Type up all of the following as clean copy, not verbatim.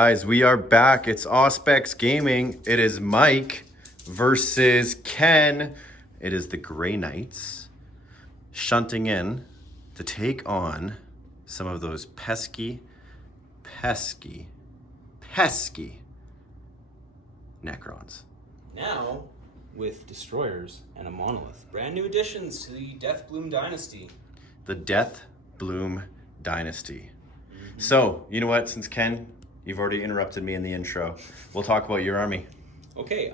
Guys, we are back. It's Auspex Gaming. It is Mike versus Ken. It is the Grey Knights shunting in to take on some of those pesky Necrons. Now, with Destroyers and a Monolith. Brand new additions to the Deathbloom Dynasty. The Deathbloom Dynasty. So, you know what? Since Ken, you've already interrupted me in the intro, we'll talk about your army. Okay,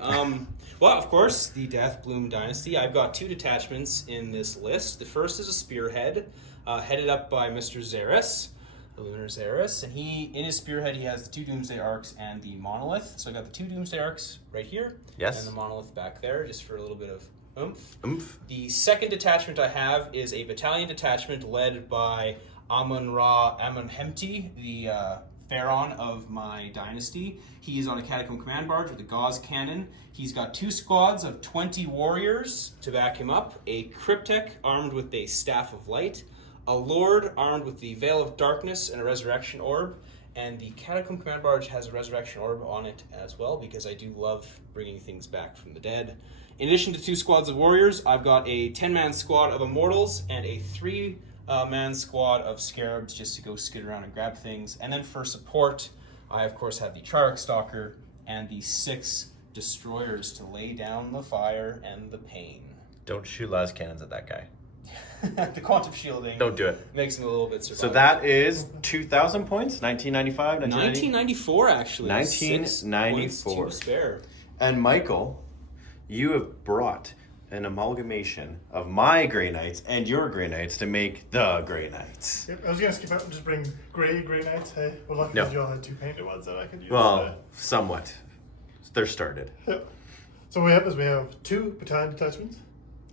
well, of course, the Deathbloom Dynasty. I've got two detachments in this list. The first is a Spearhead, headed up by Mr. Xeris, the Lunar Xeris, and in his Spearhead, he has the two Doomsday Arcs and the Monolith. So I got the two Doomsday Arcs right here, Yes. and the Monolith back there, just for a little bit of oomph. Oomph. The second detachment I have is a battalion detachment led by Amun-Ra Amenhotep, the Pharaoh of my dynasty. He is on a Catacomb command barge with a Gauss cannon. He's got two squads of 20 warriors to back him up, a Cryptek armed with a Staff of Light, a Lord armed with the Veil of Darkness and a Resurrection Orb, and the Catacomb command barge has a Resurrection Orb on it as well, because I do love bringing things back from the dead. In addition to two squads of warriors, I've got a 10-man squad of Immortals and a 3-man squad of Scarabs just to go skid around and grab things. And then for support, I of course have the Charok Stalker and the 6 Destroyers to lay down the fire and the pain. Don't shoot las cannons at that guy. The quantum shielding Don't do it. makes him a little bit survivable. So that is 2,000 points, 1995, 1994 actually. 1994. 6 points to spare. And Michael, you have brought an amalgamation of my Grey Knights and your Grey Knights to make the Grey Knights. Yep, I was gonna skip out and just bring Grey Knights. Hey, well, lucky No. you all had two painted ones that I could use. Well, somewhat. They're started. Yep. So what we have two battalion detachments.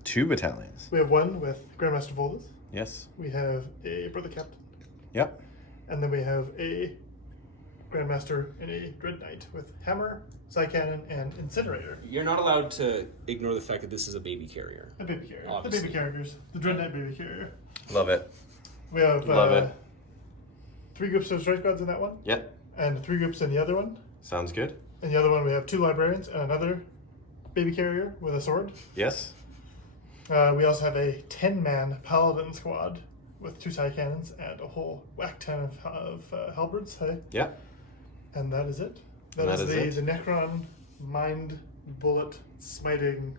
2 battalions. We have one with Grandmaster Voldus. Yes. We have a Brother Captain. Yep. And then we have a Grandmaster and a Dread Knight with Hammer, Psycannon, and Incinerator. You're not allowed to ignore the fact that this is a baby carrier. A baby carrier. Obviously. The baby carriers. The Dread Knight baby carrier. Love it. We have Love it. 3 groups of strike squads in that one. Yep. And 3 groups in the other one. Sounds good. In the other one we have 2 librarians and another baby carrier with a sword. Yes. We also have a 10-man paladin squad with 2 side cannons and a whole whack ton of halberds. Hey? Yep. And that is it. That is it. The Necron mind bullet smiting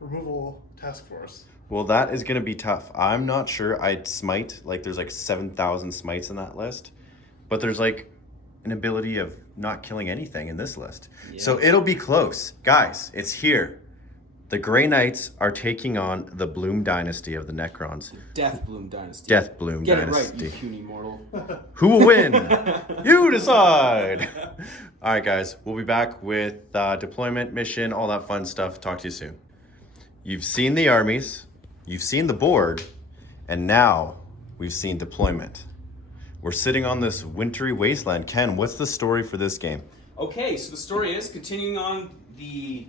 removal task force. Well, that is going to be tough. I'm not sure I'd smite. There's 7,000 smites in that list. But there's an ability of not killing anything in this list. Yeah. So it'll be close. Guys, it's here. The Grey Knights are taking on the Bloom Dynasty of the Necrons. Deathbloom Dynasty. Deathbloom Get Dynasty. it right, you puny mortal. Who will win? You decide. All right, guys. We'll be back with deployment, mission, all that fun stuff. Talk to you soon. You've seen the armies. You've seen the board. And now we've seen deployment. We're sitting on this wintry wasteland. Ken, what's the story for this game? Okay, so the story is continuing on the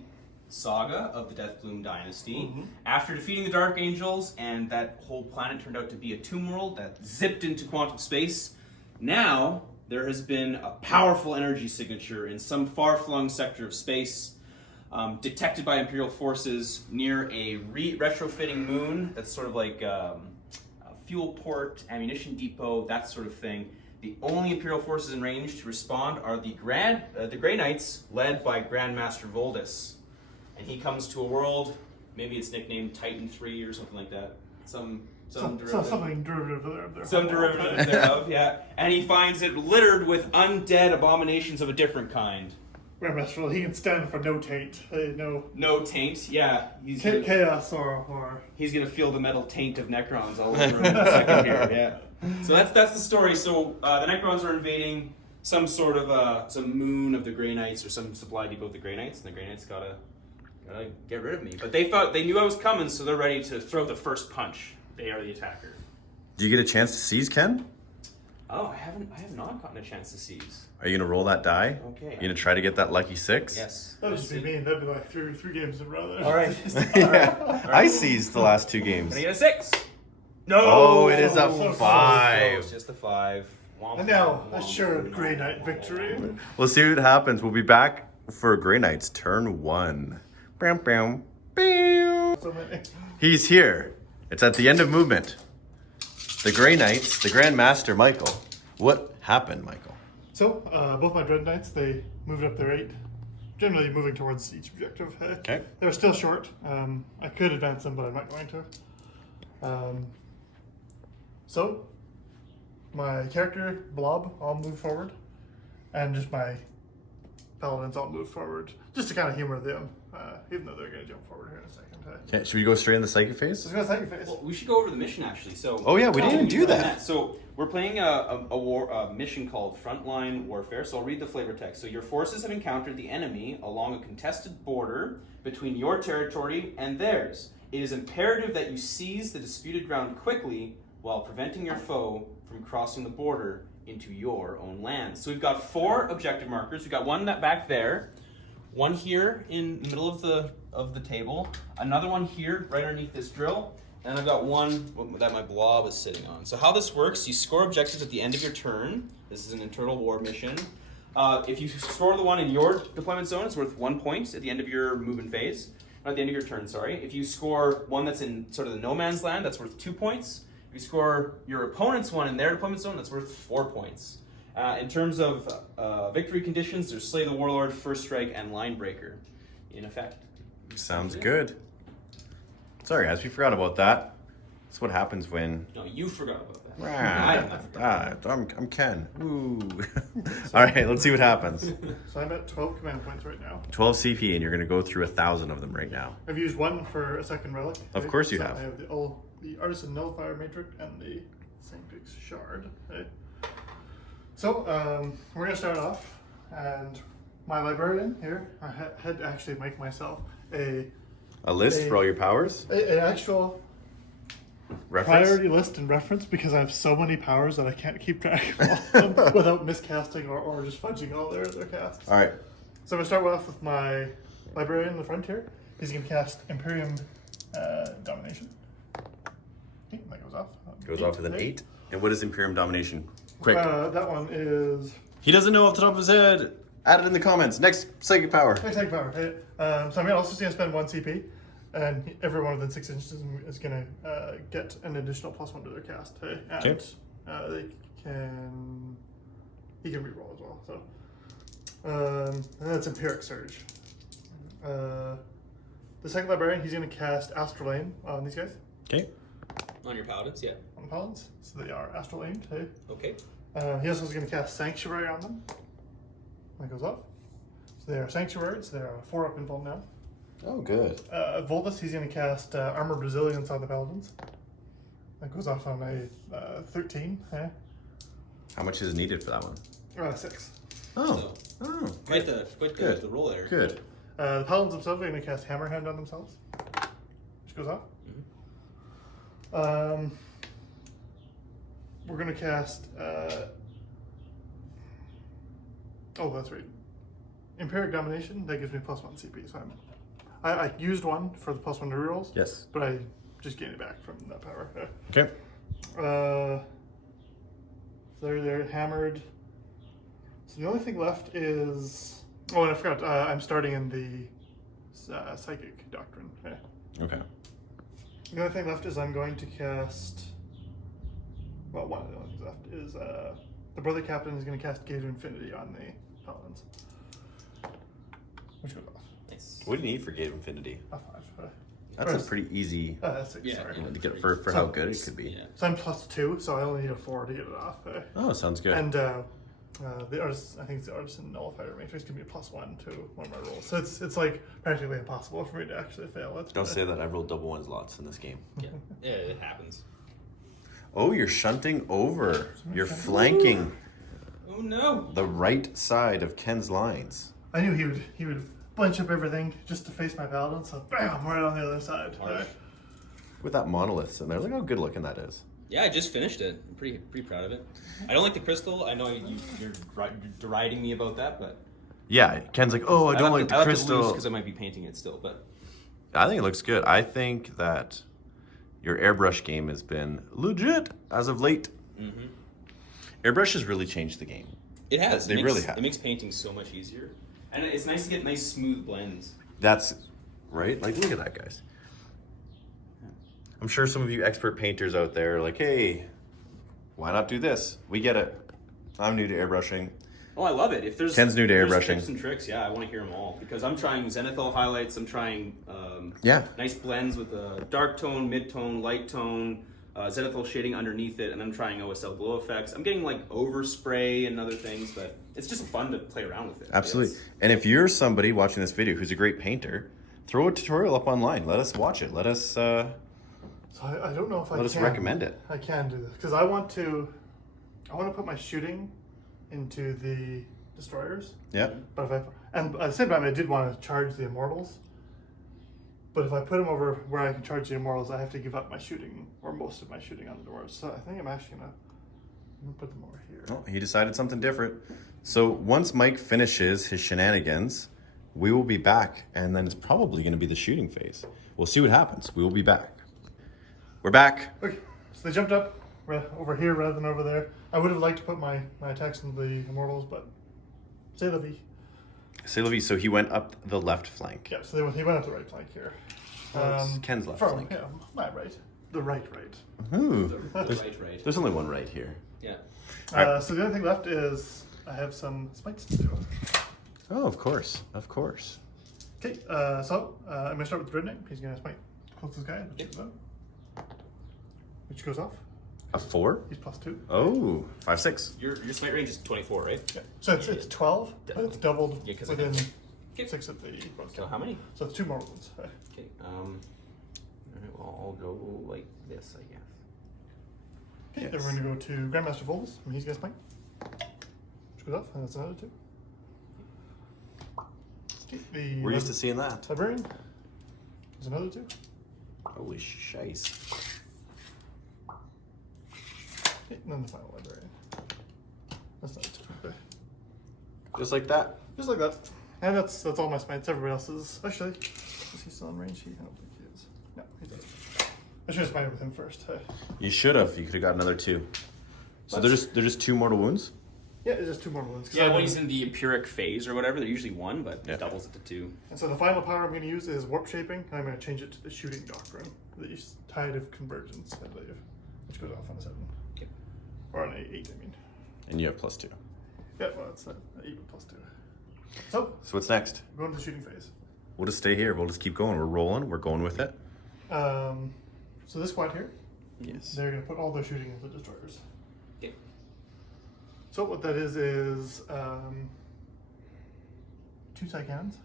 saga of the Deathbloom Dynasty. After defeating the Dark Angels and that whole planet turned out to be a tomb world that zipped into quantum space, now there has been a powerful energy signature in some far-flung sector of space detected by Imperial forces near a retrofitting moon that's sort of like a fuel port, ammunition depot, that sort of thing. The only Imperial forces in range to respond are the Grey Knights, led by Grandmaster Voldus. And he comes to a world, maybe it's nicknamed Titan 3 or something like that. Some derivative. Something derivative thereof. Some derivative thereof, yeah. And he finds it littered with undead abominations of a different kind. Grandmaster, he can stand for no taint. No taint, yeah. Chaos or... He's gonna feel the metal taint of Necrons all over him in a second here, yeah. So that's the story. So the Necrons are invading some sort of some moon of the Grey Knights or some supply depot of the Grey Knights, and the Grey Knights gotta get rid of me. But they knew I was coming, so they're ready to throw the first punch. They are the attacker. Do you get a chance to seize, Ken? Oh, I have not gotten a chance to seize. Are you going to roll that die? Okay. You going to try to get that lucky 6? Yes. That would just be mean. That'd be like three games in a row there. All right. Yeah. I seized the last 2 games. Can I get a 6? No. Oh, it is a So 5. It's just a 5. And now, assured Grey Knight victory. We'll see what happens. We'll be back for Grey Knight's turn 1. Bam, bam, bam. So many. He's here. It's at the end of movement. The Grey Knights, the Grand Master Michael. What happened, Michael? So, both my Dread Knights, they moved up their 8. Generally moving towards each objective. Okay. They're still short. I could advance them, but I'm not going to. So, my character, Blob, I'll move forward. And just my Paladins all move forward. Just to kind of humor them, even though they're going to jump forward here in a second. Okay, should we go straight in the psychic phase? Let's go to second phase. Well, we should go over the mission actually. So. Oh yeah, we didn't even do that. So we're playing a mission called Frontline Warfare. So I'll read the flavor text. So your forces have encountered the enemy along a contested border between your territory and theirs. It is imperative that you seize the disputed ground quickly while preventing your foe from crossing the border into your own lands. So we've got 4 objective markers. We've got one that back there, one here in the middle of the table, another one here right underneath this drill, and I've got one that my blob is sitting on. So how this works, you score objectives at the end of your turn. This is an internal war mission. If you score the one in your deployment zone, it's worth 1 point at the end of your movement phase. Not at the end of your turn, sorry. If you score one that's in sort of the no man's land, that's worth 2 points. If you score your opponent's one in their deployment zone, that's worth 4 points. In terms of victory conditions, there's Slay the Warlord, First Strike, and Line Breaker in effect. Sounds good. Sorry guys, we forgot about that. That's what happens when... No, you forgot about that. I'm Ken. Ooh. Alright, let's see what happens. So I'm at 12 command points right now. 12 CP, and you're going to go through 1,000 of them right now. I've used one for a second relic. Of course you have. I have the Artisan Nullifier Matrix and the Sanctix Shard. Okay. So, we're going to start off, and my librarian here, I had to actually make myself a list for all your powers? An actual Reference? priority list and reference, because I have so many powers that I can't keep track of all of them without miscasting or just fudging all their casts. Alright. So I'm going to start off with my librarian in the front here. He's going to cast Imperium Domination. Okay, that goes off. Goes off with an 8. And what is Imperium Domination? Quick. That one is... He doesn't know off the top of his head. Add it in the comments. Next psychic power. Next psychic power. Okay. So I'm also going to spend 1 CP. And everyone within 6 inches is going to get an additional +1 to their cast. Okay. And he can reroll as well. So, and that's Empiric Surge. The second librarian, he's going to cast Astral Aim on these guys. Okay. On your paladins, yeah. On the paladins, so they are astral aimed. Hey. Okay. He also is going to cast Sanctuary on them. That goes off. So they are Sanctuary, so they are 4 up involved now. Oh, good. Voltus, he's going to cast Armored Resilience on the paladins. That goes off on a 13. Hey. How much is needed for that one? 6. Oh. Quite the roll there. Good. The paladins themselves are going to cast Hammerhand on themselves, which goes off. We're going to cast... oh, that's right. Empiric Domination, that gives me +1 CP. So I used one for the +1 to rerolls. Yes. But I just gained it back from that power. Okay. So they're hammered. So the only thing left is... Oh, and I forgot, I'm starting in the Psychic Doctrine. Okay. The only thing left is I'm going to cast... Well, one of the only things left is the Brother Captain is going to cast Gate of Infinity on the Paladins. Which goes off. Nice. What do you need for Gate of Infinity? A 5. That's a pretty easy That's 6, Yeah, sorry. yeah. to get for how good it could be. Yeah. So I'm +2, so I only need a 4 to get it off. Oh, sounds good. And the artist, I think it's the Artisan Nullifier Matrix, can be a +1 to one of my rolls. So it's like practically impossible for me to actually fail it. Don't say that. I've rolled double ones lots in this game. Yeah, it happens. Oh, you're shunting over. You're flanking Oh no! the right side of Ken's lines. I knew he would bunch up everything just to face my paladin, so bam, right on the other side. With that monolith sitting there. Look how good looking that is. Yeah, I just finished it. I'm pretty proud of it. I don't like the crystal. I know you're deriding me about that, but Yeah, Ken's like, oh, I don't like the crystal. because I might be painting it still, but I think it looks good. I think that your airbrush game has been legit as of late. mm-hmm. Airbrush has really changed the game. It has. They really have. It makes painting so much easier. And it's nice to get nice smooth blends. That's right. Like, look at that, guys. I'm sure some of you expert painters out there are like, hey, why not do this? We get it. I'm new to airbrushing. Oh, I love it. If there's Ken's new to airbrushing. Tips and tricks, yeah, I want to hear them all because I'm trying zenithal highlights. I'm trying nice blends with a dark tone, mid tone, light tone, zenithal shading underneath it, and I'm trying OSL glow effects. I'm getting like overspray and other things, but it's just fun to play around with it. Absolutely. And if you're somebody watching this video who's a great painter, throw a tutorial up online. Let us watch it. Let us. So I don't know if I can. Let us recommend it. I can do this because I want to put my shooting into the destroyers. Yeah. But and at the same time, I did want to charge the immortals. But if I put them over where I can charge the immortals, I have to give up my shooting or most of my shooting on the doors. So I think I'm actually gonna put them over here. Oh, he decided something different. So once Mike finishes his shenanigans, we will be back, and then it's probably going to be the shooting phase. We'll see what happens. We will be back. We're back. Okay, so they jumped up over here rather than over there. I would have liked to put my attacks into the immortals, but c'est la vie. C'est la vie. So he went up the left flank. Yeah, so he went up the right flank here. It's Ken's left flank. Yeah, my right. The right. Ooh. The right. There's only one right here. Yeah. So the only thing left is I have some smites to do. Oh, of course. Of course. Okay, so I'm going to start with the Dreadnought. He's going to smite the closest guy, which goes off. A 4? He's +2. Oh, 5, 6. Your smite range is 24, right? Yeah. So it's 12, but it's doubled within Okay. 6 of the bonus. So how many? So it's 2 more wounds. Okay. All right, well, I'll go like this, I guess. Okay, Yes. then we're going to go to Grandmaster Volus, and he's going to smite. Which goes off, and that's another 2. Okay, We're used to seeing that. Librarian is another 2. Holy shice. Okay, and then the final Librarian. That's another 2. Okay. Just like that. Just like that. And that's all my smites. Everybody else is actually. Is he still in range? I don't think he is. No, he doesn't. I should have smited with him first. You should have. You could have got another 2. So they're just 2 mortal wounds? Yeah, it's just 2 more wounds. Yeah, when he's in the empiric phase or whatever, they're usually 1, but it doubles it to 2. And so the final power I'm going to use is Warp Shaping, and I'm going to change it to the Shooting Doctrine, the Tide of Convergence, I believe, which goes off on a 7. Okay. Or on an 8, I mean. And you have +2. Yeah, well, it's an 8 with +2. So what's next? we're going to the shooting phase. We'll just stay here. We'll just keep going. We're rolling. We're going with it. So this squad here, Yes. they're going to put all their shooting into the destroyers. Okay. So what that is 2 side cannons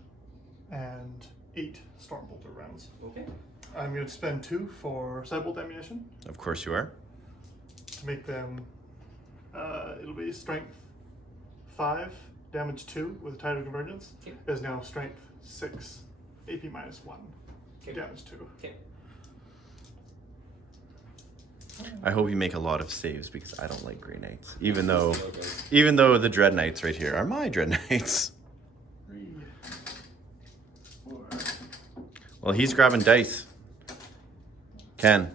and 8 Stormbolter rounds. Okay. I'm going to spend 2 for Sidebolt ammunition Of course you are. to make them. It'll be Strength 5, Damage 2 with Tide of Convergence. Okay. Is now Strength 6, AP -1, Okay. Damage 2. Okay. I hope you make a lot of saves because I don't like Grey Knights. Even Okay. though the Dread Knights right here are my Dread Knights. 3, 4. Well, he's grabbing dice. Ken.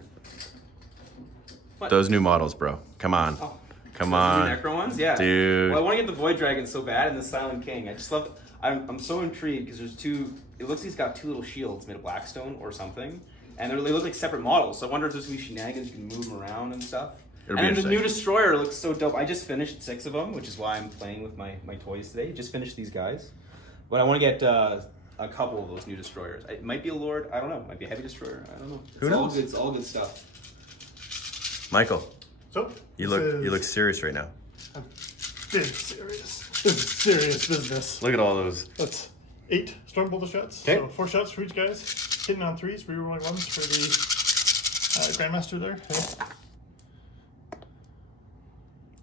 What? Those new models, bro. Come on. Oh. Come The on. Necron ones? Yeah. Dude. Well, I want to get the Void Dragon so bad and the Silent King. I just love. I'm so intrigued because there's 2. It looks like he's got 2 little shields made of blackstone or something, and they look like separate models. So I wonder if there's gonna be shenanigans. You can move them around and stuff. It'll be And then the new interesting. Destroyer looks so dope. I just finished 6 of them, which is why I'm playing with my toys today. Just finished these guys, but I want to get a couple of those new Destroyers. It might be a Lord. I don't know. It might be a Heavy Destroyer. I don't know. Who knows? It's all good stuff. Michael, So you this look is serious right now. a big serious. This is serious business. Look at all those. That's 8 Stormbolter shots. Okay. So 4 shots for each guys. Hitting on 3s, rerolling 1s for the Grandmaster there. Okay.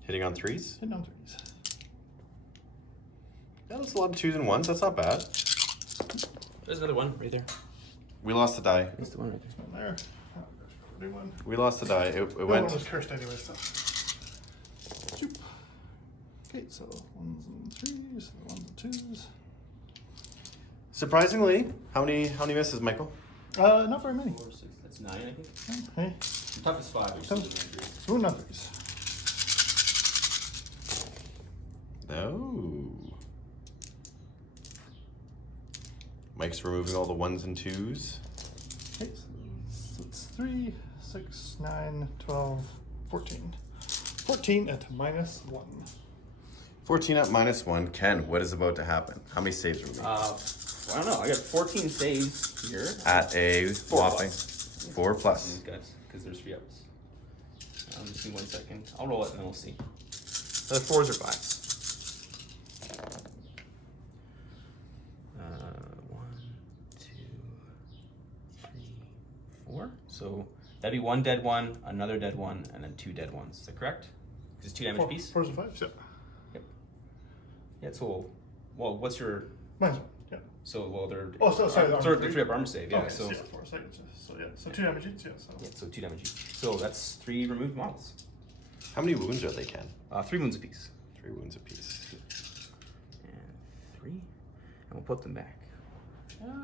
Hitting on 3s. Hitting on 3s. Yeah, that's a lot of 2s and 1s. That's not bad. There's another one right there. We lost the die. That's the one right One there. Oh, there's a new one. We lost the die. It That went. one was cursed anyway, so. Choop. Okay, so 1s and 3s, 1s and 2s. Surprisingly, how many misses, Michael? Not very many. 4, 6. That's 9, I think. Hey, The toughest 5. Which Some- is 9. so numbers. Oh. Mike's removing all the 1s and 2s. Okay, so it's 3, 6, 9, 12, 14. 14 at -1. 14 at -1. Ken, what is about to happen? How many saves are we? I don't know. I got 14 saves here. At a 4 whopping plus. 4 plus. These guys, because there's 3 of us. Just give me 1 second. I'll roll it and then we'll see. The 4s or 5s. 1, 2, 3, 4. So that'd be 1 dead one, another dead one, and then 2 dead ones. Is that correct? Because it's 2 damage piece. 4s and 5s, yeah. Yeah. So, well, what's your? -1, yeah. So, well, they're. Oh, sorry. They're 3 up armor save. Yeah. Okay, So. yeah, 4 seconds. So yeah, so 2 damage each. Yeah. So. Yeah. So 2 damage each. So that's 3 removed models. How many wounds are they, Ken? 3 wounds apiece. 3 wounds apiece. And 3, and we'll put them back.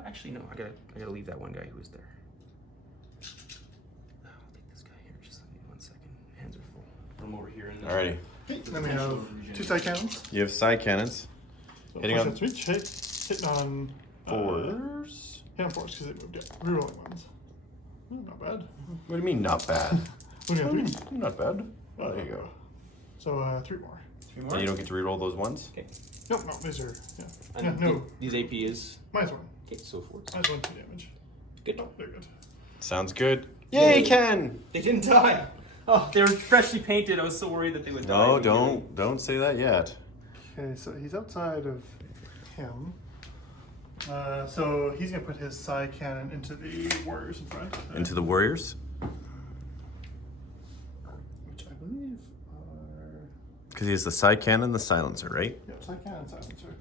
Actually, no. I gotta leave that one guy who was there. I'll take this guy here. Just give me 1 second. Hands are full. Put him over here. And Alrighty. Okay, then we have 2 side cannons. You have side cannons. So Hitting on- switch, hitting on 4s. hit on 4s because they moved. Yeah, rerolling ones. Not bad. What do you mean, not bad? What do you have 3? Not bad. Oh, there you go. So 3 more. 3 more. And you don't get to reroll those ones? Okay. No, these are yeah. And no. These AP is. -1. Okay, so 4. -1, 2 damage. Good. Oh, they're good. Sounds good. Yay, Ken! They didn't die. Oh, they were freshly painted. I was so worried that they would die. No, don't say that yet. Okay, so he's outside of him. So he's gonna put his side cannon into the warriors in front. Into the warriors? Which I believe are Because he has the side cannon, the silencer, right? yeah, side cannon, silencer.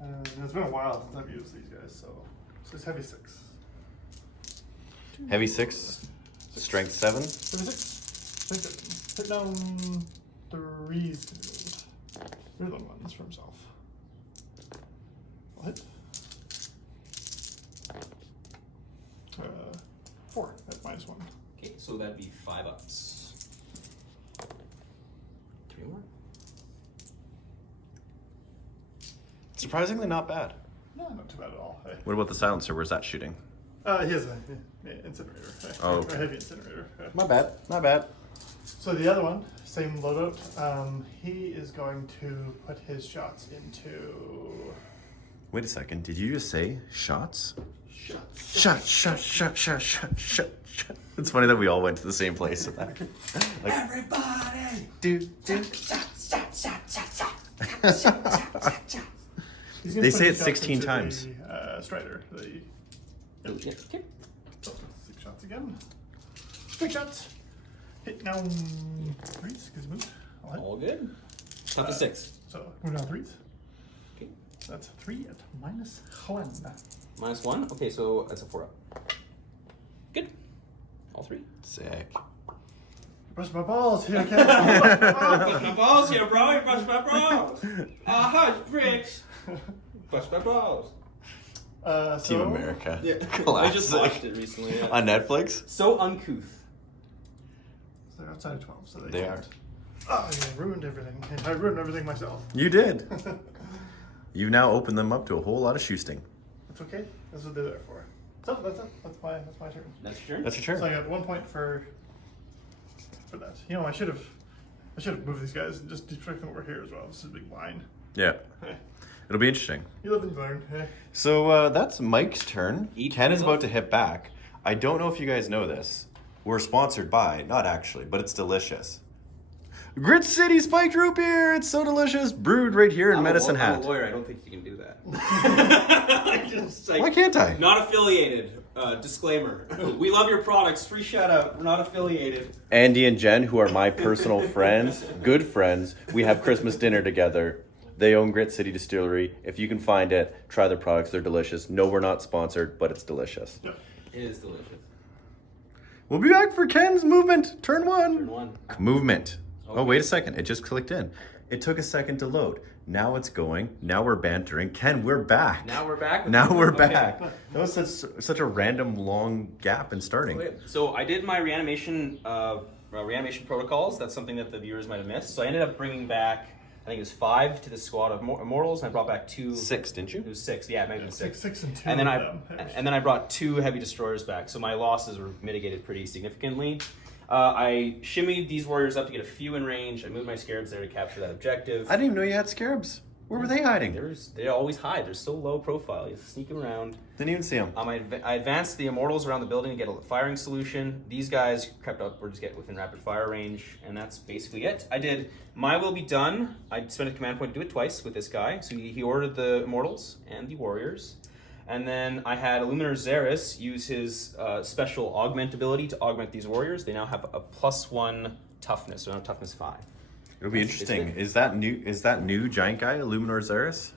And it's been a while since I've used these guys, so it's heavy 6. Heavy 6, strength 7. Heavy 6. Strength 7. Hit down 3s to build. Rhythm ones for himself. What? 4 at -1. Okay, so that'd be 5 ups. 3 more. Surprisingly not bad. No, not too bad at all. Hey. What about the silencer? Where's that shooting? He has a incinerator. Oh, okay. A heavy incinerator. My bad, my bad. So the other one, same loadout. He is going to put his shots into Wait a second, did you just say shots? shots. Shot. It's funny that we all went to the same place with that. Like, Everybody! do. He's gonna They put say his it 16 shots into times. The Strider. The Yeah, okay. so, 6 shots again. 6 shots. Hit down 3s because moved. I'll hit. All good. Top of 6. So move down 3s. Okay. That's 3 at -1. -1. Okay, so that's a 4 up. Good. All 3. Sick. Brush my balls here, okay? Bust my balls here, bro. You bust my balls. Hush, bricks. Bust my balls. Team America. Yeah. I Classic. just watched it recently. Yeah. On Netflix? So uncouth. They're outside of 12, so They are. Oh, I ruined everything. I ruined everything myself. You did. You've now opened them up to a whole lot of shoosting. It's okay. That's what they're there for. So that's it. That's my turn. That's your turn. That's your So turn. I got 1 point for that. You know, I should have moved these guys and just distract them over here as well. This is a big line. Yeah. Hey, It'll be interesting. you live and you learn. Hey. So that's Mike's turn. Eat Ken is people. about to hit back. I don't know if you guys know this. We're sponsored by, not actually, but it's delicious. Grit City Spiked Root Beer. It's so delicious. Brewed right here in Medicine I'm Hat. a lawyer. I don't think you can do that. Just, like, Why can't I? Not affiliated. Disclaimer. We love your products. Free shout out. We're not affiliated. Andy and Jen, who are my personal friends, good friends, we have Christmas dinner together. They own Grit City Distillery. If you can find it, try their products. They're delicious. No, we're not sponsored, but it's delicious. Yeah. It is delicious. We'll be back for Ken's movement. Turn 1. Turn 1. Movement. Okay. Oh, wait a second. It just clicked in. It took a second to load. Now it's going. Now we're bantering. Ken, we're back. Now we're back. Now we're Okay. back. That was such a random long gap in starting. Okay, so I did my reanimation protocols. That's something that the viewers might have missed. So I ended up bringing back I think it was 5 to the squad of immortals, and I brought back 2. 6, didn't you? It was 6, yeah, maybe 6. 6 and 2. And then of them. and then I brought 2 heavy destroyers back, so my losses were mitigated pretty significantly. I shimmied these warriors up to get a few in range. I moved my scarabs there to capture that objective. I didn't even know you had scarabs. Where were they hiding? They always hide. They're so low profile. You sneak them around. Didn't even see them. I advanced the immortals around the building to get a firing solution. These guys crept upwards to get within rapid fire range, and that's basically it. I did My Will Be Done. I spent a command point to do it twice with this guy. So he ordered the immortals and the warriors. And then I had Illuminator Xeris use his special augment ability to augment these warriors. They now have a +1 toughness, so now toughness 5. It'll be interesting. Is that new giant guy, Illuminor Xeris?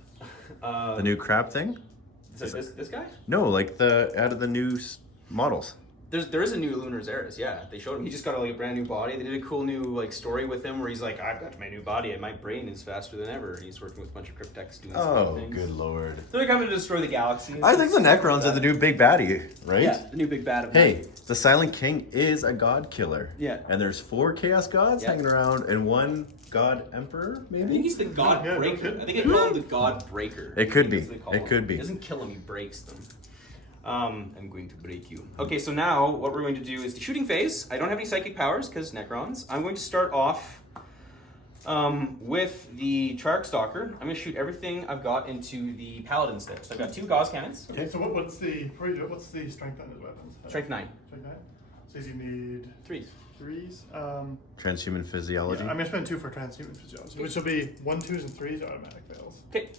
The new crab thing? This guy? No, like out of the new models. There is a new Lunar Xeris, yeah. They showed him. He just got a brand new body. They did a cool new story with him where he's like, I've got my new body and my brain is faster than ever. And he's working with a bunch of cryptex doing some things. Good lord. So they're coming to destroy the galaxy. I think the Necrons are the new big baddie, right? Yeah, the new big bad of Hey, the Silent King is a god killer. Yeah. And there's 4 Chaos Gods Yeah. hanging around and 1 God Emperor, maybe? I think he's the God Yeah, Breaker. okay. I think they call him the God Breaker. It could I think be. that's what they call It him. could be. He doesn't kill him, he breaks them. I'm going to break you. Okay, so now what we're going to do is the shooting phase. I don't have any psychic powers because Necrons. I'm going to start off with the Trarch Stalker. I'm going to shoot everything I've got into the Paladins there. So I've got 2 Gauss cannons. Okay, so what's the strength on his weapons? Strength 9. Strength 9? So you need 3s. 3s. Transhuman physiology. I'm gonna spend 2 for transhuman physiology, which will be 1, 2s, and 3s automatic fails. Okay.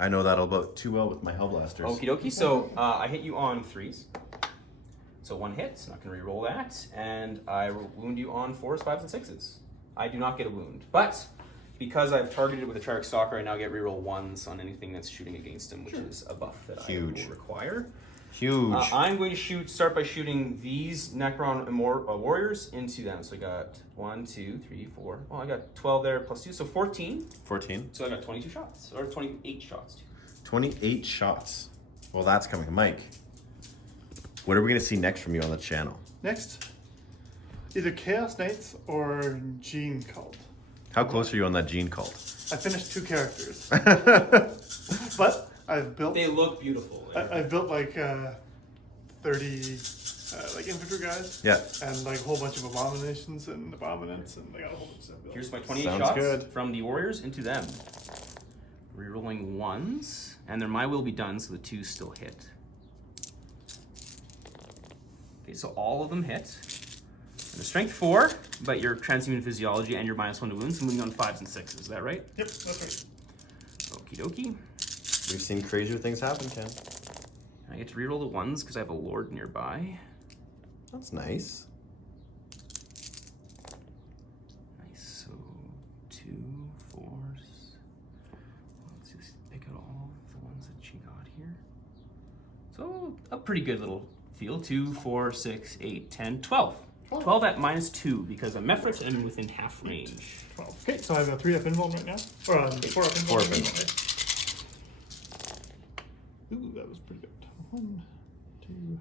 I know that about too well with my Hellblasters. Okie dokie. So I hit you on 3s. So 1 hit. Not going to re-roll that. And I wound you on 4s, 5s, and 6s. I do not get a wound. But because I've targeted with a Trarch Stalker, I now get re-roll 1s on anything that's shooting against him, which is a buff that Huge. I will require. Huge. I'm going to start by shooting these Necron warriors into them. So I got 1, 2, 3, 4. Oh, I got 12 there plus 2, so 14. 14. So I got 22 shots, or 28 shots. 28 shots. Well, that's coming. Mike, what are we going to see next from you on the channel? Next, either Chaos Knights or Gene Cult. How close are you on that gene cult? I finished 2 characters, but I've built. They look beautiful. I've built like 30 like infantry guys. Yeah. And like a whole bunch of abominations and abominants, and I got a whole bunch of stuff built. Here's my 28 Sounds shots good. from the warriors into them. Rerolling 1s, and their My Will Be Done, so the 2s still hit. Okay, so all of them hit. And the strength 4, but your transhuman physiology and your -1 to wounds, moving on 5s and 6s. Is that right? Yep, that's right. Okie dokie. We've seen crazier things happen, Ken. I get to reroll the 1s because I have a Lord nearby. That's nice. Nice. So 2 4s. Let's just pick out all the ones that she got here. So a pretty good little field. 2, 4, 6, 8, 10, 12. 12 at -2 because I'm Mephrit and within half range. 12. Okay, so I have a 3 up invuln right now. Or 4 up invuln. 4 up invuln. Ooh, that was pretty good. 1, 2.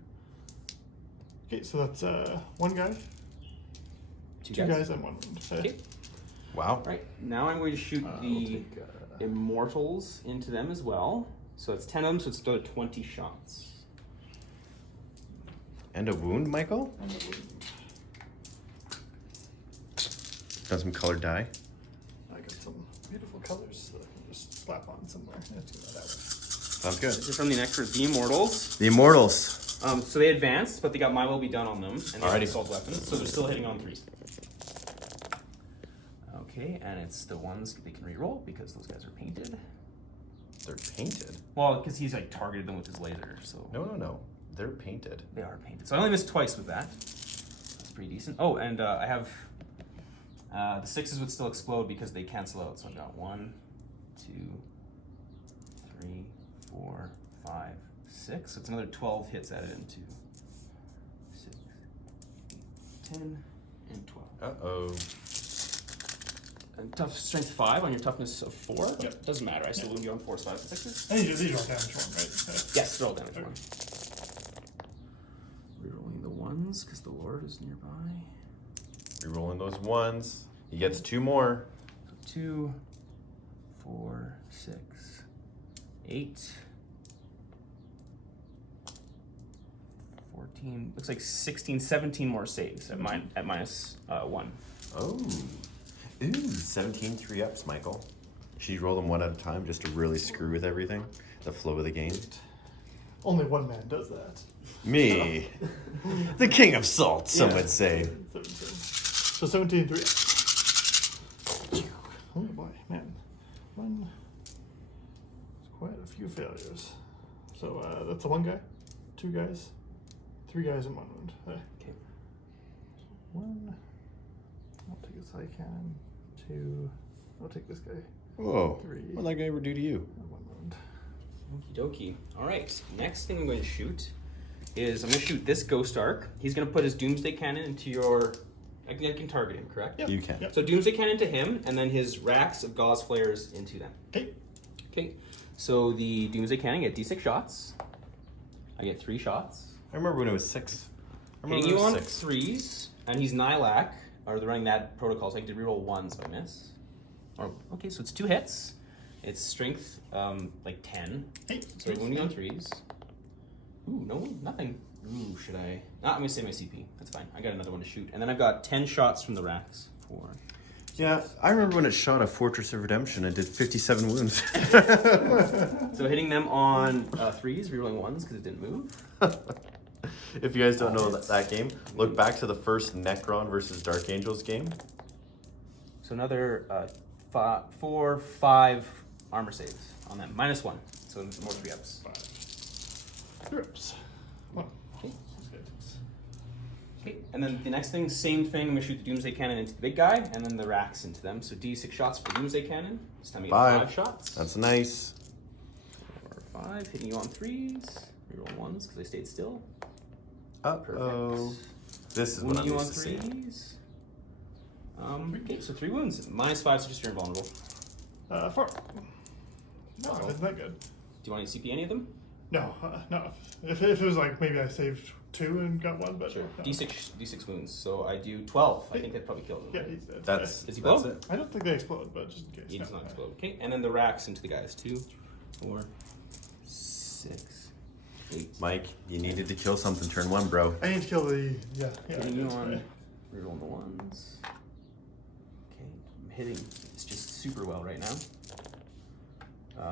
Okay, so that's 1 guy, 2 guys, and 1 wound. Okay. Wow. Right. Now I'm going to shoot We'll the take, immortals into them as well. So it's 10 of them, so it's another 20 shots. And a wound, Michael? and a wound. Got some colored dye. I got some beautiful colors that I can just slap on somewhere. Let's do that way. Sounds good. This is from the Necrons, the Immortals. The Immortals. So they advanced, but they got My Will Be Done on them, and they have Alrighty. assault weapons, so they're still hitting on 3s. Okay, and it's the ones they can reroll because those guys are painted. They're painted. Well, because he's like targeted them with his laser, so No. They're painted. they are painted. So I only missed twice with that. That's pretty decent. Oh, and I have the 6s would still explode because they cancel out. So I got 1, 2, 3, 4, 5, 6. So it's another 12 hits added into 6, 8, 10, and 12. Uh-oh. And tough strength 5 on your toughness of 4. Yep. Doesn't matter. I still wound you on 4s, 5s, and 6s. And these are damage 1, right? Yes, they're all damage Okay. 1. Rerolling the 1s because the Lord is nearby. Rerolling those 1s. He gets 2 more. So 2, 4, 6, 8, 14. Looks like 16, 17 more saves at minus 1. Oh. Ooh, 17 3-ups, Michael. Should you roll them one at a time just to really screw with everything? The flow of the game? Only one man does that. Me. The king of salt, some Yeah. would say. 17. So 17 3. Oh boy, man. One. It's quite a few failures. So that's a 1 guy, 2 guys, 3 guys, and 1 wound. Okay. 1. I'll take a side cannon. 2. I'll take this guy. Whoa. 3. What'd that guy ever do to you? And 1 wound. Okie dokie. All right. Next thing I'm going to shoot is I'm going to shoot this Ghost Arc. He's going to put his Doomsday Cannon into your. I can target him, correct? Yep. You can. Yep. So Doomsday Cannon to him, and then his racks of Gauze Flares into them. Okay. Okay. So the Doomsday Cannon get D6 shots. I get 3 shots. I remember when it was 6. I remember Hitting it you was on 6. 3s, and he's Nihilak, or they're running that protocol, so I get to reroll 1s if I miss. Or, okay, so it's 2 hits. It's strength, like 10. Hey. So wounding on 3s. Ooh, no, nothing. Ooh, should I? I'm gonna save my CP. That's fine. I got another one to shoot. And then I've got 10 shots from the racks. 4. Yeah, I remember when it shot a Fortress of Redemption and did 57 wounds. So hitting them on 3s, rerolling 1s because it didn't move. If you guys don't know that game, look back to the first Necron versus Dark Angels game. So another 4, 5 armor saves on them. -1. So more 3-ups. 5. 3-ups. 1. Okay. That's good. Okay, and then the next thing, same thing. I'm gonna shoot the Doomsday Cannon into the big guy, and then the racks into them. So D6 shots for the Doomsday Cannon. This time you get 5 shots. That's nice. 4, 5, hitting you on 3s. Reroll 1s because they stayed still. Uh-oh. Perfect. This is what I'm Wounding you on used to seeing. 3s. Okay, so 3 wounds. -5, so just you're invulnerable. 4. No, isn't that good? Do you want to CP any of them? No, no. If it was like maybe I saved 2 and got 1, but no. D6 wounds. So I do 12. I think that probably kills him. Yeah, he's dead. That's Does he blow? it. I don't think they explode, but just in case. He does No. not explode. Okay, and then the racks into the guys. 2, 4, 6, 8. Mike, you needed to kill something. Turn 1, bro. I need to kill the Hitting you it's on right. reroll the 1s. Okay, I'm hitting. It's just super well right now.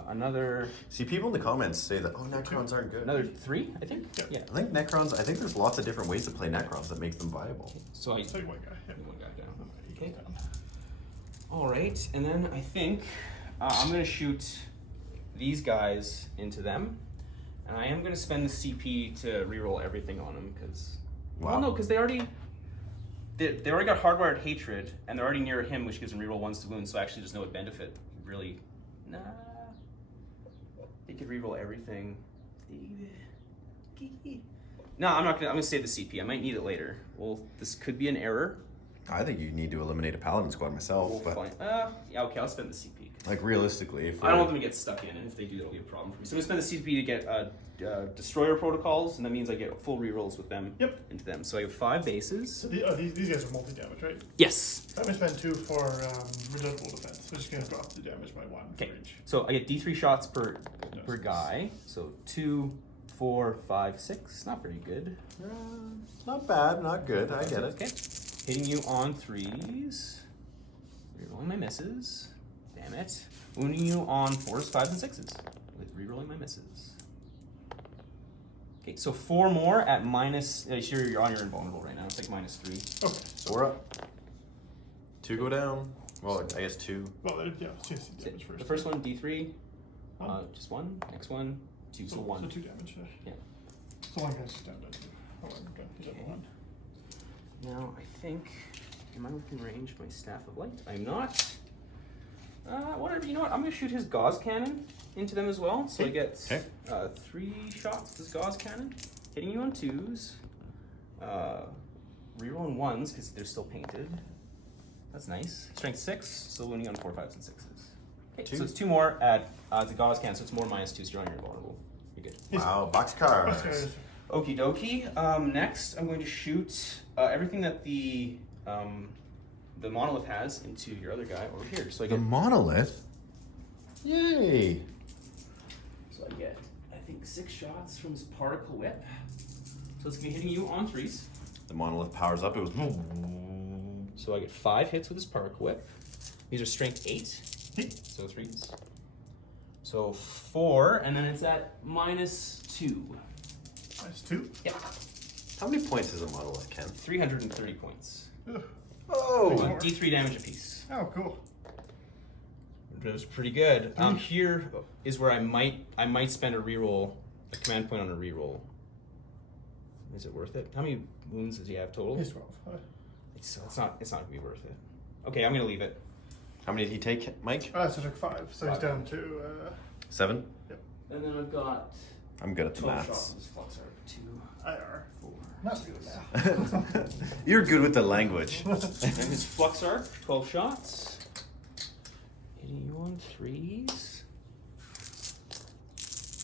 Another See, people in the comments say that, oh, Necrons aren't good. 3, I think. Yeah. Yeah. I think there's lots of different ways to play Necrons that make them viable. So I Take 1 guy. Yeah. one guy down. Okay. Okay. All right, and then I think I'm gonna shoot these guys into them, and I am gonna spend the CP to reroll everything on them because, well, no, because they already got hardwired hatred, and they're already near him, which gives them reroll 1s to wounds. So actually, there's no benefit really. Nah, they could reroll everything. No, I'm not gonna. I'm gonna save the CP. I might need it later. Well, this could be an error. I think you need to eliminate a Paladin squad myself, We'll but find. Yeah, okay, I'll spend the CP. like realistically, if I don't want them to get stuck in, and if they do, that'll be a problem for me. So I'm gonna spend the CP to get Destroyer protocols, and that means I get full rerolls with them. Yep. Into them. So I have 5 bases. So these guys are multi-damage, right? Yes. I'm gonna spend 2 for redoubtable defense. So just gonna drop the damage by 1 Okay. for each. So I get D3 shots per Goodness. guy. So 2, 4, 5, 6. Not very good. not bad, not good. I get it. Okay. Hitting you on 3s. Rerolling my misses. Damn it. Wounding you on 4s, 5s, and 6s. With rerolling my misses. Okay, so 4 more at minus. Sure, you're on your invulnerable right now. It's like -3. Okay. So we're up. 2 go down. Well, I guess 2. Well, yeah, let's just see damage first. The first one, D3. Just 1. Next one, 2. So 1. So 2 damage. Yeah. So 1 guy's just down to 2. Oh, okay. He's up Okay. 1. Now, I think. Am I within range of my Staff of Light? I'm not. Whatever, you know what? I'm going to shoot his Gauze Cannon into them as well. So I get 3 shots with his Gauze Cannon. Hitting you on 2s. Rerolling 1s because they're still painted. That's nice. Strength 6, so winning on 4, 5s, and 6s. Okay, so it's 2 more at the Gauze Cannon, so it's more -2, so you're on your invulnerable. You're good. Wow, boxcar. This guy's Okie dokie. Next, I'm going to shoot everything that the monolith has into your other guy over here. So I The get monolith? Yay! So I get, I think, 6 shots from this particle whip. So it's gonna be hitting you on 3s. The monolith powers up. It was. So I get 5 hits with this particle whip. These are strength 8, so 3s. So 4, and then it's at -2. -2? Yeah. How many points is a monolith, Ken? 330 points. Ugh. Oh! D3 damage apiece. Oh, cool. That was pretty good. Here is where I might spend a reroll, a command point on a reroll. Is it worth it? How many wounds does he have total? He's 12. It's not gonna be worth it. Okay, I'm gonna leave it. How many did he take, Mike? So I took 5, so he's down to 7? And then I've got I'm good at the 12 maths. shots. This flux are 2, IR. 4. Not good now. You're good with the language. And his flux arc, 12 shots. Hitting you on 3s.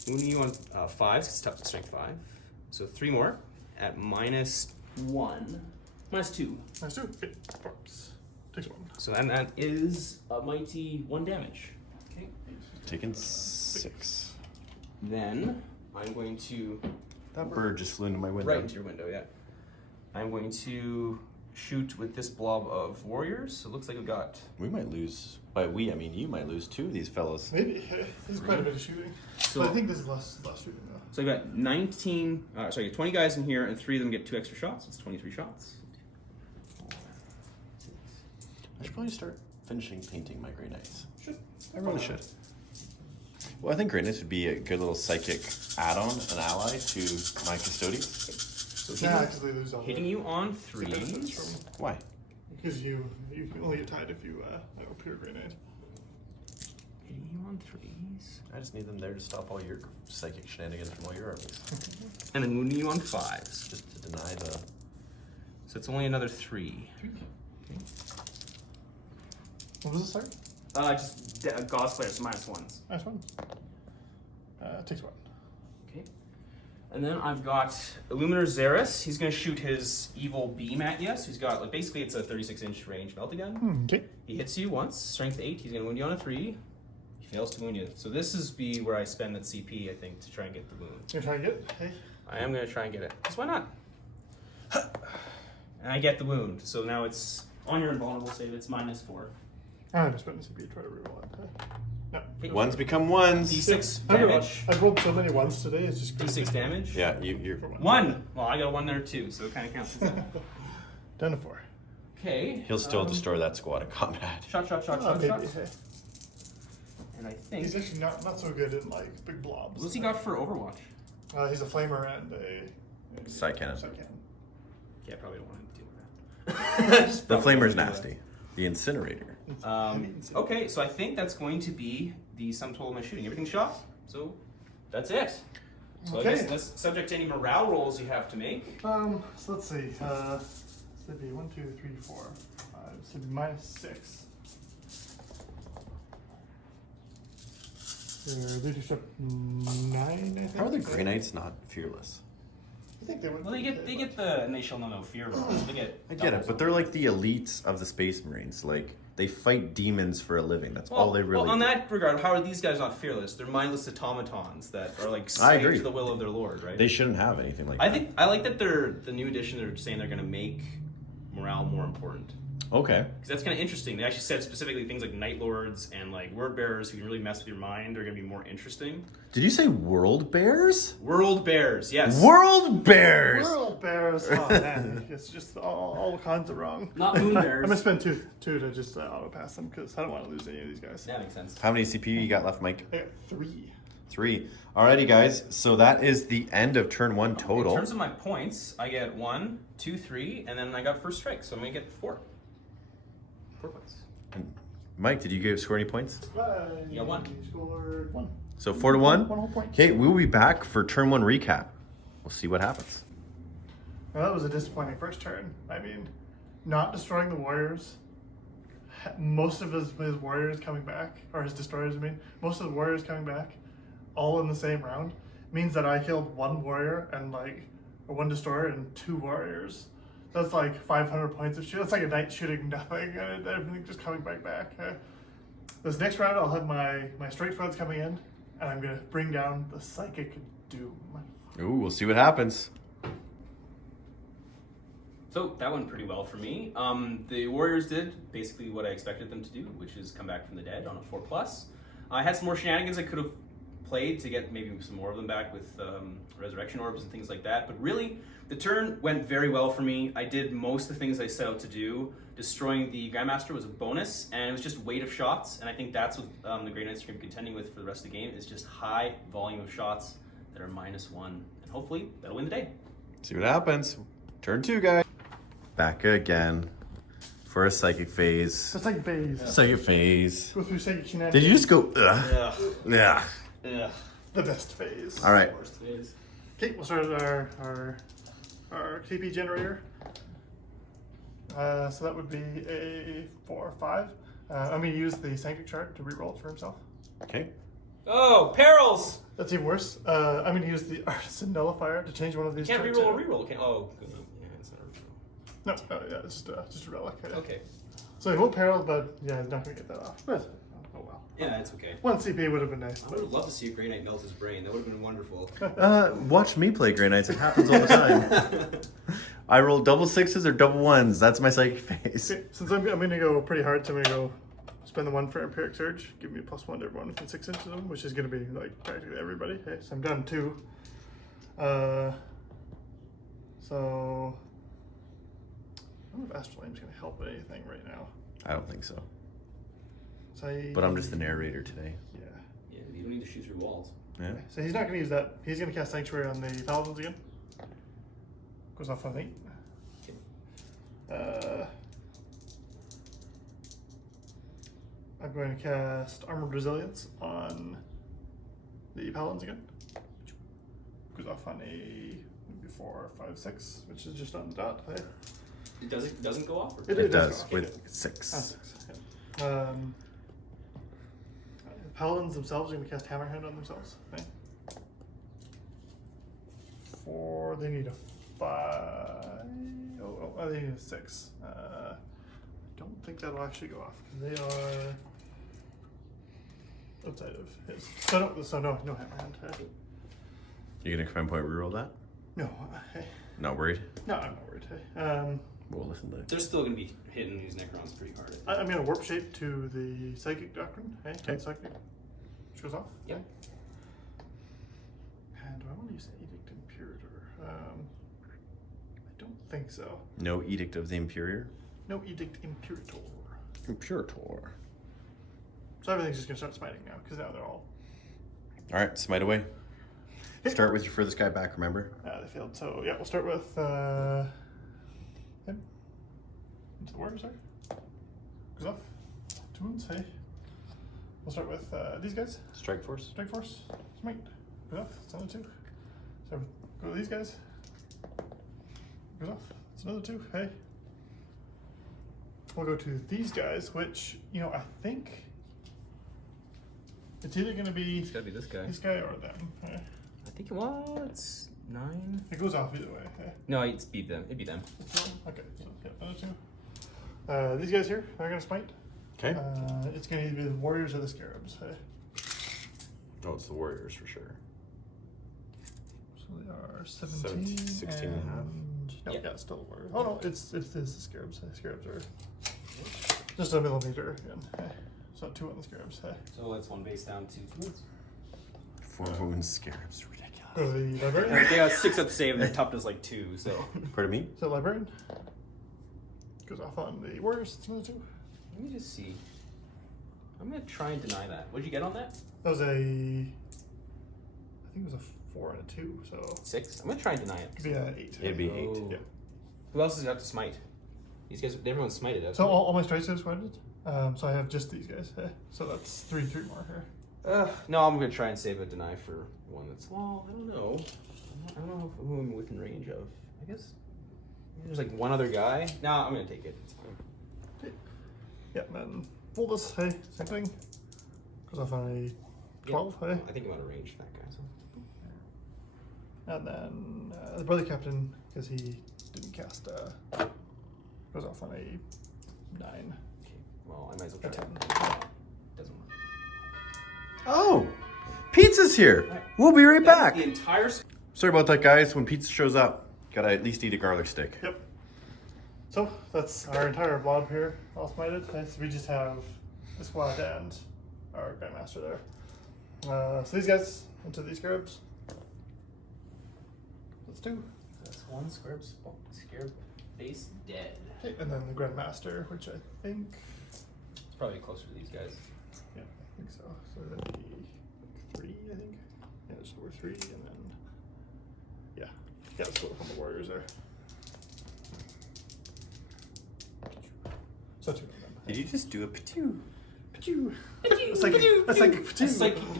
Wounding you on 5s, it's tough to strength 5. So 3 more at -1. -2. -2. Okay. Oops. Takes 1. So then that is a mighty 1 damage. Okay. Taking 6. Then I'm going to That bird just flew into my window. right into your window, yeah. I'm going to shoot with this blob of warriors. So it looks like we've got We might lose. By we, I mean you might lose 2 of these fellas. Maybe. This is quite a bit of shooting. So- But I think this is less shooting though. so I've got 20 guys in here, and 3 of them get 2 extra shots. It's 23 shots. I should probably start finishing painting my Grey Knights. Should. I really should. Well, I think Grey Knights would be a good little psychic add-on, an ally to my Custodians. So Yeah, actually lose all hitting the you on benefits 3s. from Why? because you can only get tied if you pure grenade. Hitting you on 3s. I just need them there to stop all your psychic shenanigans from all your armies. And then wounding you on 5s. Just to deny the... So it's only another 3. What was it, sorry? Just God's players, -1s. Nice one. Takes 1. Okay. And then I've got Illuminator Xeris. He's going to shoot his evil beam at you. So he's got, like, basically it's a 36-inch range melta gun. Okay. He hits you once, strength 8. He's going to wound you on a 3. He fails to wound you. So this is where I spend that CP, I think, to try and get the wound. You're trying to get it? Hey. I am going to try and get it. Because why not? And I get the wound. So now it's on your invulnerable save. It's -4. I'm just spending CP to try to reroll it. No. Ones become ones. D6 I don't know. damage. I've rolled so many ones today, it's just D6 damage. Yeah, you're... 1. Well, I got a 1 there too, so it kind of counts as that. Down to 4. Okay. He'll still destroy that squad in combat. Shot. Oh, maybe. Hey. And I think. He's actually not so good in like big blobs. What's he got for Overwatch? He's a flamer and a Side cannon. Yeah, I probably don't want him to deal with that. Just The probably flamer's don't do nasty. The incinerator. Okay, so I think that's going to be the sum total of my shooting. Everything's shot, so that's it. So I guess that's subject to any morale rolls you have to make. So let's see. So it'd be 1, 2, 3, 4, 5. So it'd be -6. Leadership 9, I think. How are the Grey Knights not fearless? I think they would. Well, they get the and they shall know no fear rolls. They get. I get it, but they're like the elites of the Space Marines. Like, they fight demons for a living. That's all they really Well, on do. that regard, how are these guys not fearless? They're mindless automatons that are like I slave agree. to the will of their lord, right? They shouldn't have anything like I that. think I like that they're the new edition. They're saying they're going to make morale more important Okay. because that's kind of interesting. They actually said specifically things like night lords and like word bearers who can really mess with your mind are going to be more interesting. Did you say world bears? World bears, yes. World bears! World bears. Oh man, it's just all kinds of wrong. Not moon I'm bears. gonna spend two to just auto pass them because I don't want to lose any of these guys. That makes sense. How many CPU you got left, Mike? I got 3. 3. Alrighty, guys. So that is the end of turn 1 total. In terms of my points, I get 1, 2, 3, and then I got first strike, so I'm gonna get 4. 4 points. Mike, did you score any points? You got 1. Scored 1. So 4 to 1? 1 whole point. Okay, we'll be back for turn 1 recap. We'll see what happens. Well, that was a disappointing first turn. I mean, not destroying the warriors. Most of his warriors coming back, or his destroyers, I mean, most of the warriors coming back, all in the same round, means that I killed 1 warrior and like 1 destroyer and 2 warriors. That's like 500 points of shoot. That's like a knight shooting nothing and everything just coming back. This next round, I'll have my strike squads coming in, and I'm gonna bring down the Psychic Doom. Ooh, we'll see what happens. So that went pretty well for me. The Warriors did basically what I expected them to do, which is come back from the dead on a 4+. I had some more shenanigans I could have played to get maybe some more of them back with resurrection orbs and things like that. But really, the turn went very well for me. I did most of the things I set out to do. Destroying the Grandmaster was a bonus, and it was just weight of shots. And I think that's what the Grey Knights are going to be contending with for the rest of the game, is just high volume of shots that are -1. And hopefully, that'll win the day. See what happens. Turn 2, guys. Back again for a psychic phase. The Psychic phase. Psychic phase. Go through Psychic shenanigans. Did you just go, ugh? Ugh. Yeah. Ugh. The best phase. All right. Worst phase. Okay, we'll start with our TP generator. So that would be a 4 or 5. I'm going to use the Psychic chart to reroll it for himself. Okay. Oh, perils! That's even worse. I'm going to use the Artisan Nullifier to change one of these. Can't to- reroll a reroll. Can oh, yeah, it's not a reroll. No, yeah, it's just a relic. Okay. So he won't peril, but yeah, he's not going to get that off. But, oh well. Yeah, it's okay. 1 CP would have been nice. I would have loved to see a Grey Knight melt his brain. That would have been wonderful. Watch me play Grey Knights. It happens all the time. I roll double 6s or double 1s. That's my psychic phase. Okay, since I'm going to go pretty hard, so I'm going to go spend the 1 for Empiric Surge. Give me a +1 to everyone within 6 inches of them, which is going to be like practically everybody. Okay, so I'm done 2. So I don't know if Astral Aim's going to help with anything right now. I don't think so. So But I'm just the narrator today. Yeah. Yeah, you don't need to shoot through walls. Yeah. So he's not going to use that. He's going to cast Sanctuary on the Paladins again. Goes off on 8. I'm going to cast Armored Resilience on the Paladins again. Goes off on a 4, 5, 6, which is just on the dot. Hey. It doesn't go off? Or? It does go off. with 6. 6. Yeah. The Paladins themselves are going to cast Hammerhand on themselves. Okay. 4, they need a 5. Oh, they need a 6. I don't think that'll actually go off because they are outside of his. So no Hammerhand. You gonna command point reroll that? No, Not worried? no, I'm not worried. We'll listen to it. They're still going to be hitting these Necrons pretty hard. I'm going to Warp Shape to the Psychic Doctrine. Hey, Okay. Psychic. Which goes off. Yep. Okay. And do I want to use the Edict Imperator? I don't think so. No Edict of the Imperior? No Edict Imperator. Imperator. So everything's just going to start smiting now, because now they're all... Alright, smite away. Start with your furthest guy back, remember? They failed. So yeah, we'll start with him. Into the Warriors there. Goes off. 2 wounds, hey. We'll start with these guys. Strike Force. Strike Force. Smite. Goes off. It's another 2. So go to these guys. Goes off. It's another 2. Hey. We'll go to these guys, which, you know, I think it's either going to be It's got to be this guy. this guy or them. Hey. I think it's 9. It goes off either way. Hey. No, it's beat them. It'd be them. Okay, so yeah, another 2. These guys here are going to smite. Okay. It's going to either be the Warriors or the Scarabs. Hey. Oh, it's the Warriors for sure. So they are 17, 16 and a half. No, Yep. yeah, it's still the Warriors. Oh no, it's the Scarabs. The Scarabs are just a millimeter again. Hey. So 2 on the Scarabs. Hey. So that's 1 base down to 2 wounds. 4 wounds, Scarabs, ridiculous. Go to the Librarian. They got 6 up to save and their toughness like 2, so. Pardon me? So Librarian goes off on the Warriors. It's another 2. Let me just see. I'm going to try and deny that. What did you get on that? That was a, I think it was a 4 and a 2. So 6? I'm going to try and deny it. it'd be an 8. It'd be 8. Oh. Yeah. Who else does it have to smite? These guys, everyone's smited us. So all my strikes are smited. So I have just these guys. Hey. So that's 3 more here. No, I'm going to try and save a deny for one that's, well, I don't know. I don't know who I'm within range of. I guess there's like one other guy. No, I'm going to take it. It's fine. Okay. Yeah, and then fold this. Hey, same thing. Goes off on a 12. Yeah. Hey. I think I'm out of range for that guy. So. And then the Brother Captain, because he didn't cast, goes off on a 9. Okay. Well, I might as A well try. 10. Doesn't work. Oh, pizza's here. We'll be right back. The entire. Sorry about that, guys. When pizza shows up, gotta at least eat a garlic stick. Yep. So that's our entire blob here, all smited. So we just have the squad and our Grandmaster there. So these guys into these scarabs. Let's do. That's one scarab face dead. Okay, and then the Grandmaster, which I think. It's probably closer to these guys. Yeah, I think so. So that'd be 3, I think. Yeah, so we're 3, and then. Yeah, got to split up on the warriors there. So 2 of them. Did you just do a patoo? Patoo. It's like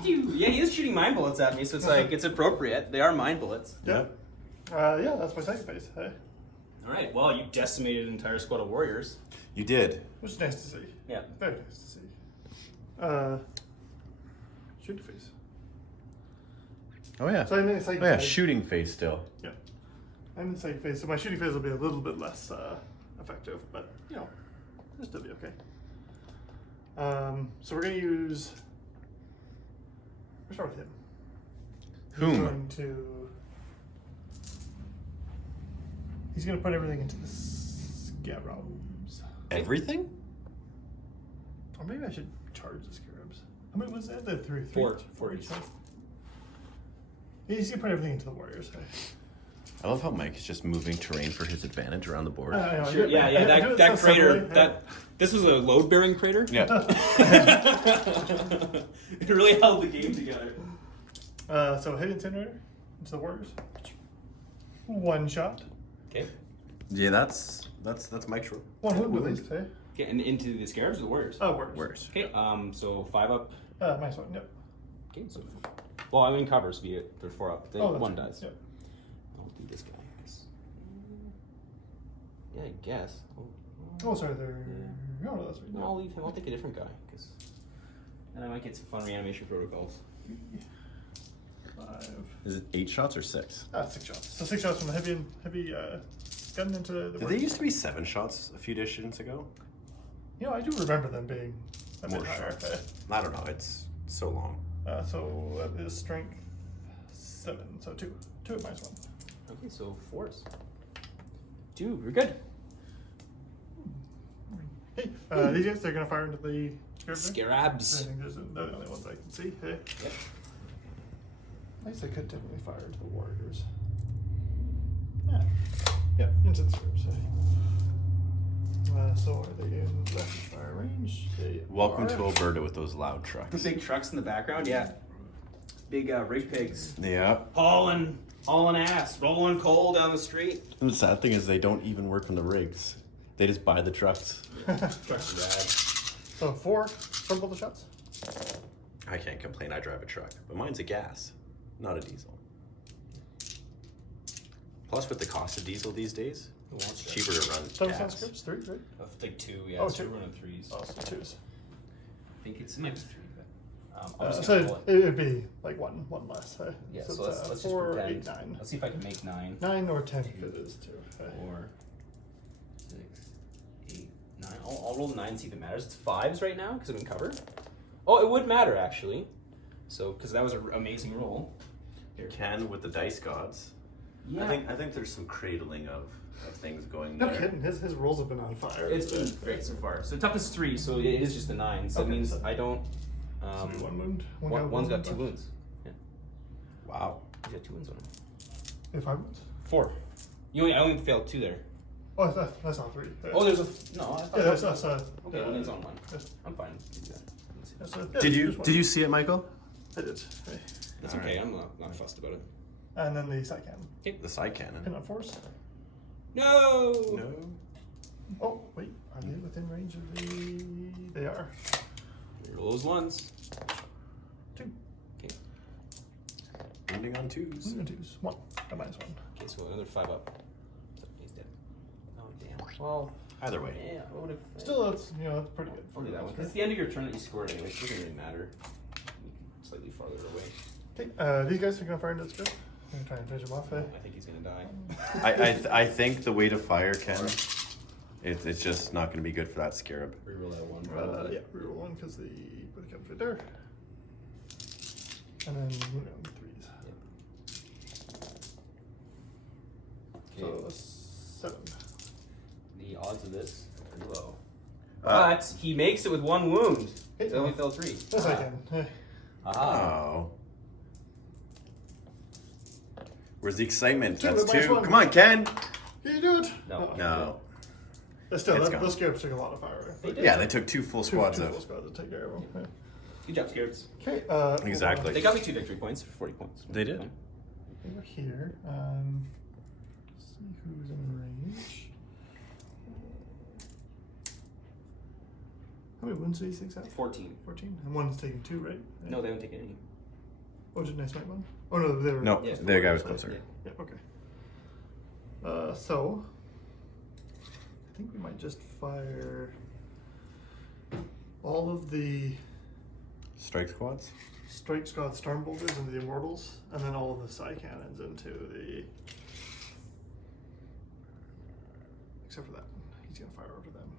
yeah, he is shooting mind bullets at me, so it's like it's appropriate. They are mind bullets. Yeah. Yeah, that's my second phase. Hey, All right. Well, you decimated an entire squad of warriors. You did. which is nice to see. Yeah. Very nice to see. Shooting phase. Oh yeah. So I'm in the second Oh yeah, phase. shooting face still. Yeah. I'm in the second phase, so my shooting phase will be a little bit less effective, but you know, it'll still be okay. So we're gonna use. We'll start with him. He's Whom? going to. He's gonna put everything into the scarabs. Everything? Or maybe I should charge the scarabs. How many was that? The 3? Four each. He's gonna put everything into the warriors. I love how Mike is just moving terrain for his advantage around the board. Sure. Yeah. That crater. This was a load-bearing crater. Yeah. It really held the game together. So hit incinerator into the warriors. 1 shot. Okay. Yeah, that's Mike's rule. 1 wound at least. Hey. Okay, and into the scarabs or the warriors? Oh, warriors. Worse. Okay. So 5 up. -1. Yep. Okay. So. Well, I mean covers. Be it. They're 4 up. Oh, that's 1 right. dies. Yep. I'll do this guy. Yeah, I guess. Oh, sorry. They're. No, that's right. No, I'll leave him. I'll take a different guy. And I might get some fun reanimation protocols. 5. Is it 8 shots or 6? 6 shots. So 6 shots from the heavy gun into the. Did they warriors. used to be 7 shots a few editions ago? You know, I do remember them being a bit More higher. shots. I don't know. It's so long. So that is strength 7. So 2. 2 at -1. Okay, so 4s. 2. We're good. Hey, these guys, they're gonna fire into the scarab. I Scarabs. think they're the only ones I can see. Hey. Yep. I guess I could technically fire into the warriors. Yeah, into the scarabs. So are they in rapid fire range? They Welcome are. to Alberta with those loud The trucks. big trucks in the background, yeah. Big rig pigs. Yeah. Hauling ass, rolling coal down the street. And the sad thing is they don't even work on the rigs. They just buy the trucks. Trucks are rad. So 4 from both the shots. I can't complain. I drive a truck, but mine's a gas, not a diesel. Plus, with the cost of diesel these days, it's cheaper to run So gas. scripts 3, right? Like 2, yeah. Oh, so 2. we're running 3s. Oh, so 2s. I think it might be 3, but I'm just So gonna roll it. it would be like one less. Yeah, so so it's, let's 4, just 8, pretend. 9. Let's see if I can make 9. 9 or 10 if it is 2. 4, 6, 8, 9. I'll roll the 9 and see if it matters. It's 5s right now because I'm in cover. Oh, it would matter actually. So, because that was an amazing roll. You can with the dice gods. Yeah. I think there's some cradling of things going No there. kidding, his rolls have been on fire. It's been great so far. So toughness 3, so it is just a 9. So Okay, that means so- I don't. So 1 wound. One's got 2 left. wounds. Yeah, Wow. he's got 2 wounds on him. If I wounds. 4. I only failed 2 there. Oh, that's not 3. Oh, there's a no. I thought Yeah, that's okay. yeah, Well, it's on 1. yeah. I'm fine. Do that. That's Did you see it, Michael? I did. Hey. That's All okay. right. I'm not fussed about it. And then the side cannon. The side cannon. Pin on force. No. No. Oh, wait. Are they within range of the. They are. Roll those 1s. 2. Okay. Ending on 2s. 2s. 1. A -1. Okay, so another 5 up. So he's dead. Oh damn. Well, Either way. yeah. I would have. Still, that's that's pretty good. I'll do that one. 'Cause it's the end of your turn that you scored anyway. So it doesn't really matter. You can slightly farther away. Okay, these guys are gonna fire into the script. I'm gonna try and finish them off. I think he's gonna die. I think the way to fire Ken It's just not going to be good for that scarab. Reroll that one. Yeah, reroll one because the comes right there. And then move on 3s. Okay. So 7. The odds of this are pretty low. But he makes it with 1 wound. Hey, It only fell 3. Yes, I can. Aha. Oh. Where's the excitement? Two, That's minus 2. one. Come on, Ken. Can you do it? No. No. But still, It's gone. those scarabs took a lot of fire. They did. Yeah, they took 2 full squads Two out. full squads to take care of them. Good job, Scarabs. Okay. Exactly. They got me 2 victory points for 40 points. They did. Over here. See who's in range. How many wounds do these things have? 14. 14. And one's taking 2, right? No, they haven't taken any. Oh, didn't I smite one? Oh no, they were. No, Yeah. the guy was closer. Yeah. Okay. So I think we might just fire all of the Strike squads? Strike Squad Stormbolters into the Immortals, and then all of the Psy Cannons into the. Except for that, he's gonna fire over them.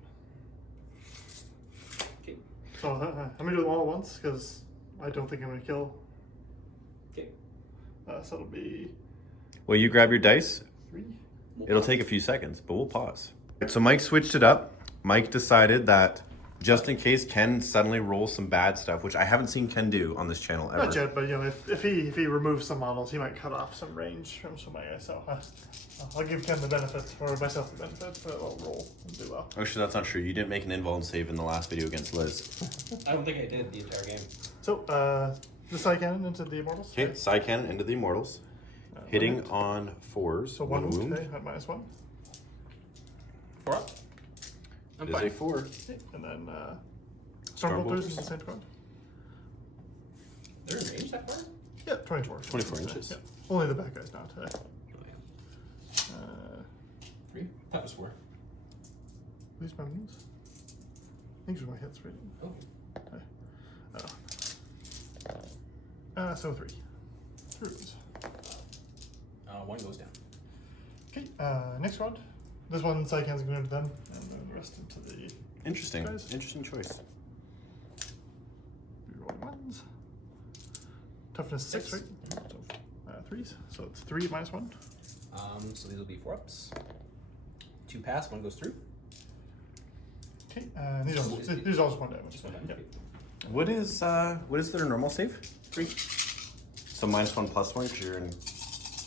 Okay. So I'm gonna do them all at once because I don't think I'm gonna kill. Okay. So it'll be Well, you grab your dice. 3. It'll take a few seconds, but we'll pause. So Mike switched it up. Mike decided that just in case Ken suddenly rolls some bad stuff, which I haven't seen Ken do on this channel ever. Not yet, but you know, if he removes some models, he might cut off some range from some guys. So I'll give Ken the benefit, or myself the benefit, but I'll roll and do well. Actually, that's not true. You didn't make an invuln save in the last video against Liz. I don't think I did the entire game. So the Psy Cannon into the Immortals. Okay, Psy Cannon into the Immortals. Hitting one on 4s. So 1 wound. Okay, at -1. 4 up. I'm It is fine. a 4. Okay, and then Stormbolters into the same squad. They're in range that far? Yeah, 24. 24 inches. Yeah. Only the back guy's not. 3? That was 4. Who's my wounds? I think it was my hits, right? Oh. So 3. 3 wounds. 1 goes down. Okay, next squad. This one, Psy Cannon's going to them, and then the rest into the Interesting. Guys. Interesting choice. reroll 1s. Toughness 6, Six. right? So 3s. So it's 3 -1. So these will be 4 ups. 2 pass, 1 goes through. Okay, these are also 1 damage. Just 1 Yeah. damage. What is their normal save? 3. So -1 +1 because you're in.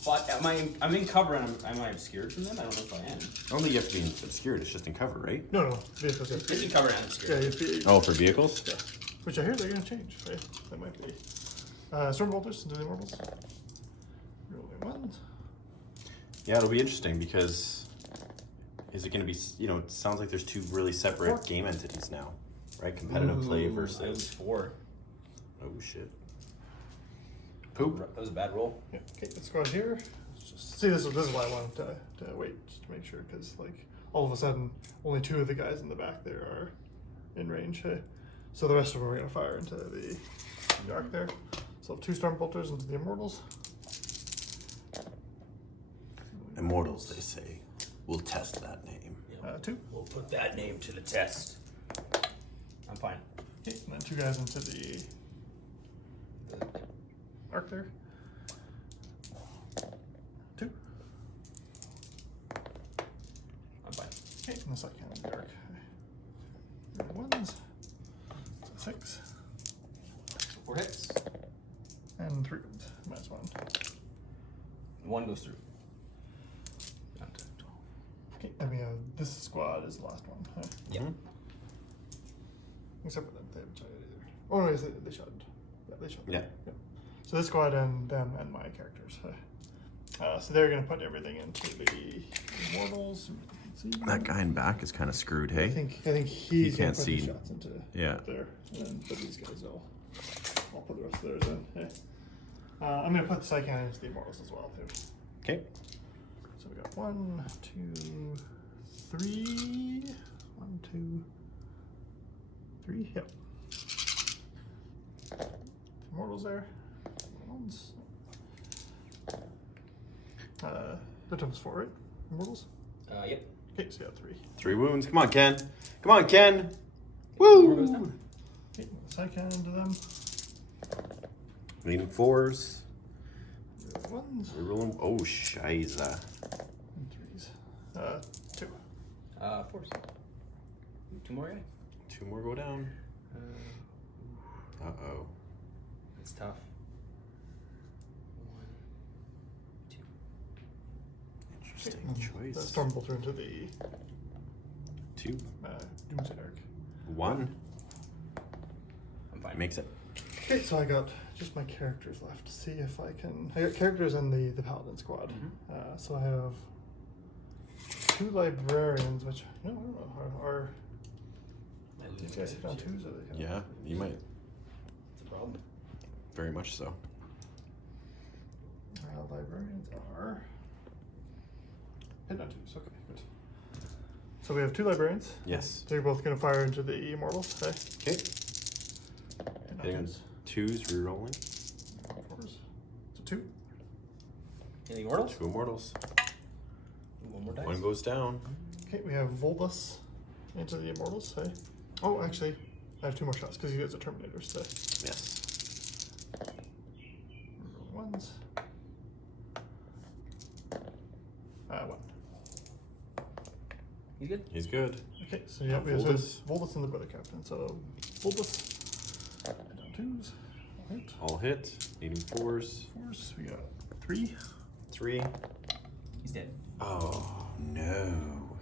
But I'm in cover and am I obscured from them? I don't know if I am. I don't think you have to be obscured. It's just in cover, right? No, vehicles. It's in cover and Yeah, obscured. Oh, for vehicles? Yeah. Which I hear they're going to change, right? That might be. Stormbolters into the Immortals. Rolling 1s. Yeah, it'll be interesting because is it going to be? It sounds like there's 2 really separate game entities now, right? Competitive play Ooh, I was versus. 4. Oh shit. Poop. That was a bad roll. Yeah. Okay, let's go out here. See, this is why I wanted to wait, just to make sure, because like all of a sudden, only 2 of the guys in the back there are in range. So the rest of them are going to fire into the arc there. So 2 Stormbolters into the Immortals. Immortals, they say. We'll test that name. 2. We'll put that name to the test. I'm fine. Okay, and then 2 guys into the arc there. 2. I'm fine. Okay, and the Psy Cannon in the arc. 1s. So 6. 4 hits. And 3 wounds. -1. 1 goes through. Down to 12. Okay, and we have this squad is the last one. Yeah. Except for them, they haven't shot it either. Oh no, they shot it. Yeah, they shot it. Yeah. So this squad and them and my characters. So they're gonna put everything into the Immortals. See? That guy in back is kind of screwed, I hey? think he's can't gonna put see. the shots into Yeah. there, and then put these guys I'll put the rest of theirs in. I'm gonna put the Psy Cannon into the Immortals as well too. Okay. So we got 1, 2, 3. 1, 2, 3. Yep. Immortals there. Ones. The toughness 4, right? Immortals. Yep. Okay, so you got 3. 3 wounds. Come on, Ken. Come on, Ken. Woo! Okay, side cannon to them. Leaning 4s. Ones. We're rolling. Oh, shiza. And 3s. 2. 4s. 2 more guys. 2 more go down. Uh-oh. It's tough. 1, 2. Interesting The choice. Stormbolter into the 2. Doomsday Arc. 1. I'm fine. Makes it. Okay, so I got just my characters left to see if I can. I got characters in the Paladin squad. So I have 2 librarians, which I don't know are these guys hit on 2s or they kind Yeah, you might. It's a problem. Very much so. Librarians are hit on 2s. Okay, good. So we have 2 librarians. Yes. They're both going to fire into the immortals. Okay. Okay. Hit on Hitting on 2s. 2s, rerolling. 4s. So 2. Any immortals? 2 immortals. One more dice. 1 goes down. Okay, we have Volbus into the immortals. Hey. Oh, actually, I have 2 more shots because you guys are Terminators. So. Yes. Roll 1s. 1. You good? He's good. Okay, so yeah, we have Volbus. Volbus and the Brother Captain. So Volbus. Hit on 2s. All hit. All hit. Needing 4s. 4s. We got 3. 3. He's dead. Oh, no.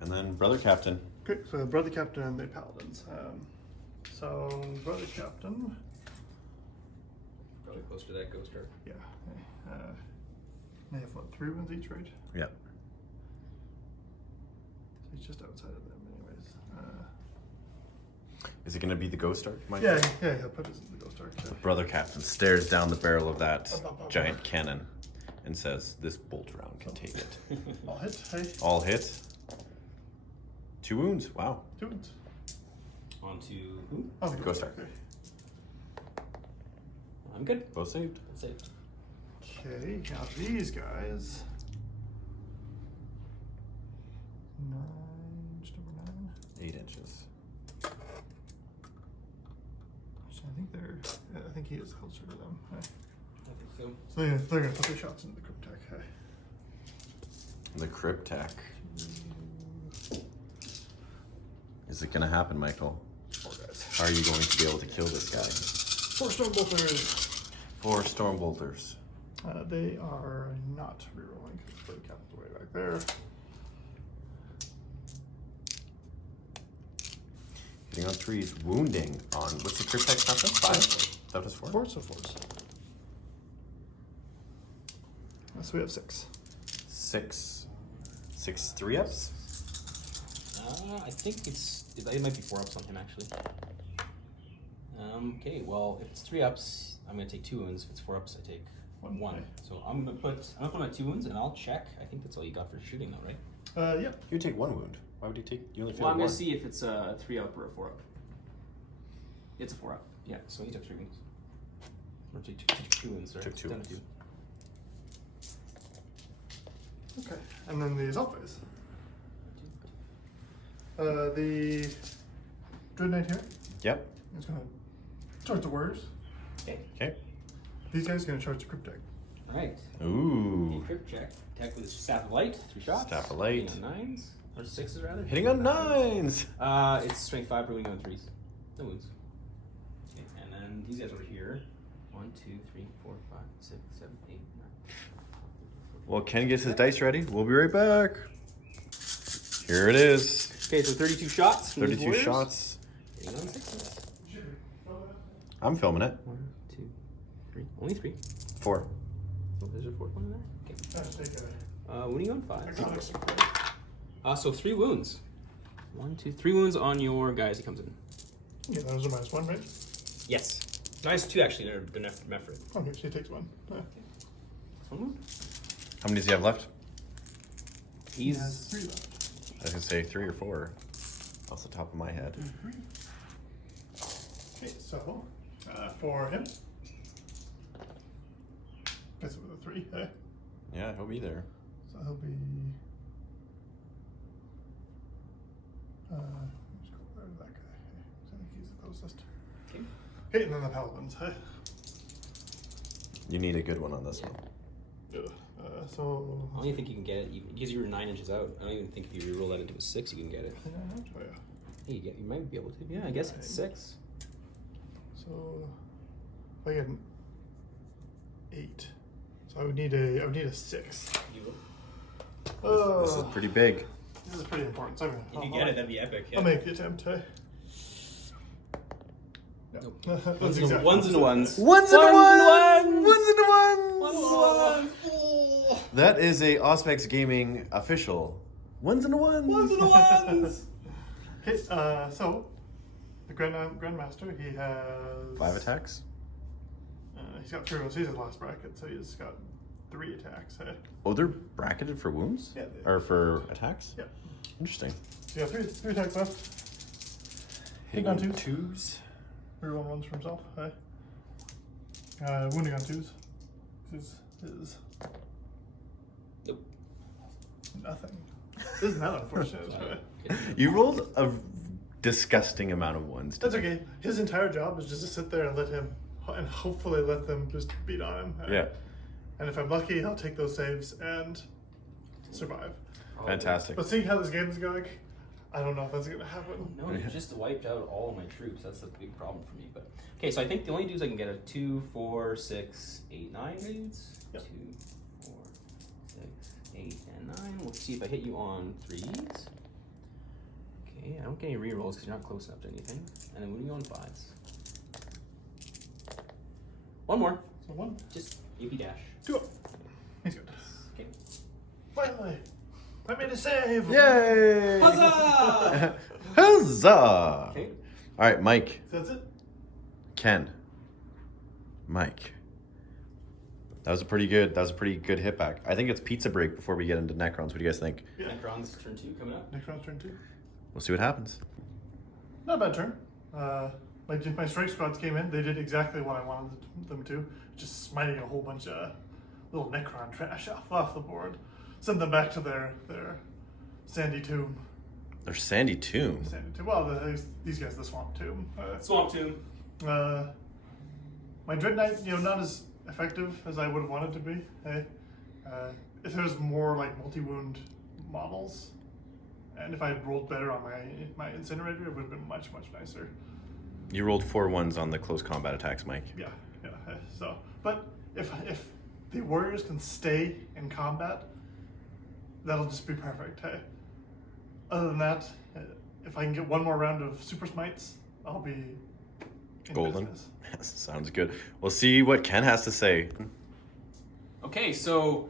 And then Brother Captain. Okay, so Brother Captain and the Paladins. So Brother Captain. Probably close to that ghost arc. Yeah. They have what, 3 wounds each, right? Yep. So he's just outside of them, anyways. Is it going to be the Ghost Arc, Mike? Yeah, put this in the Ghost Arc. The Brother Captain stares down the barrel of that giant cannon and says, "This bolt round can take it." All hit. Hey, All hit. 2 wounds. Wow. 2 wounds. On to who? Oh, Ghost Arc. Okay. I'm good. Both saved. That's it. Okay, now these guys. 9, just over 9. 8 inches. Actually, I think he is closer to them. Hey. I think so. So they're gonna put their shots into the Cryptek. Hey. The Cryptek. Is it going to happen, Michael? 4 guys. Are you going to be able to kill this guy? 4 Stormbolters. 4 Stormbolters. They are not rerolling because Brother Captain's way back there. Hitting on 3s, wounding on, what's the Cryptek toughness? 5? Toughness 4? 4, so 4s. So we have 6. 6. 6 3-ups? I think it might be 4 ups on him actually. Okay, well if it's 3 ups, I'm gonna take 2 wounds. If it's 4 ups, I take 1. So I'm gonna put my 2 wounds and I'll check. I think that's all you got for shooting though, right? Yep. You take 1 wound. Why would you take, you only feel Well, I'm 1? gonna see if it's a 3 up or a 4 up. It's a 4 up. Yeah, so he took 3 wounds. Or took 2 wounds, sorry. Took 2 Down to wounds. 2. Okay. And then the assault phase. The Dread Knight here Yep. is going to charge the warriors. Okay. Okay. These guys are going to charge the Cryptek. Alright. Ooh. Crypt check. Attack with his Staff of Light. 3 shots. Staff of Light. Hitting on 9s. Or 6s rather. Hitting on 9s! It's strength 5 per wound on 3s. No wounds. Okay, and then these guys over here. 1, 2, 3, 4, 5, 6, 7, 8, 9. Well, Ken gets his dice ready. We'll be right back. Here it is. Okay, so 32 shots. From these 32 warriors. shots. Hitting on 6s. I'm filming it. 1, 2, 3. Only 3. 4. Oh, there's a 4th one in there. Okay. Take Wounding on 5. Exotics. So 3 wounds. 1, 2, 3 wounds on your guy as he comes in. Yeah, those are -1, right? Yes. -2 actually. They're Mephrit. Okay, so he takes 1. That's 1 wound. How many does he have left? He has He's 3 left. I was going to say 3 or 4. Off the top of my head. Okay, so for him, guess it was a 3. Yeah, he'll be there. So he'll be. Let's go over to that guy. I think he's the closest. Okay. Okay, and then the paladins. Hey. You need a good one on this one. So. I don't even think you can get it because you were 9 inches out. I don't even think if you reroll that into a 6, you can get it. Oh yeah. Hey, you might be able to. Yeah, I guess it's 6. So if I get an 8, so I would need a 6. You Oh, This is pretty big. This is pretty important. So If you get it, that'd be epic. Yeah. I'll make the attempt. Hey. Nope. That's Ones exactly and ones. Ones and a one! Ones and a Ones. one! That is a Auspex Gaming official. Ones and a one! Ones and ones. Okay, so the Grandmaster, he has 5 attacks? He's got 3 rolls. He's his last bracket, so he's got 3 attacks. Hey. Oh, they're bracketed for wounds? Yeah. Or for attacks? Yeah. Interesting. So yeah, 3 attacks left. Hitting on 2s. Twos. Reroll ones for himself. Hey. Wounding on 2s. This is Nope. nothing. Isn't that unfortunate? You rolled a disgusting amount of ones. That's okay. His entire job is just to sit there and let him, and hopefully let them just beat on him. Yeah. And if I'm lucky, I'll take those saves and survive. Fantastic. But seeing how this game is going, I don't know if that's gonna happen. No, you just wiped out all of my troops. That's the big problem for me. But okay, so I think the only dudes I can get are 2, 4, 6, 8, 9 dudes. Yep. 2, 4, 6, 8, and 9. Let's see if I hit you on 3s. Okay, I don't get any rerolls because you're not close enough to anything. And then wounding you on 5s. One more. So 1, Just AP dash. 2. He's good. Okay. Finally, I made a save. Yay! Huzzah! Huzzah! Okay. All right, Mike, That's it. Ken, Mike. That was a pretty good hit back. I think it's pizza break before we get into Necrons. What do you guys think? Yeah. Necrons turn 2 coming up. Necrons turn 2. We'll see what happens. Not a bad turn. My strike squads came in. They did exactly what I wanted them to. Just smiting a whole bunch of little Necron trash off the board. Send them back to their sandy tomb. Their sandy tomb. Sandy tomb. Well, these guys, the swamp tomb. Swamp Tomb. My Dread Knight, not as effective as I would have wanted to be. Hey, if there was more like multi-wound models, and if I had rolled better on my incinerator, it would have been much nicer. You rolled 4 ones on the close combat attacks, Mike. Yeah. So, but if the warriors can stay in combat, that'll just be perfect. Hey. Other than that, if I can get one more round of super smites, I'll be in Golden. business. Sounds good. We'll see what Ken has to say. Okay, so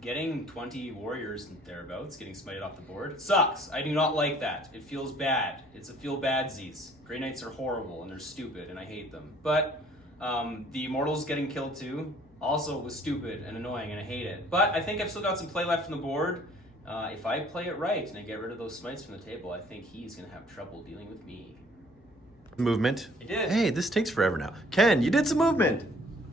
getting 20 warriors and thereabouts, getting smited off the board, sucks. I do not like that. It feels bad. It's a feel badsies. Grey Knights are horrible and they're stupid and I hate them. But the Immortals getting killed too also was stupid and annoying and I hate it. But I think I've still got some play left on the board. If I play it right and I get rid of those smites from the table, I think he's going to have trouble dealing with me. Movement. I did. Hey, this takes forever now. Ken, you did some movement.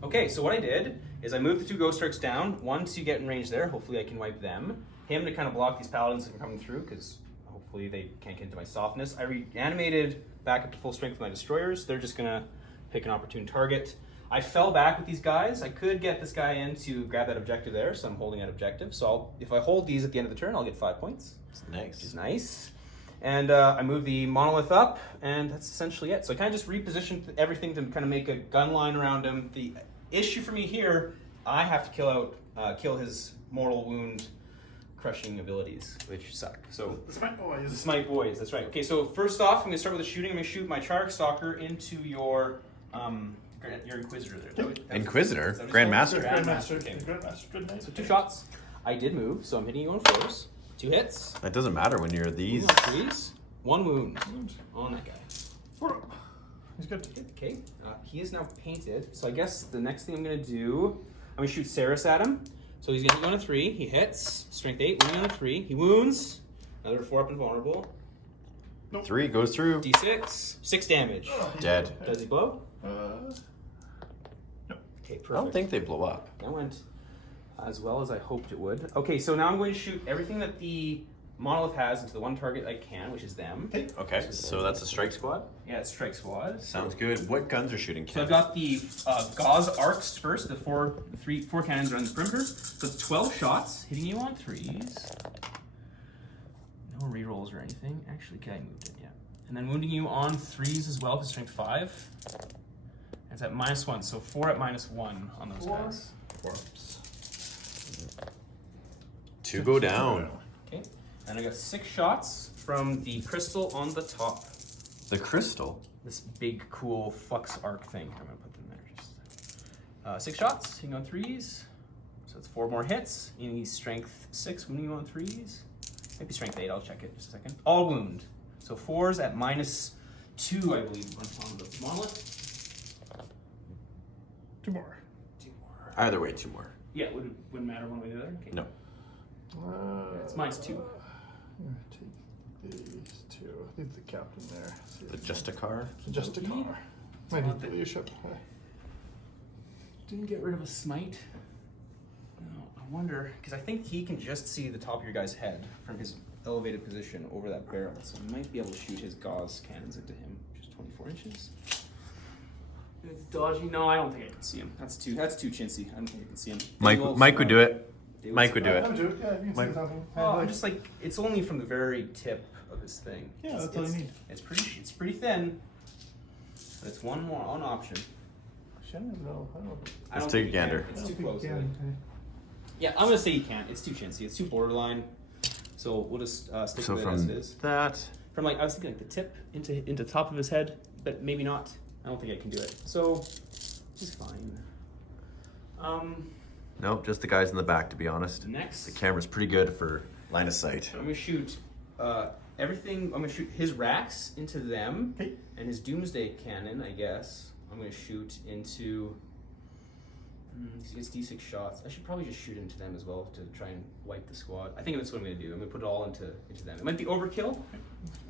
Okay, so what I did is I moved the 2 Ghost Strikes down. 1 to get in range there. Hopefully I can wipe them. Him to kind of block these Paladins from coming through because hopefully they can't get into my softness. I reanimated back up to full strength with my Destroyers. They're just going to pick an opportune target. I fell back with these guys. I could get this guy in to grab that objective there, so I'm holding that objective. So if I hold these at the end of the turn, I'll get 5 points. Nice. Which is nice. And I move the Monolith up, and that's essentially it. So I kind of just repositioned everything to kind of make a gun line around him. The issue for me here, I have to kill his mortal wound crushing abilities, which suck. So The Smite Boys. the Smite Boys, that's right. Okay, so first off, I'm going to start with the shooting. I'm going to shoot my Charg Stalker into your Inquisitor there. Inquisitor? Is that what it's Grandmaster? called? Grandmaster. Okay. Grandmaster. Dread Knight. So 2 shots. I did move, so I'm hitting you on 4s. 2 hits. It doesn't matter when you're these. 3s. 1 wound on that guy. 4. He's good. Okay, he is now painted. So I guess the next thing I'm going to do, I'm going to shoot Saris at him. So he's going to go on a 3. He hits. Strength 8, wounding on a 3. He wounds. Another 4 up and vulnerable. 3 goes through. D6. 6 damage. Dead. Does he blow? No. Okay, perfect. I don't think they blow up. That went as well as I hoped it would. Okay, so now I'm going to shoot everything that the monolith has into the one target I can, which is them. Okay, so that's a strike squad. Yeah, it's strike squad. Sounds good. What guns are shooting? So I've got the gauze arcs first. The four cannons are on the perimeter. So it's 12 shots, hitting you on 3s. No rerolls or anything. Actually, okay, I moved it, yeah. And then wounding you on 3s as well, because strength 5. It's at -1, so 4 at -1 on those guys. 4. 2 go down. Okay, and I got 6 shots from the crystal on the top. The crystal. This big, cool flux arc thing. I'm gonna put them there. Just 6 shots, hitting on 3s. So it's 4 more hits. You need strength 6, wounding you on 3s. Maybe strength 8, I'll check it just a second. All wound. So 4s at -2, I believe, on the monolith. 2 more. 2 more. Either way, 2 more. Yeah, wouldn't matter one way or the other. Okay. No. It's -2. I'm gonna take these 2. I think the captain there. The just a car. Just a car. Might need the leadership. Didn't get rid of a smite. No, I wonder, because I think he can just see the top of your guy's head from his elevated position over that barrel, so I might be able to shoot his gauze cannons into him, which is 24 inches. It's dodgy. No, I don't think I can see him. That's too chintzy. I don't think I can see him. Mike would do it. Mike would do I it. would do it. Yeah, you can see Mike- something. Oh, I'm just like, it's only from the very tip of his thing. Yeah, that's all you need. It's pretty thin. But it's one more on option. I don't know. I don't know. I Let's don't take think a you gander. can. I It's don't too think close. you I can. think. Yeah, I'm gonna say you can't. It's too chintzy. It's too borderline. So we'll just stick So with it as it from is. that, From like, I was thinking like the tip into top of his head, but maybe not. I don't think I can do it. So, just fine. nope, just the guys in the back, to be honest. Next, The camera's pretty good for line of sight. I'm gonna shoot everything. I'm gonna shoot his racks into them, Okay. and his doomsday cannon. I guess I'm gonna shoot into. He gets D6 shots. I should probably just shoot into them as well to try and wipe the squad. I think that's what I'm gonna do. I'm gonna put it all into them. It might be overkill,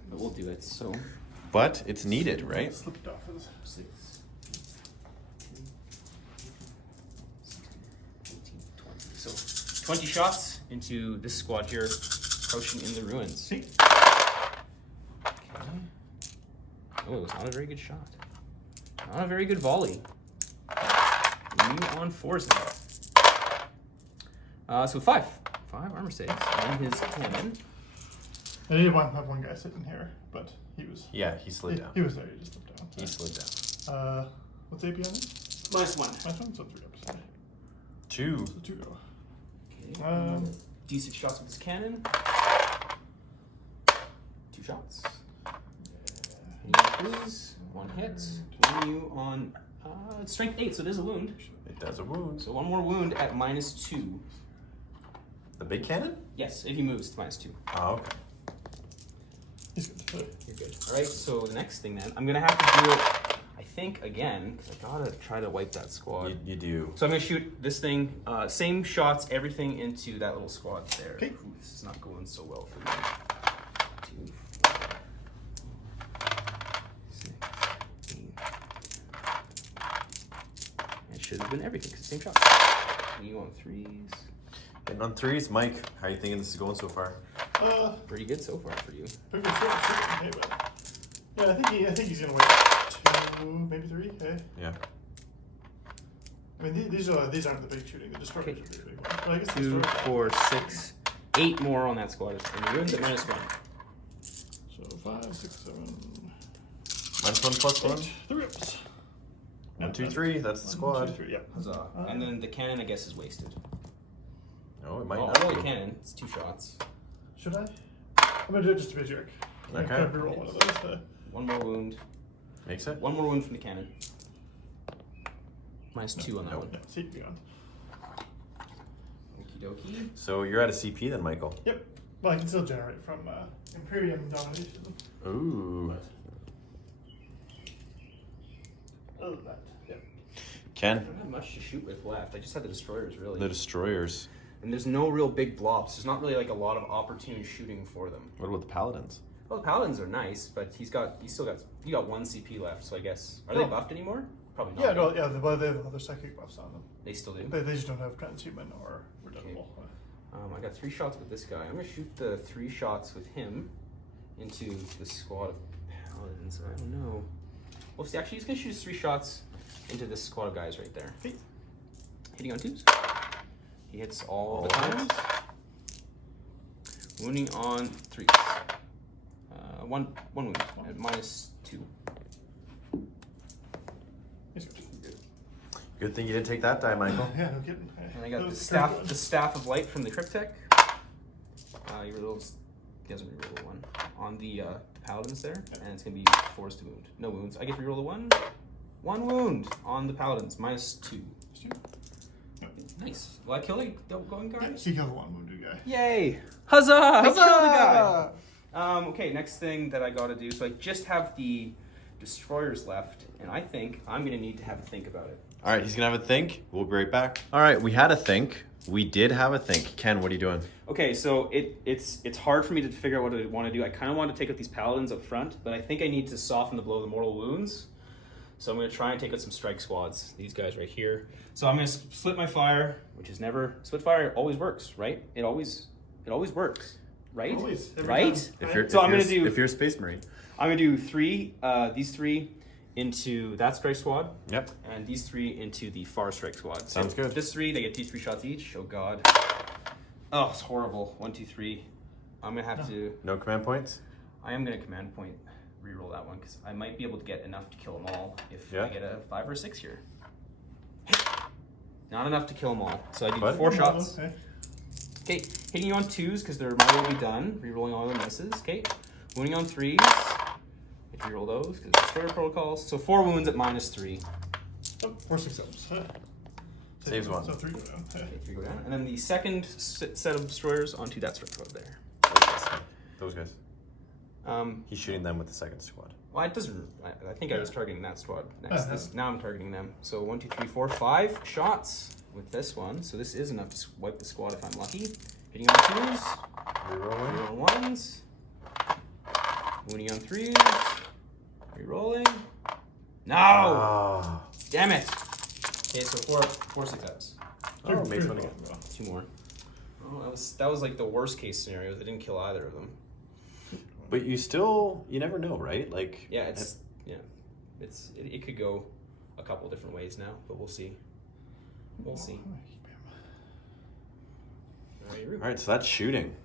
but we'll do it. So. But it's needed, right? Slipped off his. 6, 18, 20. So 20 shots into this squad here, crouching in the ruins. See? Okay. Oh, it was not a very good shot. Not a very good volley. You on 4s now. So 5 armor saves on his cannon. I did have one guy sitting here, but he was. Yeah, he slid down. He was there. He just slipped down. He slid down. What's AP on it? -1. My phone, so 3 ups. 2. So 2 go. Okay. D6 shots with his cannon. 2 shots. Please, 1 hit. Wounding you on it's strength 8, so it is a wound. It does a wound. So 1 more wound at -2. The big cannon? Yes, if he moves, it's -2. Oh, okay. He's good. You're good. All right. So the next thing then, I'm gonna have to do it. I think again, because I gotta try to wipe that squad. You do. So I'm gonna shoot this thing, same shots, everything into that little squad there. Okay. Ooh, this is not going so well for me. 2, 4, 6, 8. It should have been everything, because same shots. You on 3s. Getting on 3s. Mike, how are you thinking this is going so far? Pretty good so far for you. Pretty good. Okay, but yeah, I think he's gonna wait 2, maybe 3. Okay. Yeah. I mean, these aren't the big shooting. The destroyers Okay. are the big ones. But I guess the 2, destroyers. 4, 6, 8 more on that squad. And the ruins at -1. So 5, 6, 7, -1 +1. 3 ups. 1, 2, 3. That's the 1, squad. 2, 3. Yeah. Huzzah. And then the cannon, I guess, is wasted. No, it might Oh, not roll be. the cannon. It's 2 shots. Should I? I'm gonna do it just to be a jerk. Okay. I'm gonna roll one of those. 1 more wound. Makes it? 1 more wound from the cannon. -2 on that one. Yeah, see, beyond. Okie dokie. So you're at a CP then, Michael. Yep. Well, I can still generate from Imperium domination. Ooh. Other than that, yep. I Ken, don't have much to shoot with left. I just had the destroyers, really. the destroyers. And there's no real big blobs. There's not really like a lot of opportune shooting for them. What about the paladins? Well, the paladins are nice, but you got 1 CP left, so I guess. Are they buffed anymore? Probably not. Yeah, right? no, yeah, but they have other psychic buffs on them. They still do. They just don't have transhuman or redeemable. I got 3 shots with this guy. I'm gonna shoot the 3 shots with him into the squad of paladins. I don't know. Well, see, actually, he's gonna shoot 3 shots into this squad of guys right there. Okay. Hitting on 2s. He hits all the times. Wounding on 3s. One wound at -2. He's good. Good thing you didn't take that die, Michael. Yeah, no kidding. And I got That the was staff, pretty good. the staff of light from the cryptek. He rolls. He doesn't reroll one on the paladins there, and it's gonna be forced to wound. No wounds. I get to reroll the 1. 1 wound on the paladins, -2. Yep. Nice. Will I kill the going guy? Yeah, he killed the one wounded guy. Yay! Huzzah! I killed the guy. Okay, next thing that I gotta do. So I just have the destroyers left, and I think I'm gonna need to have a think about it. All right, he's gonna have a think. We'll be right back. All right, we had a think. We did have a think. Ken, what are you doing? Okay, so it's hard for me to figure out what I want to do. I kind of want to take out these paladins up front, but I think I need to soften the blow of the mortal wounds. So I'm going to try and take out some strike squads. These guys right here. So I'm going to split my fire, which is never split fire. Always works, right? It always works, right? Always, every right? time. If you're a space marine. I'm going to do 3. These 3 into that strike squad. Yep. And these 3 into the far strike squad. So Sounds good. This 3, they get 3 shots each. Oh god. Oh, it's horrible. 1, 2, 3. I'm gonna have to. No command points. I am gonna command point reroll that one because I might be able to get enough to kill them all if Yeah. I get a 5 or 6 here. Not enough to kill them all. So I do What? 4 shots. Okay. Okay, hitting you on 2s because their might will be done. Rerolling all the misses. Okay, wounding on 3s. If you roll those because destroyer protocols. So 4 wounds at -3. Oh, 4 successes. Saves 1. So 3 go down. Okay, 3 go down. And then the second set of destroyers onto that strike squad there. Those guys. He's shooting them with the second squad. Well, it doesn't. I think I was targeting that squad next. Now I'm targeting them. So 1, 2, 3, 4, 5 shots with this one. So this is enough to wipe the squad if I'm lucky. Hitting on 2s, Rerolling. rerolling 1s, wounding on 3s, rerolling. No! Oh. Damn it! Okay, so 4 successes. Oh, makes one again. 2 more. Oh, that was like the worst case scenario. They didn't kill either of them. But you never know, right? Like, Yeah, it could go a couple different ways now, but we'll see. We'll see. all right, so that's shooting.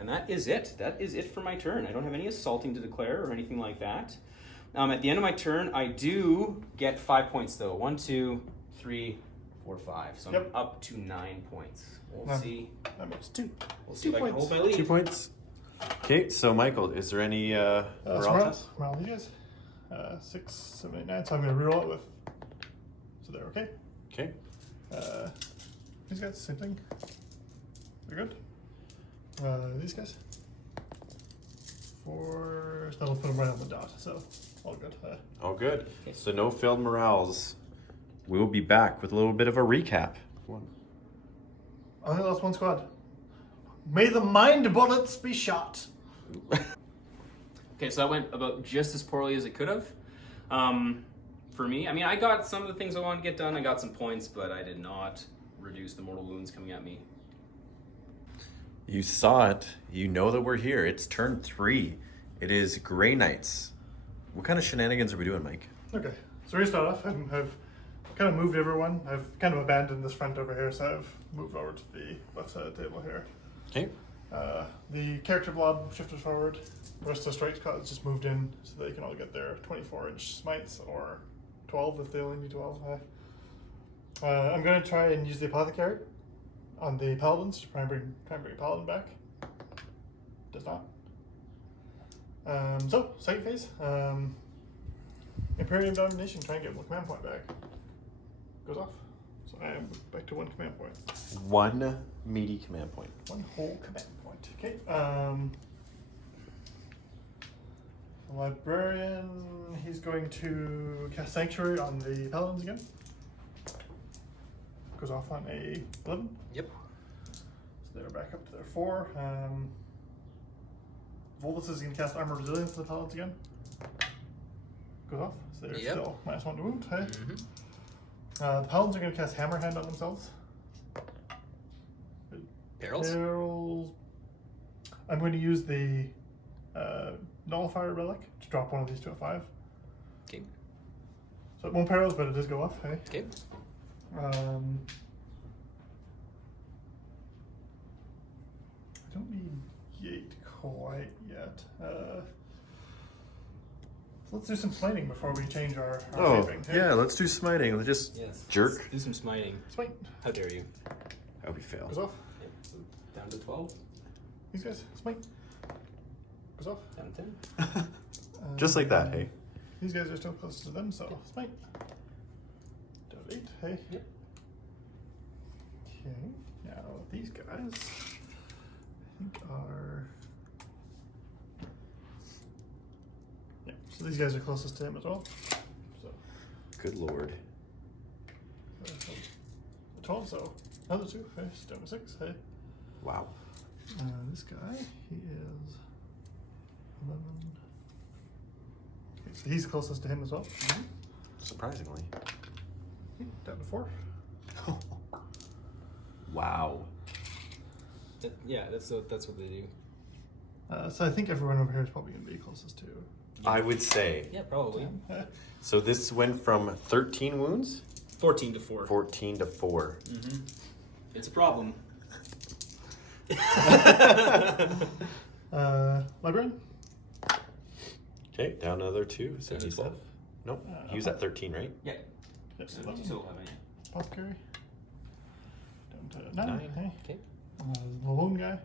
And that is it. That is it for my turn. I don't have any assaulting to declare or anything like that. At the end of my turn, I do get 5 points though. 1, 2, 3, 4, 5. So I'm up to 9 points. We'll see. That makes 2. We'll see if I can hold my lead. 2 points. Okay, so Michael, is there any morale tests? Morale, you guys. 6, 7, 8, 9. So I'm going to reroll it with. So they're okay. Okay. These guys, same thing. They're good. These guys. 4. That'll put them right on the dot. So all good. All good. So no failed morales. We will be back with a little bit of a recap. I only lost 1 squad. May the mind bullets be shot. Okay, so that went about just as poorly as it could have. For me, I mean, I got some of the things I wanted to get done. I got some points, but I did not reduce the mortal wounds coming at me. You saw it. You know that we're here. It's turn 3. It is Grey Knights. What kind of shenanigans are we doing, Mike? Okay, so we start off. I've kind of moved everyone. I've kind of abandoned this front over here, so I've moved over to the left side of the table here. Okay. The character blob shifted forward. The rest of the strike squads just moved in, so they can all get their 24-inch smites, or 12 if they only need 12. I'm going to try and use the apothecary on the paladins to try and bring a paladin back. Does not. So second phase, Imperium Domination, try and get 1 command point back. Goes off. So I am back to 1 command point. 1 meaty command point. 1 whole command point. Okay. Librarian, he's going to cast Sanctuary on the paladins again. Goes off on a 11. Yep. So they're back up to their 4. Volvus is going to cast Armor Resilience on the paladins again. Goes goes off. So they're Yep. still -1 to wound. Hey. Mm-hmm. The paladins are going to cast Hammerhand on themselves. Perils? Perils. I'm going to use the Nullifier Relic to drop one of these to a 5. Okay. So it won't perils, but it does go off. Hey. Okay. I don't need Gate quite yet. Let's do some smiting before we change our Oh, shaping. Hey. yeah, let's do smiting. Let's just Yes. jerk. Let's do some smiting. Smite. How dare you? I hope you fail. Goes off. Yep. So down to 12. These guys. Smite. Goes off. Down to 10. Just like that, hey. These guys are still close to them, so smite. Down to 8. Hey. Yep. Okay. Now these guys, I think are. Yeah. So these guys are closest to him as well. So. Good lord. 12. So another 2. Hey. Down to 6. Hey. Wow. This guy, he is 11. Okay, so he's closest to him as well. Surprisingly. Okay, down to 4. Wow. Yeah, that's what they do. So I think everyone over here is probably going to be closest to. I would say. Yeah, probably. So this went from 13 wounds? 14 to 4. 14 to 4. Mm-hmm. It's a problem. Librarian. Okay, down another 2. So Down to he's 12. at, nope, he was at 13, right? Yeah. Yep, So 11. still 11, yeah. Apothecary. Down to 9. 9. Hey. Okay. The lone guy.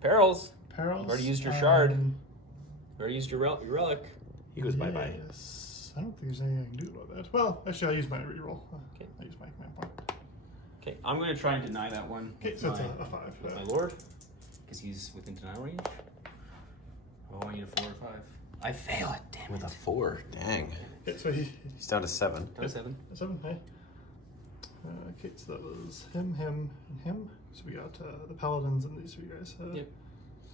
Perils. Perils. Already used your shard. Already used your relic. He goes bye-bye. Yes. I don't think there's anything I can do about that. Well, actually, I'll use my reroll. Okay. I'll use my command point. Okay, I'm going to try and deny that one. Okay, with so it's my, a 5. with my lord, because he's within denial range. Oh, I need a 4 or 5. I fail it, damn With it. a 4. Dang. Okay, so He's down to 7. Down to 7. 7, hey. Okay, so that was him, and him. So we got the paladins and these 3 guys. Yep.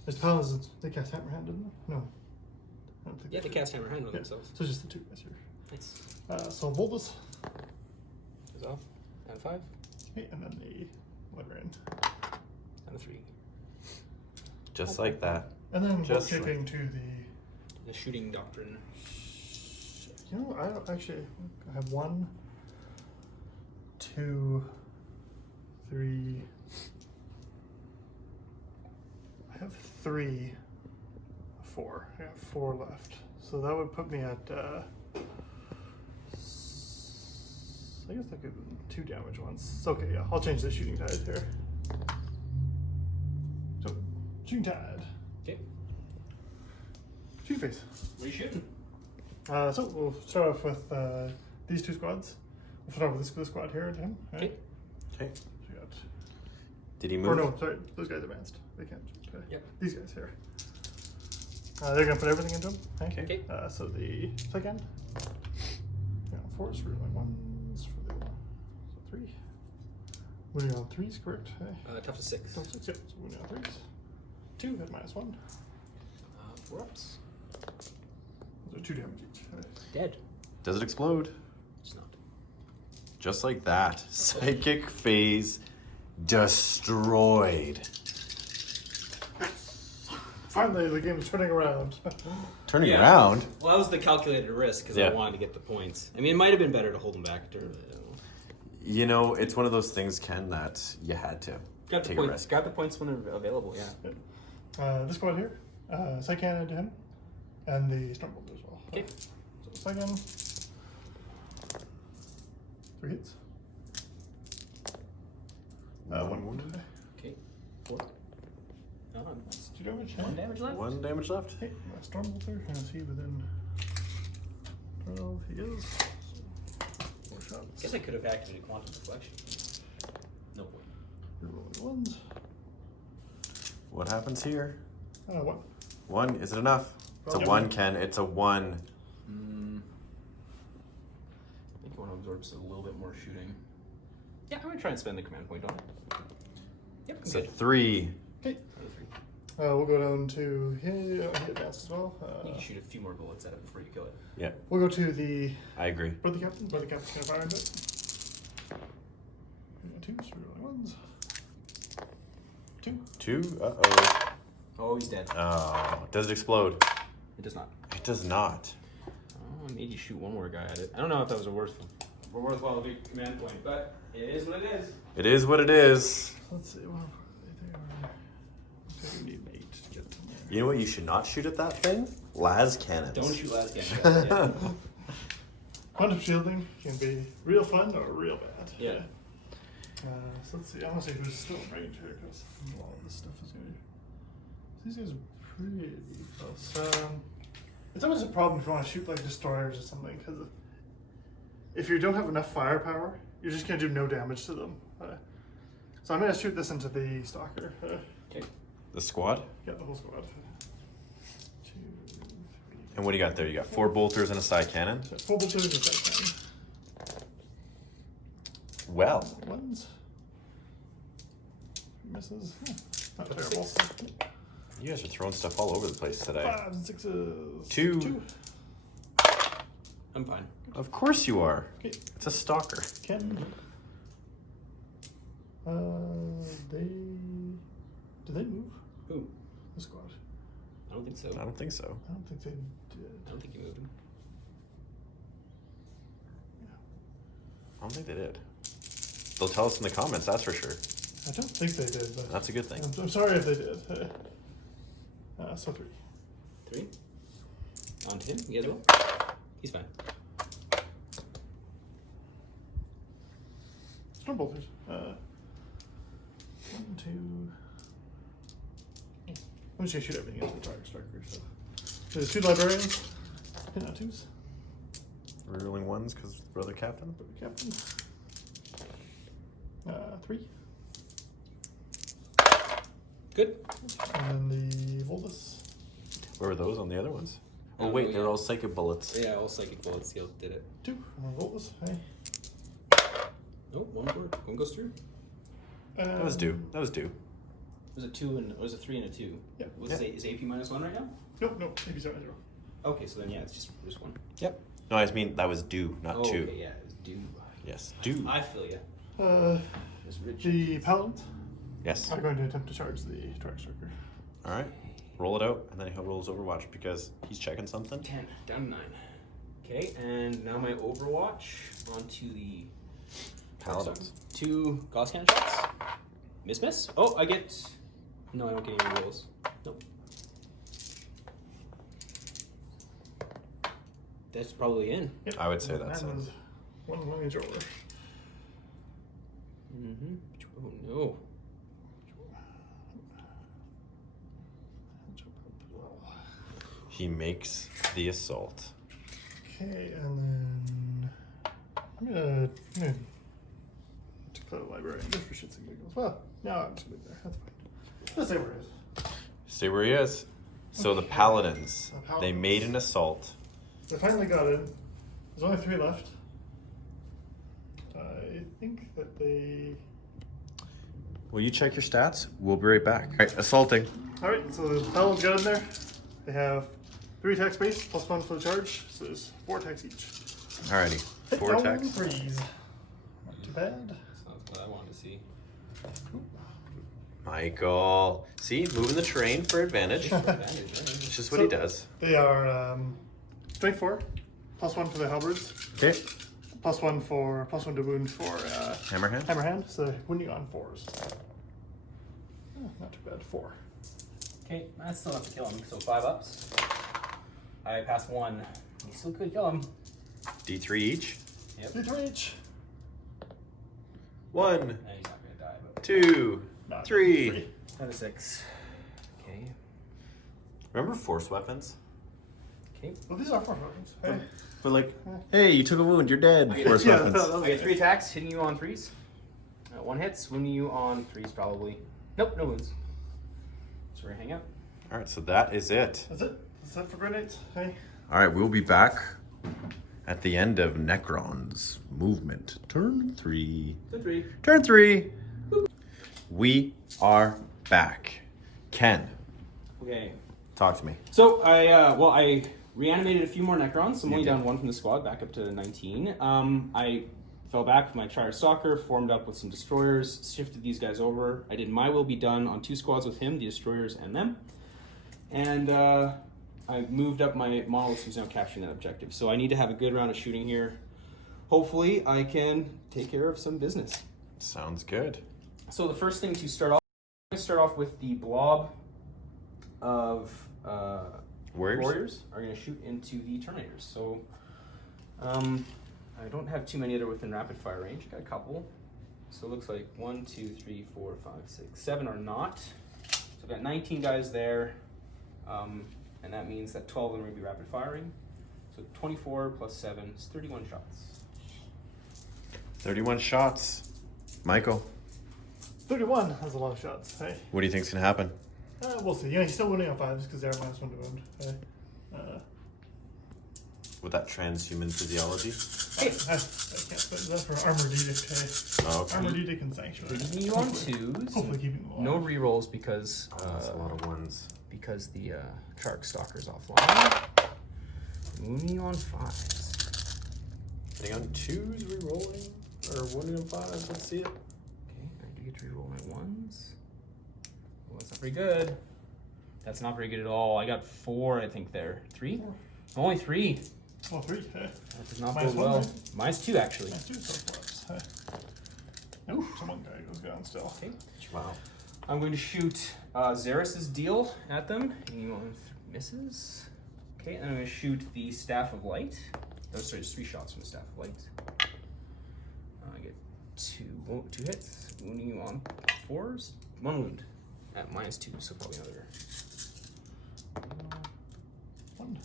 There's paladins, they cast Hammerhand, didn't they? No. I don't think Yeah, they cast Hammer Hand on Yeah, themselves. so just the 2 guys here. Nice. So Voltus. Goes off. Down to 5. Okay, and then the librarian. Down to 3. Just like that. And then Just shaping to The shooting doctrine. the. You know, I don't actually. I have 1, 2, 3. I have 3, 4. I have 4 left. So that would put me at. I guess I could 2 damage ones. So, okay, yeah, I'll change the shooting tide here. So, shooting tide. Okay. Shooting phase. What are you shooting? So we'll start off with these 2 squads. We'll start with this squad here and him. Right? Okay. Okay. So we got, Did he or move? no, sorry, those guys advanced. They can't. Okay. Yep. These guys here. They're gonna put everything into them. Okay. Okay. So the second. Yeah, 4s for my 1s for the so 3. Winning on 3s, correct? Hey. Tough to 6. So 6, yep. So winning on 3s. 2 at -1. 4 ups. Those are 2 damage each. Right. Dead. Does it explode? It's not. Just like that. Psychic phase destroyed. Finally, the game's turning around. Turning Yeah. around? Well, that was the calculated risk because Yeah. I wanted to get the points. I mean, it might have been better to hold them back. You know, it's one of those things, Ken, that you had to Grab the take a points. risk. Grab the points when they're available. Yeah. This squad here, Psykan into him, and the Stormbolt as well. Okay. So Psykan, 3 hits. 1 wound. Okay. 4. That's 2 damage. 1 damage left. 1 damage left. Okay, my Stormbolter, and is he within 12? He is. So 4 shots. Guess I could have activated quantum deflection. No point. Rerolling 1s. What happens here? 1. 1, is it enough? It's a Well, 1, Ken. It's a 1. I think I want to absorb just a little bit more shooting. Yeah, I'm going to try and spend the command point on it. Yep, I'm It's a good. 3. Okay. We'll go down to he advanced as well. You can shoot a few more bullets at it before you kill it. Yeah, We'll go to the I agree. brother captain. Brother captain's gonna fire into it. 2s, rolling 1s. 2. 2. Uh-oh. Oh, he's dead. Oh, does it explode? It does not. It does not. Oh, I made you shoot one more guy at it. I don't know if that was a worthwhile big command point, but it is what it is. It is what it is. Let's see. Well, they are. Okay, we need an 8 to get to there. You know what you should not shoot at that thing? Las cannons. Don't shoot last game. Yeah. Quantum shielding can be real fun or real bad. Yeah. So let's see. I want to see who's still in range here because a lot of this stuff is going to be. These guys are pretty close. It's always a problem if you want to shoot like destroyers or something because if you don't have enough firepower, you're just going to do no damage to them. So I'm going to shoot this into the stalker. Okay. The squad? Yeah, the whole squad. 2, 3. And what do you got there? You got 4 bolters and a side cannon? So 4 bolters and a side cannon. Well, Ones. Misses. Not terrible. you guys are throwing stuff all over the place today. 5s and 6s. 2. I'm fine. Of course you are. Okay. It's a stalker. Ken. Did they move? Who? The squad. I don't think so. I don't think so. I don't think they did. I don't think you moved him. I don't think they did. They'll tell us in the comments, that's for sure. I don't think they did. But That's a good thing. I'm sorry if they did. So 3. 3. On to him. You guys will? He's fine. Storm bolters. 1, 2. I'm just gonna shoot everything into the target striker. So there's 2 librarians. And 2s. Rerolling 1s because brother captain. Captain. 3. Good. And then the Voltus. Where were those on the other ones? Oh Oh, wait, yeah. they're all psychic bullets. Yeah, all psychic bullets. He did it. 2. Voltus. Hey. Nope, one goes through. That was due. That was due. It was a 2 and it was a 3 and a 2. Yeah. Was Yeah. Is AP -1 right now? Nope. Maybe 0. Okay, so then yeah, it's just 1. Yep. No, I just mean that was due, not 2. Okay, yeah, it was due. Yes, due. I feel ya. It's rich. The Paladins Yes. are going to attempt to charge the Target Striker. All right. Roll it out, and then he'll roll his Overwatch because he's checking something. 10 down to 9. Okay, and now my Overwatch onto the Paladins. 2 Gauss cannon shots. Miss. Oh, I get. No, I don't get any rolls. Nope. That's probably in. Yep. I would say that's that it. was 1 range over. Mm-hmm. Oh no. He makes the assault. Okay, and then I'm gonna declare the library just for shits and giggles. Well, no, I'm just gonna leave it there. That's fine. Let's say where it is. Stay where he is. So the Okay. Paladins, The Paladins. they made an assault. They finally got in. There's only 3 left. I think that they. Will you check your stats? We'll be right back. All right, assaulting. All right, so the Paladins got in there. They have 3 attack space plus 1 for the charge, so there's 4 attacks each. Alrighty, Hit 4 down attacks. 3s. Not too bad. That's not what I wanted to see. Michael. See, moving the terrain for advantage. It's just what he does. They are strength 4, plus 1 for the halberds, Okay. plus 1 to wound for Hammerhand. hammerhand. So wounding on 4s. Oh, not too bad. 4. Okay, I still have to kill him, so 5 ups. I passed 1. You still could kill him. D3 each. Yep. 3 each. 1, No, he's not gonna die, but 2, No, 3. out of 6. Okay. Remember force weapons? Okay. Well, these are 4 weapons. Hey. But like, hey, you took a wound, you're dead. I get Force Yeah, weapons. that was I get 3 attacks, hitting you on 3s. 1 hits, wounding you on 3s probably. Nope, no wounds. So we're gonna hang out. All right, so that is it. That's it. That's it for grenades. Hey. All right, we'll be back at the end of Necron's movement. Turn 3. Good 3. Turn 3. We are back. Ken, Okay. Talk to me. So I reanimated a few more Necrons. I'm You only did. down 1 from the squad, back up to 19. I fell back with my Trier Stalker, formed up with some destroyers, shifted these guys over. I did My Will Be Done on 2 squads with him, the destroyers and them. And I moved up my monoliths, who's now capturing that objective. So I need to have a good round of shooting here. Hopefully I can take care of some business. Sounds good. So the first thing to start off, I'm going to start off with the blob of warriors are going to shoot into the Terminators. So I don't have too many that are within rapid fire range. I got a couple. So it looks like 1, 2, 3, 4, 5, 6, 7 are not. So I've got 19 guys there. And that means that 12 of them are going to be rapid firing. So 24 plus 7 is 31 shots. 31 shots. Michael, 31 has a lot of shots. Hey, what do you think's gonna happen? we'll see. Yeah, he's still winning on 5s because they're -1 to wound. Hey. With that transhuman physiology? I can't spend that for Armored Edict. Hey. Oh, okay. Armored Edict and Sanctuary. Leaving you on 2s. Hopefully keeping them alive. No rerolls because That's a lot of ones. because the Shark Stalker's offline. Moving on 5s. Hitting on 2s, re-rolling, or 1 and 5s. Let's see it. Okay, I do get to reroll my 1s. Well, that's not very good. That's not very good at all. I got 4, I think there. 3? Only 3. Oh, 3. Hey. That does not Minus bode 1, well. right? Minus 2 actually. Minus 2 so far. Hey. Ooh, someone guy goes down still. Okay. Wow. I'm going to shoot Xeris' deal at them. Anyone misses? Okay, and I'm going to shoot the Staff of Light. Oh, sorry, just 3 shots from the Staff of Light. I get 2 hits. Wounding you on 4s. 1 wound at -2, so probably another. 1.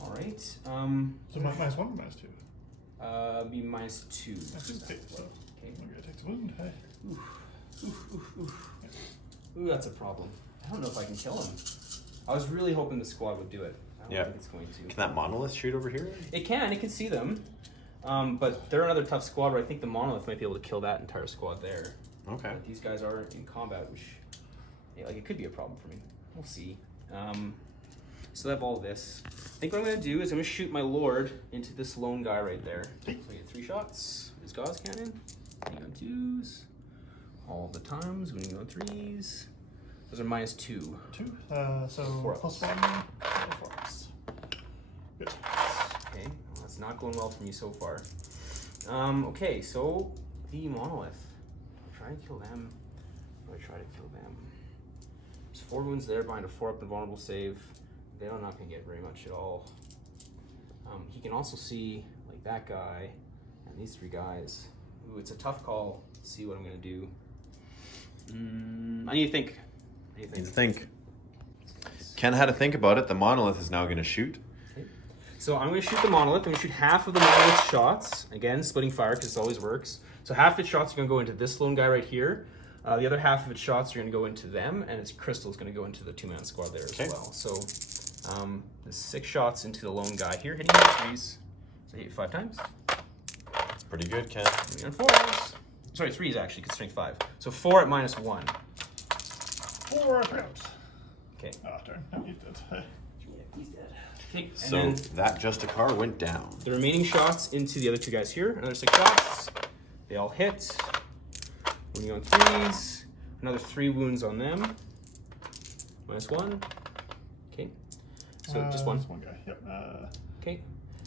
All right. So -1 or -2? Be -2. Okay, so Okay. I'm gonna take the wound. Hey. Ooh, that's a problem. I don't know if I can kill him. I was really hoping the squad would do it. I don't Yeah. think it's going to. Can that monolith shoot over here? It can see them. But they're another tough squad where I think the monolith might be able to kill that entire squad there. Okay. But these guys are in combat, which it could be a problem for me. We'll see. So I have all this. I think what I'm going to do is I'm going to shoot my Lord into this lone guy right there. So I get 3 shots. His Gauss Cannon. Winning on 2s. All the times. Winning on 3s. Those are -2. 2. So 4 plus ups. 1. 4 ups. Good. Okay, well, that's not going well for me so far. Okay, so the monolith. I'll try to kill them. There's 4 wounds there behind a 4-up invulnerable save. They're not going to get very much at all. He can also see like that guy and these 3 guys. Ooh, it's a tough call. Let's see what I'm going to do. I need to think. Need to think. Ken had to think about it. The monolith is now going to shoot. So I'm going to shoot the monolith. I'm going to shoot half of the monolith's shots. Again, splitting fire because it always works. So half of its shots are going to go into this lone guy right here. The other half of its shots are going to go into them, and its crystal is going to go into the 2-man squad there as well. So the 6 shots into the lone guy here, hitting the 3s. So I hit 5 times. It's pretty good, Ken. And 4s. Sorry, 3s actually, because strength 5. So 4 at -1. 4 3 ups. Okay. Oh, darn. No, he's dead. Hey. He's dead. Okay, and So then that Justicar went down. the remaining shots into the other 2 guys here. Another 6 shots. They all hit. Wounding on 3s. Another 3 wounds on them. -1. Okay. So just 1. Just 1 guy. Yep. Okay.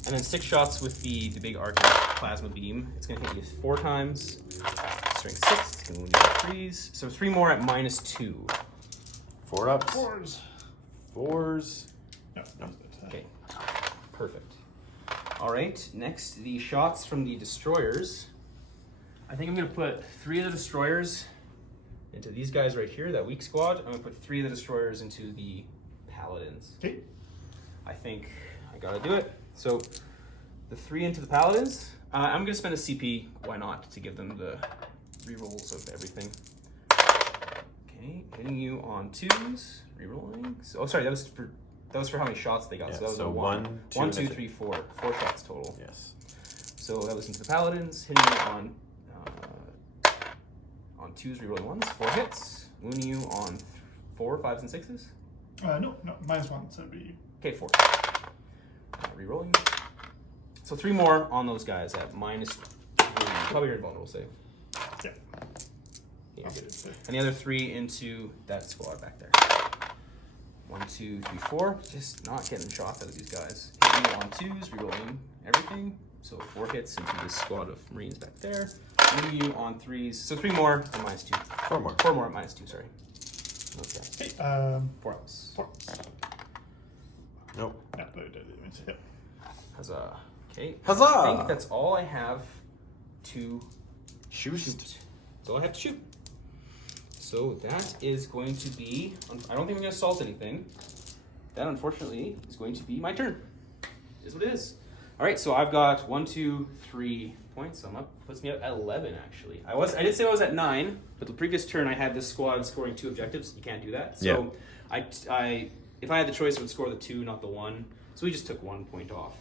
And then 6 shots with the big arcing plasma beam. It's going to hit you 4 times. Strength 6. It's going to wound you on 3s. So 3 more at -2. 4 ups. 4s. 4s. No, no. Okay. Perfect. All right. Next, the shots from the destroyers. I think I'm going to put 3 of the destroyers into these guys right here, that weak squad. I'm going to put 3 of the destroyers into the paladins. Okay. I think I got to do it. So the 3 into the paladins. I'm going to spend a CP, why not, to give them the rerolls of everything. Okay, hitting you on 2s, rerolling. So, oh, sorry, that was for how many shots they got. Yeah, so that was so a 1, 1, 2, 3, 4. 4 shots total. Yes. So that was into the paladins, hitting you on 2s, rerolling 1s, 4 hits, wounding you on 4, 5s, and 6s. No, -1, so it'd be... Okay, 4. Rerolling. So 3 more on those guys at -3. Probably your invulnerable save. Yeah. Yeah, and the other 3 into that squad back there. 1, 2, 3, 4. Just not getting shots out of these guys. Hitting on 2s, rerolling everything. So 4 hits into this squad of Marines back there. Moving you on 3s. So 3 more at -2. 4 more. 4 more at -2, sorry. Okay. Okay, 4 else. 4. Nope. No, no, yeah. Huzzah. Okay. Huzzah! I think that's all I have to Shoot. That's all I have to shoot. So that is going to be, I don't think I'm going to assault anything. That unfortunately is going to be my turn. It is what it is. All right, so I've got 1, 2, 3 points. I'm up. Puts me at 11 actually. I did say I was at 9, but the previous turn I had this squad scoring 2 objectives. You can't do that. So yeah. If I had the choice, I would score the 2, not the 1. So we just took 1 point off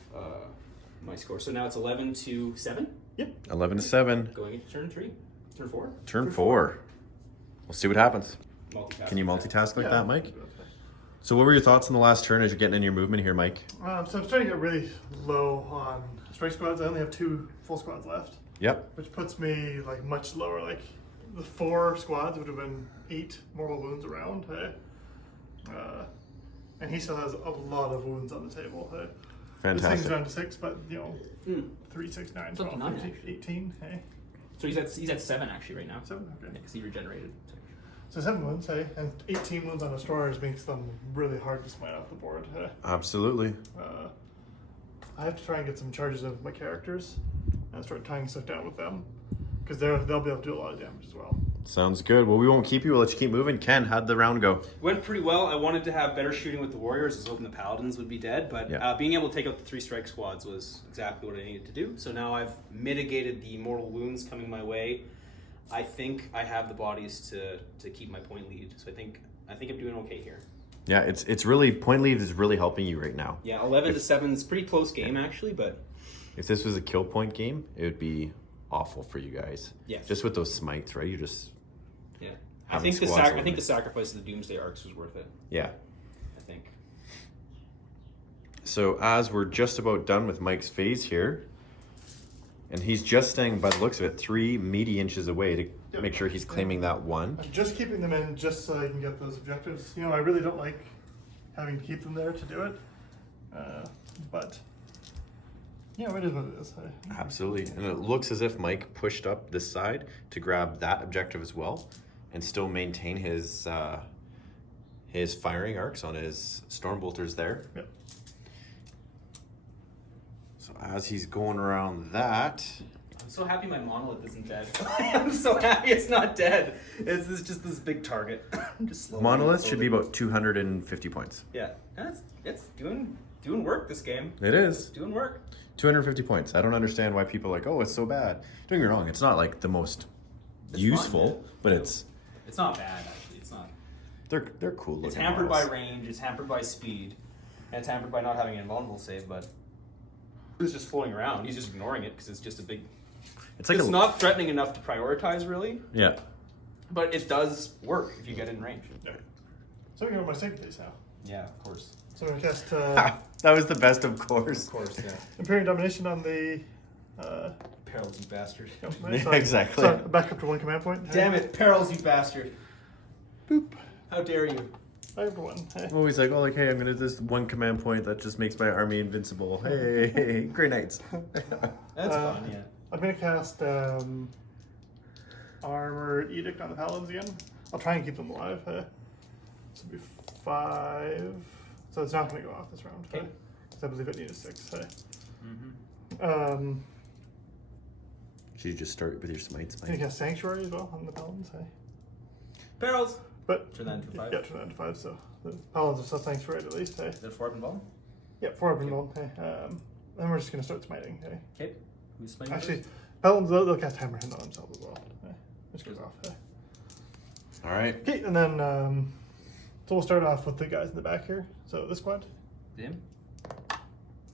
my score. So now it's 11 to 7. Yep. 11 to 7. Going into turn 3. Turn 4. Turn 4. We'll see what happens. Multitask. Can you multitask like Yeah, that, Mike? So what were your thoughts on the last turn as you're getting in your movement here, Mike? So I'm starting to get really low on strike squads. I only have 2 full squads left, Yep. which puts me like much lower. Like the 4 squads would have been 8 mortal wounds around. Hey? And he still has a lot of wounds on the table. Hey? This thing's Fantastic. down to 6, but 3, 6, 9, It's up to 12, 9, 15, actually. 18. Hey? So he's at 7 actually right now. 7, okay. Because he regenerated. So 7 wounds, hey? And 18 wounds on destroyers makes them really hard to smite off the board. Hey? Absolutely. I have to try and get some charges of my characters and start tying stuff down with them, because they'll be able to do a lot of damage as well. Sounds good. Well, we won't keep you. We'll let you keep moving. Ken, how'd the round go? Went pretty well. I wanted to have better shooting with the warriors. I was hoping the paladins would be dead, but Yeah. being able to take out the 3 strike squads was exactly what I needed to do. So now I've mitigated the mortal wounds coming my way. I think I have the bodies to keep my point lead. So I think I'm doing okay here. Yeah, it's really, point lead is really helping you right now. Yeah, 11 to 7 is a pretty close game actually, but If this was a kill point game, it would be awful for you guys. Yes. Just with those smites, right? You just, yeah. I Having think the squads over I think me. the sacrifice of the Doomsday Arcs was worth it. yeah. I think. So as we're just about done with Mike's phase here, and he's just staying, by the looks of it, 3 meaty inches away to Yep. make sure he's claiming that 1. I'm just keeping them in just so I can get those objectives. You know, I really don't like having to keep them there to do it, but you know, it is what it is. Absolutely. And it looks as if Mike pushed up this side to grab that objective as well and still maintain his firing arcs on his Stormbolters there. Yep. So as he's going around that, I'm so happy my monolith isn't dead. I'm so happy it's not dead. It's just this big target. Just slowly, Monolith should be slowly. about 250 points. Yeah, it's doing work this game. It is. Doing work. 250 points. I don't understand why people are like, oh, it's so bad. Don't get me wrong, it's not like the most It's useful, fun, yeah. but it's not bad actually. It's not. they're cool looking. It's hampered by models. range. It's hampered by speed, and it's hampered by not having an invulnerable save. But he's just floating around. He's just ignoring it because it's just a big. It's like It's a, not threatening enough to prioritize really, yeah. but it does work if you get in range. Yeah. So we go to my second phase now. Yeah, of course. So I'm gonna cast That was the best, of course. Of course, yeah. Imperial Domination on the. Perils, you bastard. So Exactly. So back up to 1 command point. Damn it, Perils, you bastard. Boop. How dare you? Back up to 1. I'm always like, oh, like, hey, I'm gonna this 1 command point that just makes my army invincible. Hey, Grey Knights. That's fun, yeah. I'm gonna cast Armored Edict on the Paladins again. I'll try and keep them alive. This will be 5. So it's not gonna go off this round. Okay. Because I believe it needed 6. Mm-hmm. Should you just start with your smites, I'm gonna Mike? cast Sanctuary as well on the Paladins. Perils. But Turn that into 5. yeah, turn that into 5. So the Paladins are still Sanctuary at least. Is that 4 up and ball? Yeah, 4 up and roll. Then we're just gonna start smiting. Okay. Who's smiting Actually, first? Paladins they'll cast Hammerhand on themselves as well. Which goes off. All right. Okay, and then so we'll start off with the guys in the back here. So this squad, Him?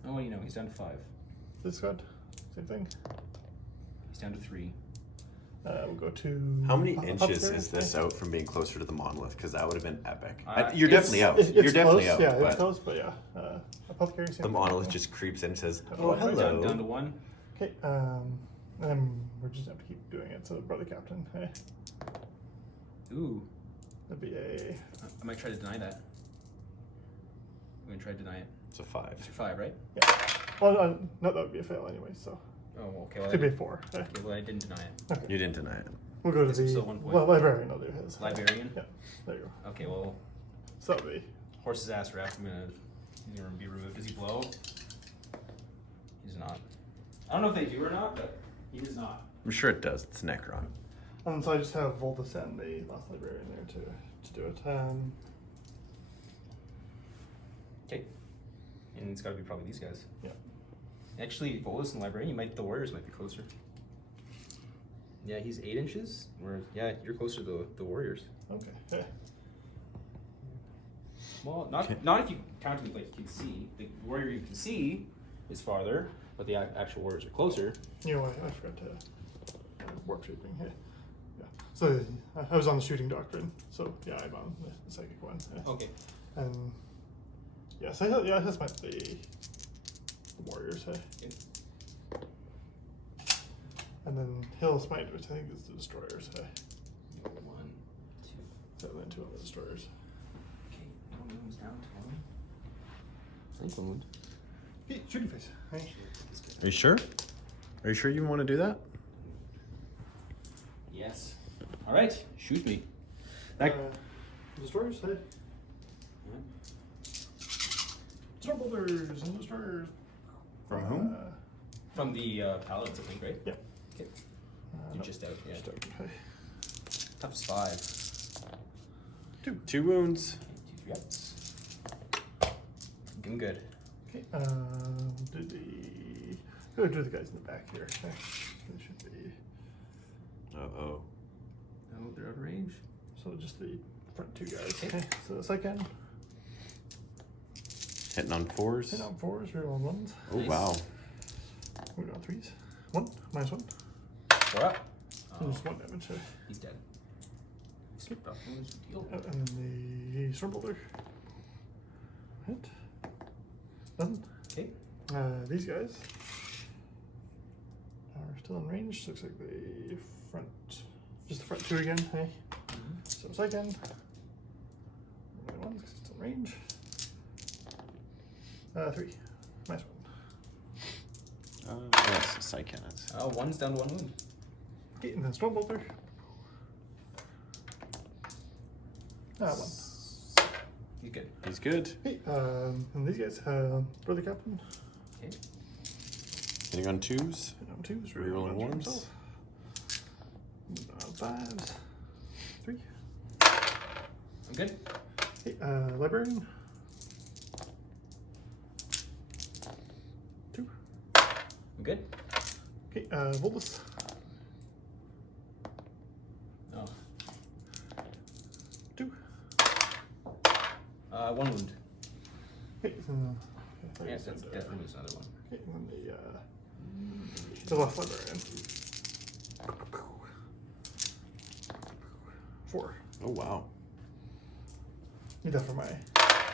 Oh, you know, he's down to 5. this squad, same thing. He's down to 3. We'll go to. How many up inches there, is this okay. out from being closer to the monolith? Because that would have been epic. Uh, You're definitely out. It's You're definitely close, out. yeah, it's but close, but yeah. Apothecary. the monolith just creeps in and says, Oh, "Oh, hello." Down to 1. Okay, and then we're just have to keep doing it. So, brother captain, hey, Ooh. that'd be a. I might try to deny that. I'm gonna try to deny it. It's a 5. It's your 5, right? Yeah. Well, no, that would be a fail anyway. So, Oh, okay. Well, could be a 4. Okay. okay, well, I didn't deny it. Okay. You didn't deny it. We'll go to Guess I'm the still 1 point. librarian. I'll do his. Librarian? Yeah. There you go. Okay, well, So that'll be. horse's ass ref. He's gonna be removed. Does he blow? He's not. I don't know if they do or not, but he does not. I'm sure it does. It's Necron. And so I just have Voltus and the last librarian there to do it. Okay. And it's gotta be probably these guys. Yeah. Actually, Volus and Librarian, the Warriors might be closer. Yeah, he's 8 inches. Whereas, yeah, you're closer to the Warriors. Okay. Yeah. Well, not if you count him like you can see. The Warrior you can see is farther, but the actual Warriors are closer. You know what? I forgot to work shooting. Yeah. Yeah. So I was on the shooting doctrine. So yeah, I'm on the psychic one. Yeah. Okay. And yes, this might be the warriors. Okay. And then Hill Smite, which I think is the destroyers. 1, 2. So then 2 of the destroyers. Okay. 1 moves down to 1. Hey, shooting face. Hey. Are you sure? Are you sure you want to do that? Yes. All right. Shoot me. Destroyers. Hey. Stormbolters and destroyers. From whom? From the Paladins, I think, right? Yeah. Okay. You're just out. Yeah. Just out. Okay. Tough is 5. 2 wounds. 2, 3 ups. Looking good. Okay. Do the guys in the back here. Okay. They should be. Uh-oh. No, they're out of range. So just the front 2 guys. Okay. Okay. So the second. Hitting on 4s. Hit on 4s, reroll on 1s. Oh, Nice. wow. Move on 3s. 1, -1. 4 up. And just 1 damage. He's dead. Skipped off wounds. Deal. And then the Stormbolter. Hit. Nothing. Okay. These guys are still in range. Looks like the front, just the front 2 again. Hey. So second. Only 1 'cause it's in range. 3. Nice one. Yes, psych cannons. 1's down to 1 wound. Okay, and then Stormbolter. 1. He's good. He's good. Okay, and these guys, Brother Captain. Okay. Hitting on 2s. Hit on 2s. Rerolling on 1s. 5s. 3. I'm good. Okay, Librarian. 2. I'm good. Okay, Voltus. Oh. 2. 1 wound. Okay, Yes, that's definitely another one. okay, and then the left librarian. 4. Oh, wow. Need that for my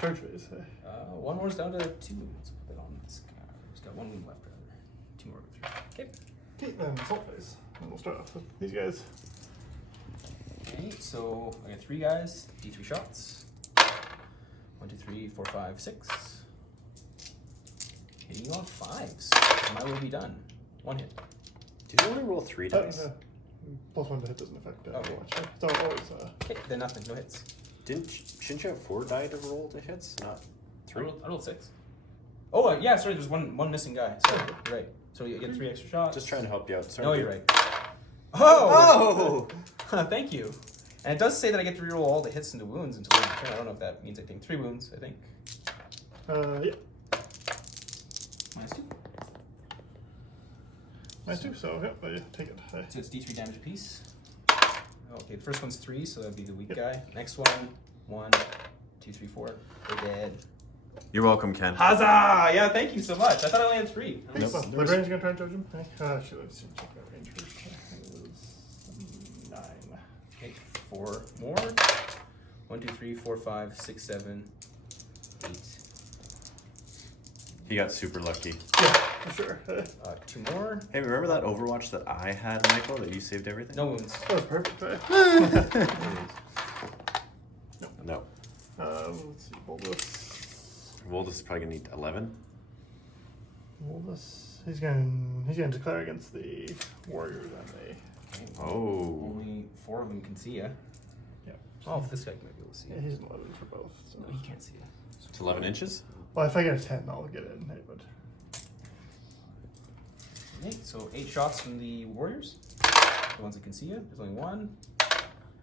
charge phase. 1 more's down to 2 wounds. Put that on this guy. He's got 1 wound left, rather. 2 more with 3. Okay. Okay, then assault phase. And we'll start off with these guys. Okay, so I got 3 guys, D3 shots. 1, 2, 3, 4, 5, 6. Hitting you on 5s. And I will be done. 1 hit. Do you want to roll 3 dice? +1 to hit doesn't affect Okay. much. So always. Okay, then nothing. No hits. Shouldn't you have 4 die to roll the hits, not 3? I rolled 6. Oh, yeah, sorry, there's one missing guy. Sorry, you're right. So you get 3 extra shots. Just trying to help you out. Sorry. No, you're right. Oh! Oh! Thank you. And it does say that I get to reroll all the hits into wounds until the end of the turn. I don't know if that means I take 3 wounds, I think. Yeah. -2. -2, so yeah, but yeah, take it. So it's D3 damage apiece. Okay, the first one's 3, so that'd be the weak Yep. guy. Next one, 1, 2, 3, 4. They're dead. You're welcome, Ken. Huzzah! Yeah, thank you so much. I thought I only had 3. Okay, Nope. so librarian's gonna try and charge him. Hey, actually, let's check that range first. It was 4 more. 1, 2, 3, 4, 5, 6, 7, 8. He got super lucky. Yeah, for sure. 2 more. Hey, remember that Overwatch that I had, Michael, that you saved everything? No wounds. That was perfect. No. Let's see. Boldus. Well, this is probably gonna need 11. Boldus. He's gonna declare against the warriors and the. Okay, Oh. Only 4 of them can see ya. Yeah. Oh, this guy might be able to see Yeah, ya. he's an 11 for both. So. No, he can't see ya. It's 11 inches? Well, if I get a 10, I'll get in. Hey, but Okay, so 8 shots from the warriors. The ones that can see you. There's only 1.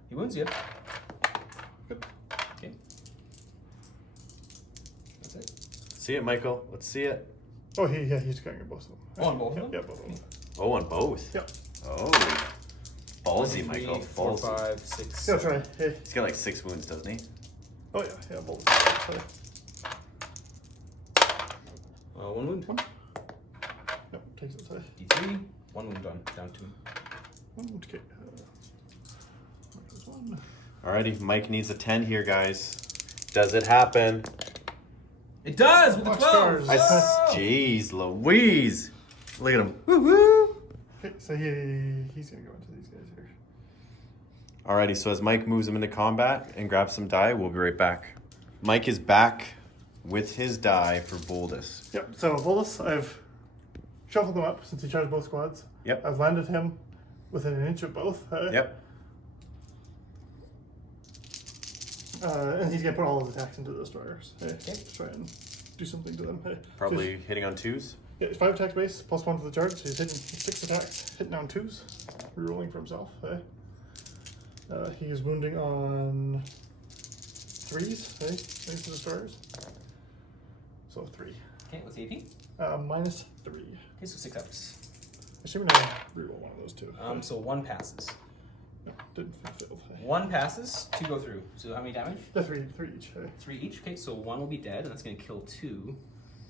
He wounds you. Good. Okay. That's it. See it, Michael. Let's see it. oh, he's declaring both of them. Oh, on both of them? Yeah, both of them. Oh, on both. Yep. Oh. Ballsy, 3, Michael. 4, Ballsy. 5, 6. Yeah, try. Hey. He's got like 6 wounds, doesn't he? Oh yeah, Boldus. 1 wound. Yep, takes it. D3. 1 wound down 2. Okay. There's one. Alrighty, Mike needs a 10 here, guys. Does it happen? It does with the Watch 12. stars. Oh! Jeez Louise. Look at him. Woo woo. Okay, so he's gonna go into these guys here. Alrighty, so as Mike moves him into combat and grabs some die, we'll be right back. Mike is back with his die for Boldus. Yep. So Boldus, I've shuffled them up since he charged both squads. Yep. I've landed him within an inch of both. Yep. And he's gonna put all his attacks into the destroyers. Hey, just try and do something to them. Hey. Probably hitting on 2s. Yeah, it's 5 attacks base plus 1 for the charge, so he's hitting 6 attacks, hitting down 2s, rerolling for himself. Hey. He is wounding on 3s. Hey, thanks to the destroyers. So 3. Okay, what's the AP? -3. Okay, so 6 ups. Assuming I reroll one of those two. So 1 passes. No, didn't fail. 1 passes, 2 go through. So how many damage? The 3 each. 3 each. Okay, so 1 will be dead, and that's going to kill 2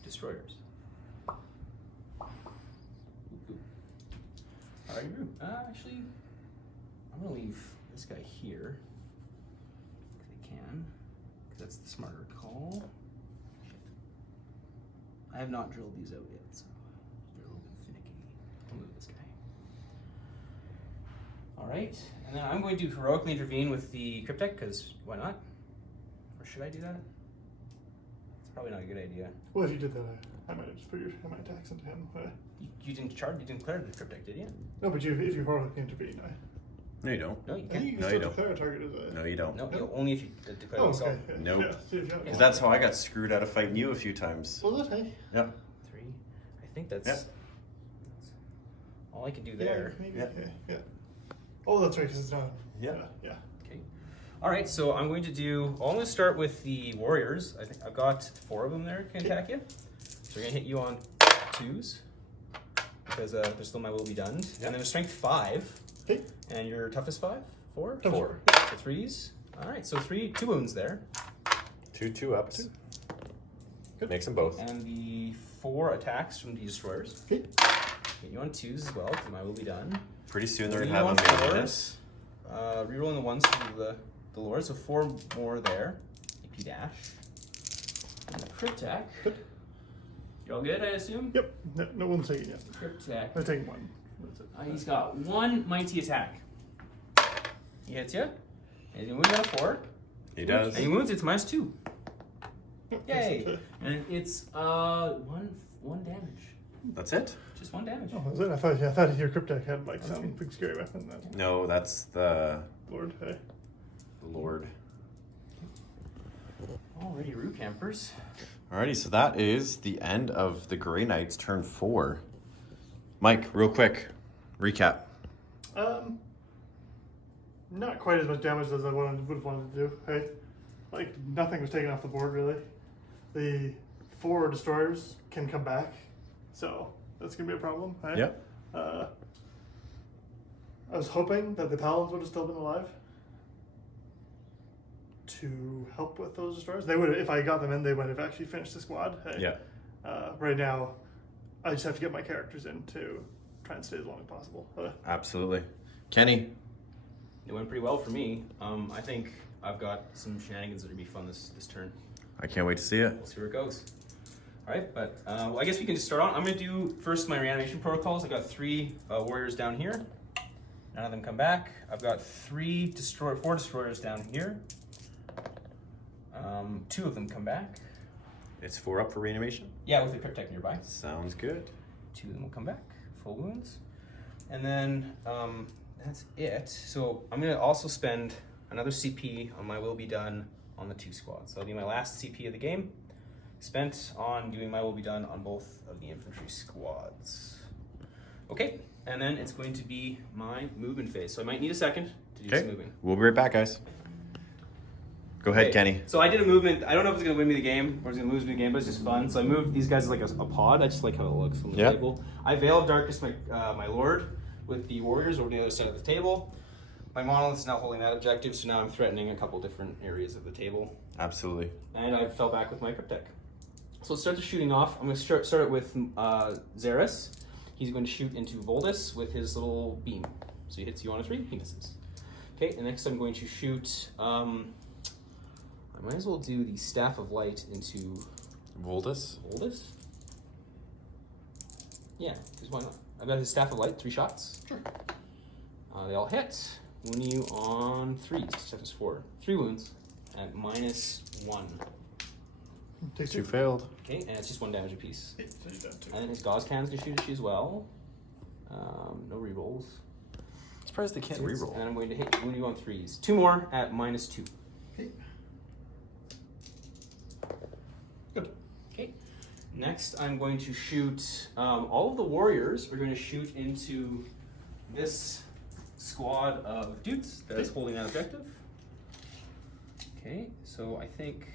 destroyers. Alright, actually, I'm going to leave this guy here. If I can. Because that's the smarter call. I have not drilled these out yet, so they're a little bit finicky. I'll move this guy. Alright, and then I'm going to heroically intervene with the Cryptek, because why not? Or should I do that? It's probably not a good idea. Well, if you did that, I might have just put my attacks into him. You didn't charge, you didn't declare the Cryptek, did you? No, but if you heroically intervene, No, you don't. No, you I think can't. you can No, still you don't. declare a target as a. No, you don't. No, only if you declare Oh, yourself. okay. Nope. Yeah, see if you Because that's how I got screwed out of fighting you a few times. Well, that, hey. Yep. 3. I think that's, Yeah. that's all I can do there. Yeah, maybe. Yeah. Yeah. Oh, that's right, because it's not. Yeah. Yeah. Okay. All right, so I'm going to I'm going to start with the warriors. I think I've got 4 of them there can attack you. So we're going to hit you on 2s because they're still my will be done. And then a strength 5. Okay. And your toughest 5? 4? Toughest 4. So 3s. All right, so 2 wounds there. 2 ups. Good. Makes them both. And the 4 attacks from the destroyers. Okay. Hit you on 2s as well because my will be done. Pretty soon they're 3 going to have on a million 4s. Rerolling the 1s to the lord, so 4 more there. AP dash. And the crit attack. Good. You all good, I assume? Yep. No one's taking it. Crit attack. I'm taking 1. That's it. He's got 1 mighty attack. He hits you. And he wounds on a 4. He does. And he wounds, it's -2. Yep, Yay! that's it. And it's one damage. That's it? Just 1 damage. Oh, that's it. I thought your Cryptek had like some big scary weapon. That No, that's the Lord. Hey. Lord. Alrighty, Roo Campers. Alrighty, so that is the end of the Grey Knights turn 4. Mike, real quick, recap. Not quite as much damage as I would have wanted to do. Hey, like nothing was taken off the board really. The 4 destroyers can come back, so that's gonna be a problem. Hey? Yep. I was hoping that the Paladins would have still been alive to help with those destroyers. They would, if I got them in, they would have actually finished the squad. Hey, Yeah. right now, I just have to get my characters in to try and stay as long as possible. Absolutely. Kenny, It went pretty well for me. I think I've got some shenanigans that are gonna be fun this turn. I can't wait to see it. We'll see where it goes. All right, but well, I guess we can just start on. I'm gonna do first my reanimation protocols. I got 3 warriors down here. None of them come back. I've got 4 destroyers down here. 2 of them come back. It's 4 up for reanimation? Yeah, with the cryptek nearby. Sounds good. 2 of them will come back, full wounds. And then that's it. So I'm gonna also spend another CP on my will be done on the 2 squads. So I'll do my last CP of the game, spent on doing my will be done on both of the infantry squads. Okay, and then it's going to be my movement phase. So I might need a second to do some moving. We'll be right back, guys. Go ahead, Okay, Kenny. So I did a movement. I don't know if it's going to win me the game or it's going to lose me the game, but it's just fun. So I moved these guys like a pod. I just like how it looks on the table. I Veil of Darkness my Lord with the warriors over the other side of the table. My monolith is now holding that objective, so now I'm threatening a couple different areas of the table. Absolutely. And I fell back with my cryptek. So let's start the shooting off. I'm going to start it with Xeris. He's going to shoot into Voldus with his little beam. So he hits you on a 3, he misses. Okay, and next I'm going to shoot, I might as well do the Staff of Light into Voldus? Yeah, because why not? I've got his Staff of Light, 3 shots. Sure. They all hit. Wounding you on 3s, except it's 4. 3 wounds at -1. Take 2 2. failed. Okay, and it's just 1 damage apiece. So you got 2. And then his Gauze Cannon's gonna shoot at you as well. No rerolls. Surprised they can't reroll. And then I'm going to hit wound you on 3s. 2 more at -2. Okay. Good. Okay. Next, I'm going to shoot. All of the warriors are going to shoot into this squad of dudes that is holding that objective. Okay, so I think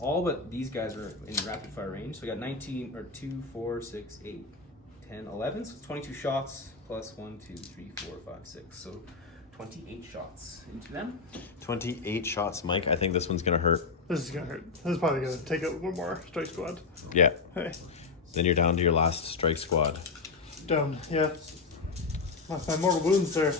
all but these guys are in rapid fire range. So we got 19 or 2, 4, 6, 8, 10, 11. So 22 shots plus 1, 2, 3, 4, 5, 6. So 28 shots into them. 28 shots, Mike. I think this one's going to hurt. This is gonna hurt. This is probably gonna take out one more strike squad. Yeah. Hey, Then you're down to your last strike squad. down. Yeah. My mortal wounds they're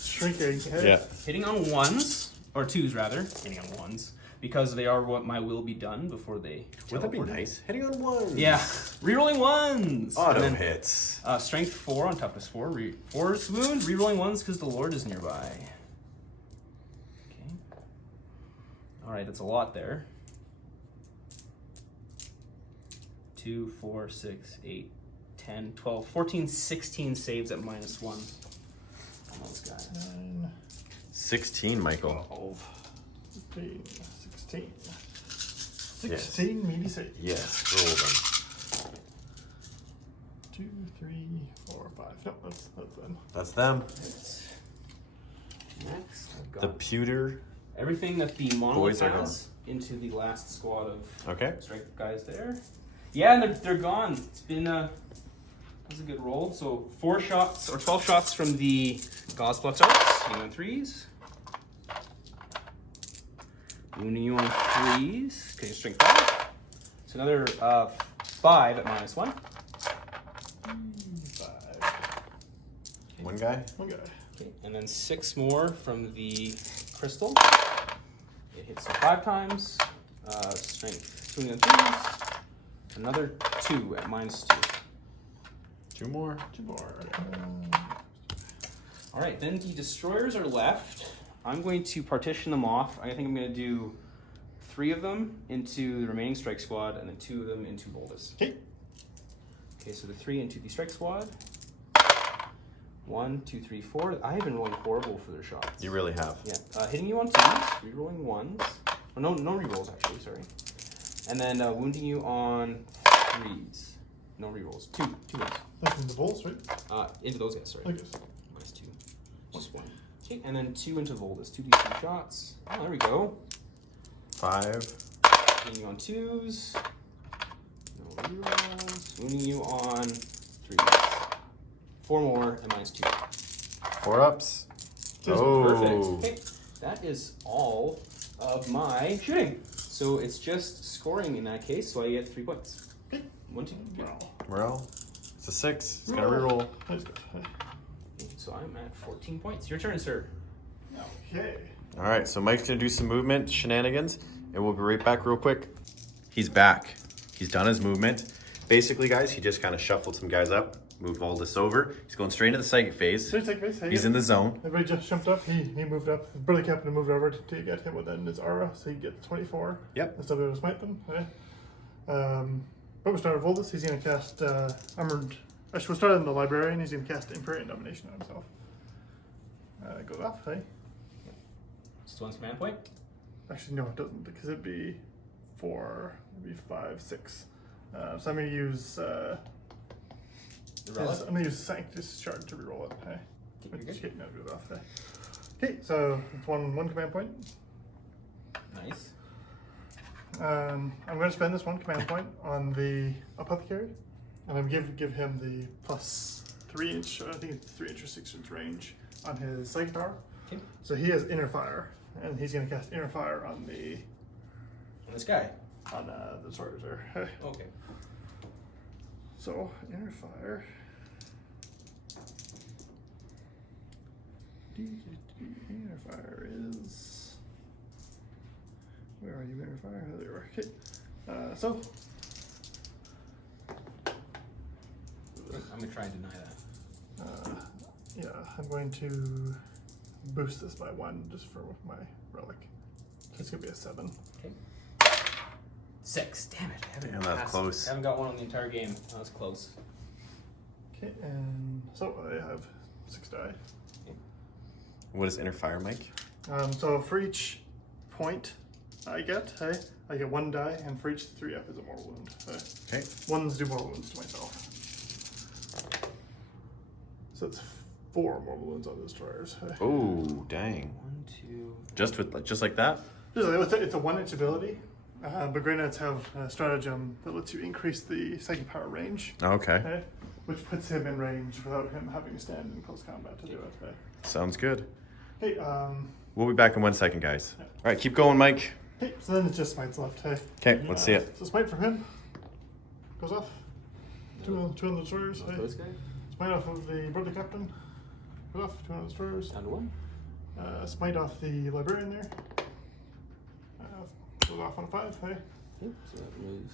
shrinking. Hey. Yeah. Hitting on 1s, or 2s rather, hitting on 1s, because they are what my will be done before they Would that be teleport. nice? Hitting on 1. Yeah, rerolling 1s. Auto And then, hits. strength 4 on toughness 4. 4's wound, rerolling 1s because the Lord is nearby. Okay. Alright, that's a lot there. 2, 4, 6, 8, 10, 12, 14, 16 saves at -1 on those guys. 9, 16, Michael. 12, 15, 16. 16 meaty saves. Yes, roll them. 2, 3, 4, 5. No, that's them. That's them. Next, I've got The pewter. everything that the monolith Boys are has into the last squad of Okay. strike guys there. Yeah, and they're gone. It's been that was a good roll. So 4 shots or 12 shots from the Gauze Flux Arts. You on 3s. Wounding you on 3s. Okay, strength 5. So another 5 at -1. 5. One guy. One guy. Okay, and then 6 more from the crystal. It hits you 5 times. Strength 2 and 3s. Another 2 at -2. 2 more. 2 more. All right, then the destroyers are left. I'm going to partition them off. I think I'm going to do 3 of them into the remaining strike squad, and then 2 of them into Voldus. Okay. Okay, so the 3 into the strike squad. 1, 2, 3, 4. I have been rolling horrible for their shots. You really have. Yeah, hitting you on 2s, rerolling 1s. Oh, no rerolls actually. Sorry. And then wounding you on 3s. No rerolls. 2 wounds. That's in the bolts, right? Into those guys. Sorry. Like this. -2. Just 1. Okay, and then 2 into Voldus. 2d3 shots. Oh, there we go. 5. Hitting you on 2s. No rerolls. Wounding you on 3s. 4 more and -2. 4 ups. Just Perfect. Okay, that is all of my shooting. So it's just scoring in that case, so I get 3 points. Okay. 1, 2. Wow. Morale. It's a 6. It's got to reroll. That's good. Hey. Okay, so So I'm at 14 points. Your turn, sir. Okay. All right, so Mike's gonna do some movement shenanigans, and we'll be right back real quick. He's back. He's done his movement. Basically, guys, he just kind of shuffled some guys up, moved all this over. He's going straight into the psychic phase. He's in the zone. Everybody just jumped up. He moved up. His brother captain moved over to get him within his aura, so he gets 24. Yep. And still be able to smite them. But we started Voltus. He's going to cast Armored. Actually, we'll start in the Librarian. He's going to cast Imperial Domination on himself. Goes off, hey? Just one command point. Actually, no, it doesn't, because it'd be 4, it'd be 5, 6. So I'm going to use. I'm going to use Sanctus Shard to reroll it. Hey, okay, no, it goes off. Hey. Okay, so it's one command point. Nice. I'm going to spend this 1 command point on the Apothecary, and I'm give him the plus 3 inch. I think it's 3 inch or 6 inch range on his psychic power. Okay. So he has Inner Fire, and he's going to cast Inner Fire on the. On this guy. On the Destroyers there. Okay. So Inner Fire. Inner Fire is. Where are you, Inner Fire? Oh, there you are. Okay. So. I'm gonna try and deny that. Yeah, I'm going to boost this by 1 just for my relic. It's gonna be a 7. Okay. 6. Damn it! I haven't Damn, that's close. I haven't got one on the entire game. That was close. Okay, and so I have 6 die. What is inner fire, Mike? So for each point I get, hey, I get 1 die, and for each 3 up is a mortal wound. Hey. Okay. 1's do mortal wounds to myself. So it's 4 mortal wounds on the destroyers. Hey. Oh, dang. 1, 2. Just like that? It's a 1 inch ability, but Grey Knights have a stratagem that lets you increase the psychic power range. Okay. Okay, which puts him in range without him having to stand in close combat to do it. Okay. Sounds good. Okay, We'll be back in 1 second, guys. All right, keep going, Mike. okay, so then it's just smites left. Hey. Okay, let's see it. So smite from him goes off. 2 on the destroyers. Hey. Those guys. Smite off of the brother captain. Goes off. 2 on the destroyers. Down to 1. Smite off the librarian there. Goes off on a 5. Hey. Yep. So that was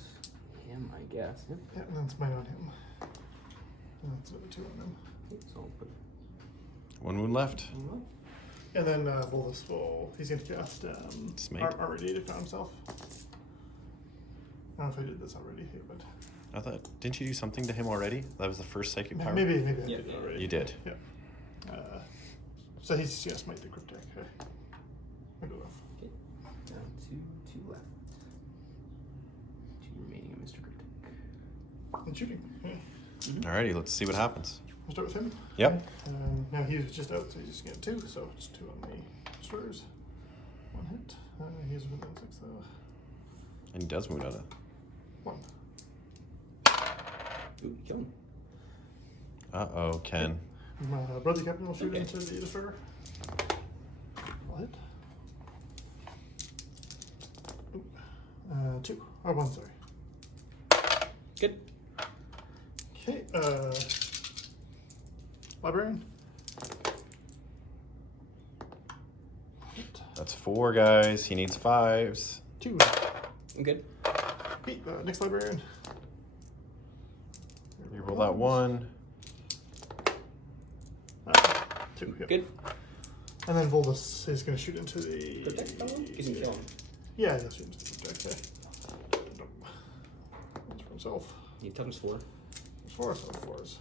him, I guess. Yep. Yeah, and then smite on him. And that's another 2 on them. Okay, so I'll put 1 wound left. And then Volus he's going to cast Smite. Armored Edict on himself. I don't know if I did this already here, but I thought, didn't you do something to him already? That was the first psychic power? maybe I Yeah, did it already. You did. Yeah. So he's just going to smite the Cryptek. Okay. I go off. Okay. Down to 2 left. 2 remaining of Mr. Cryptic. And shooting. Okay. Alrighty, let's see what happens. We'll start with him. Yep. Now he was just out, so he's just getting 2, so it's 2 on the destroyers. 1 hit. He's within 6 though. And he does move out of 1. Ooh, kill him. Uh-oh, Ken. My brother captain will shoot Okay. into the destroyer. I'll hit. Ooh. 2. Oh, 1, sorry. Good. Okay, librarian. Hit. That's 4, guys. He needs 5s. 2. I'm good. Okay, next librarian. You roll that 1. 2, yep. Good. And then Volus is going to shoot into the... Protect someone? He's gonna kill him. Yeah, he'll shoot into the project. That's for himself. Need toughness 4. There's 4, so 4s.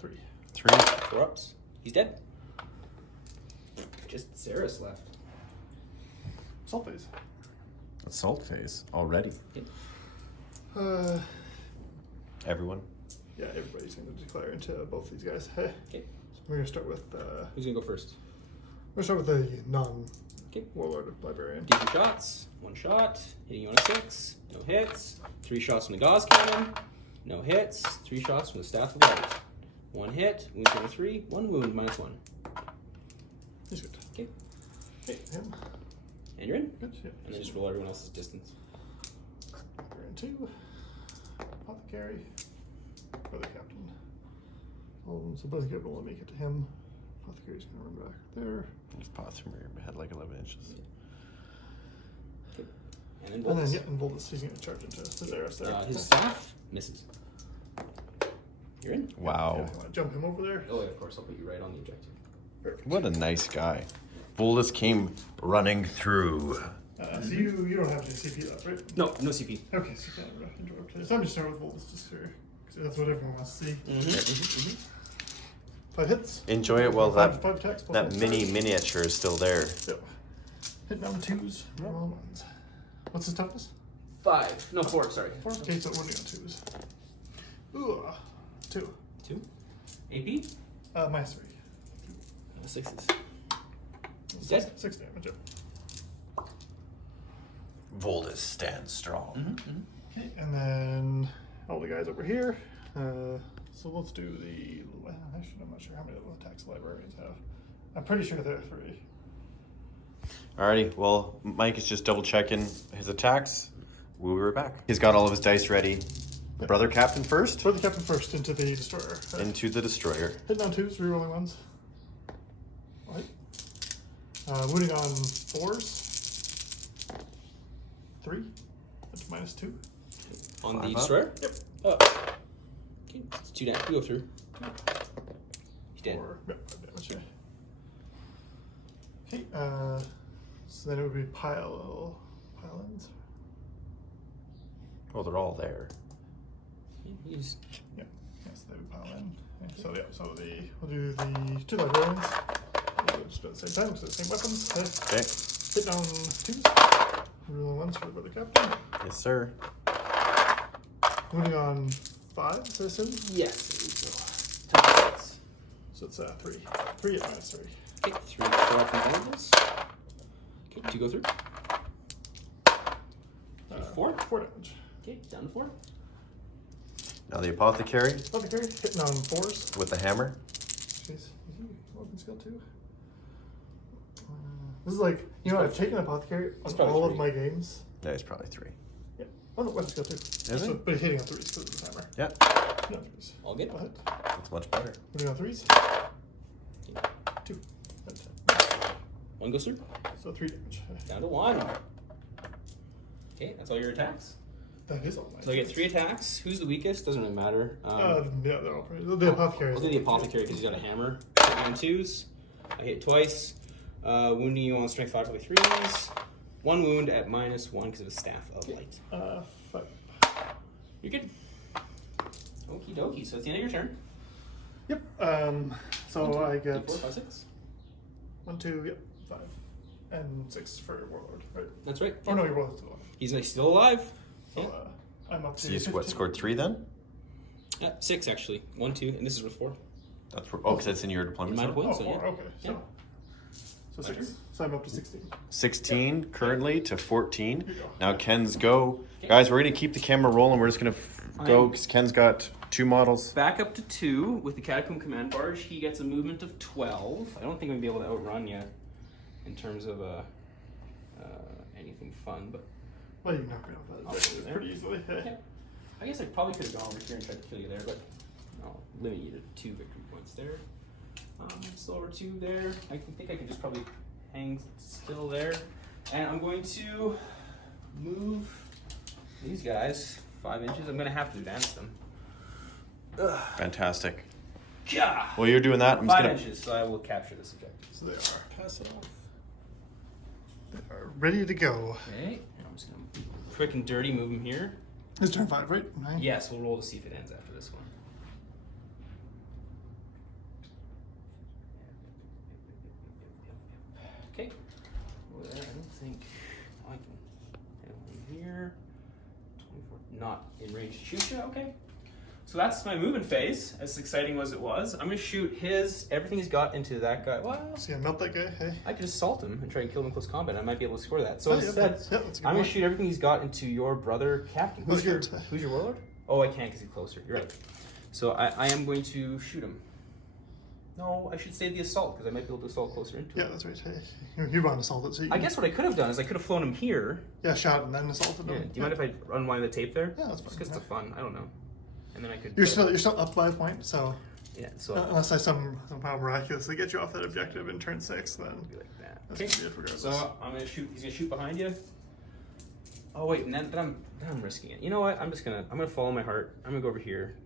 3. 3. 4 ups. He's dead. Just Ceres left. Assault phase. Assault phase already. Uh, Everyone. yeah, everybody's going to declare into both these guys. Hey. Okay. So we're going to start with... Who's gonna go first? we're going to start with the Okay. non-warlord librarian. D2 shots. 1 shot. Hitting you on a 6. No hits. 3 shots from the gauze cannon. No hits. 3 shots from the staff of light. 1 hit. Wound number 3. 1 wound. -1. He's good. Okay. Okay, him. And you're in. Good, yeah. And then just roll everyone else's distance. Librarian 2. Apothecary. Brother captain. So brother captain will make it to him Apothecary's gonna run back there. Just pause from your head like 11 inches. And then And Voltus. then, yeah, and Voltus, he's gonna charge into his arrows there. His staff misses. You're in? Wow. Yeah, I wanna jump him over there. Oh, yeah, of course, I'll put you right on the objective. Perfect. What a nice guy. Voltus came running through. So you don't have any CP left, right? No, no CP. Okay, so you can't interrupt. So I'm just start with Voltus just for, because that's what everyone wants to see. 5 hits. Enjoy it while Five that attacks, plus that one mini charge. miniature is still there. Yep. Hitting on 2s, roll on 1s. What's his toughness? 5. No, 4, sorry. 4. Okay, so only on 2s. Ooh, 2. 2. AP? Minus 3. 6s. Six- Dead. 6 damage, yep. Voltus stands strong. Okay, and then all the guys over here. So let's do the. Actually, I'm not sure how many attacks librarians have. I'm pretty sure there are 3. Alrighty, well, Mike is just double checking his attacks. We'll be right back. He's got all of his dice ready. Yep. Brother Captain first. Throw the captain first into the destroyer. Into the destroyer. Hitting on 2s, rerolling 1s. Right. Wounding on 4s. 3. That's minus 2. On 5 the up. destroyer? Yep. Okay, it's 2 damage. We go through. He's dead. 4. Yep, 5 damage. Yeah. Okay. So then it would be pile-ins. Oh, they're all there. He's Yeah. Yes, they would pile in. Okay, so yeah, so we'll do the 2 librarians. We'll just at the same time, so the same weapons. Okay. Okay. Hit down 2s. Rolling 1s for the brother captain. Yes, sir. Wounding on 5s, I assume. yes. There we go. So it's 3. 3 at minus 3. Okay, 3 show up in bonuses. Okay, 2 go through. 4. 4 damage. Okay, down to 4. Now the apothecary Apothecary, hitting on 4s. with the hammer. Jeez, is he weapon skill 2? This is like, you know, I've taken Apothecary on probably all 3. of my games. Yeah, it's probably 3. Yeah. Oh, no, weapon skill 2. Is So, it? but he's hitting on 3s because of the timer. Yeah, No 3s. All good. Go ahead. it's much better. Hitting on 3s. 2. That's it. 1 goes through. So 3 damage. Down to 1. Okay, that's all your attacks. That is all my So I get 3 attacks. Who's the weakest? Doesn't really matter. yeah, they're all pretty. The Apothecary. I'll do the apothecary because he's got a hammer. Hit me on 2s. I hit twice. Wounding you on strength 5 probably 3s. 1 wound at minus 1 because of his staff of light. 5. You're good. Okie dokie. So it's the end of your turn. Yep. So I get 4, 5, 6. 1, 2, yep, 5, and 6 for Warlord, right? That's right. Oh no, your Warlord's still alive. He's like still alive. So I'm up to. So you 15. scored 3 then? 6 actually. 1, 2, and this is with 4. That's because it's in your deployment. In my zone. deployment. Oh, So, 4, yeah. okay. Yeah. So 6. So I'm up to 16. 16 currently to 14. Here you go. Now Ken's go. Okay. Guys, we're going to keep the camera rolling. We're just going to go Fine. because Ken's got 2 models. Back up to 2 with the Catacomb Command Barge. He gets a movement of 12. I don't think I'm going to be able to outrun you in terms of anything fun, but Well, you can knock me off I'll that do it there. pretty easily. yeah. I guess I probably could have gone over here and tried to kill you there, but I'll limit you to 2 victory points there. Still over 2 there. I think I could just probably hang still there. And I'm going to move these guys 5 inches. I'm going to have to advance them. Ugh. Fantastic. Yeah. While you're doing that, I'm just 5 going to... inches, so I will capture this objective. So they are. Pass it off. They are ready to go. Okay, and I'm just gonna be quick and dirty move him here. It's turn 5, right? 9. Yes, we'll roll to see if it ends after this one. Okay. Over there, I don't think I can hit one here. 24, not in range to shoot you, okay. So that's my movement phase, as exciting as it was. I'm gonna shoot everything he's got into that guy. Well, So yeah, melt that guy. Hey. I could assault him and try and kill him in close combat. I might be able to score that. So Oh, yeah, instead, that's a good I'm going to point. shoot everything he's got into your brother, Captain. That's good. Who's your warlord? Oh, I can't because he's closer. You're right. So I am going to shoot him. No, I should save the assault because I might be able to assault closer into Yeah, him. that's right. Hey, you want to assault it, so you I can- guess what I could have done is I could have flown him here. Yeah, shot and then assaulted Yeah. him. Do you mind if I unwind the tape there? Yeah, that's Just fine. because it's fun. I don't know. And then I could. You're still up by a point, so Yeah, so Unless I somehow miraculously get you off that objective in turn 6, then be like that. that's Okay. good regardless. So I'm gonna shoot. He's gonna shoot behind you. Oh wait, and then I'm risking it. You know what? I'm gonna follow my heart. I'm gonna go over here.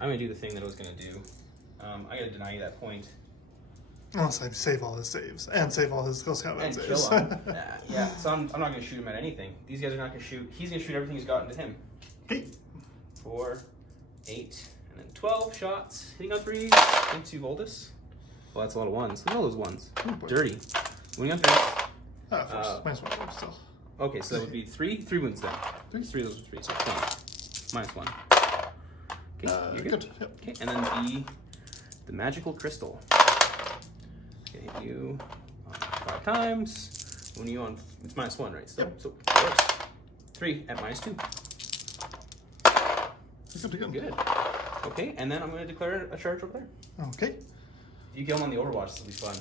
I'm gonna do the thing that I was gonna do. I gotta deny you that point. Unless I save all his saves and save all his close combat And saves. kill him. Yeah. So I'm not gonna shoot him at anything. These guys are not gonna shoot. He's gonna shoot everything he's got into him. Okay. 4, 8, and then 12 shots. Hitting on 3 into Voltus. Well, that's a lot of ones. Look at all those ones. Oh, boy. Dirty. Winning on 3. First. -1 still. Okay, so that would be 3 wounds then. 3 of those are 3, so 20. -1. Okay, you're good. Yep. Okay, and then the magical crystal. Okay, hit you 5 times. When you on, it's -1, right? So, Yep. So 3 at -2. Good. Okay, and then I'm going to declare a charge over there. Okay. If you kill him on the Overwatch, this will be fun.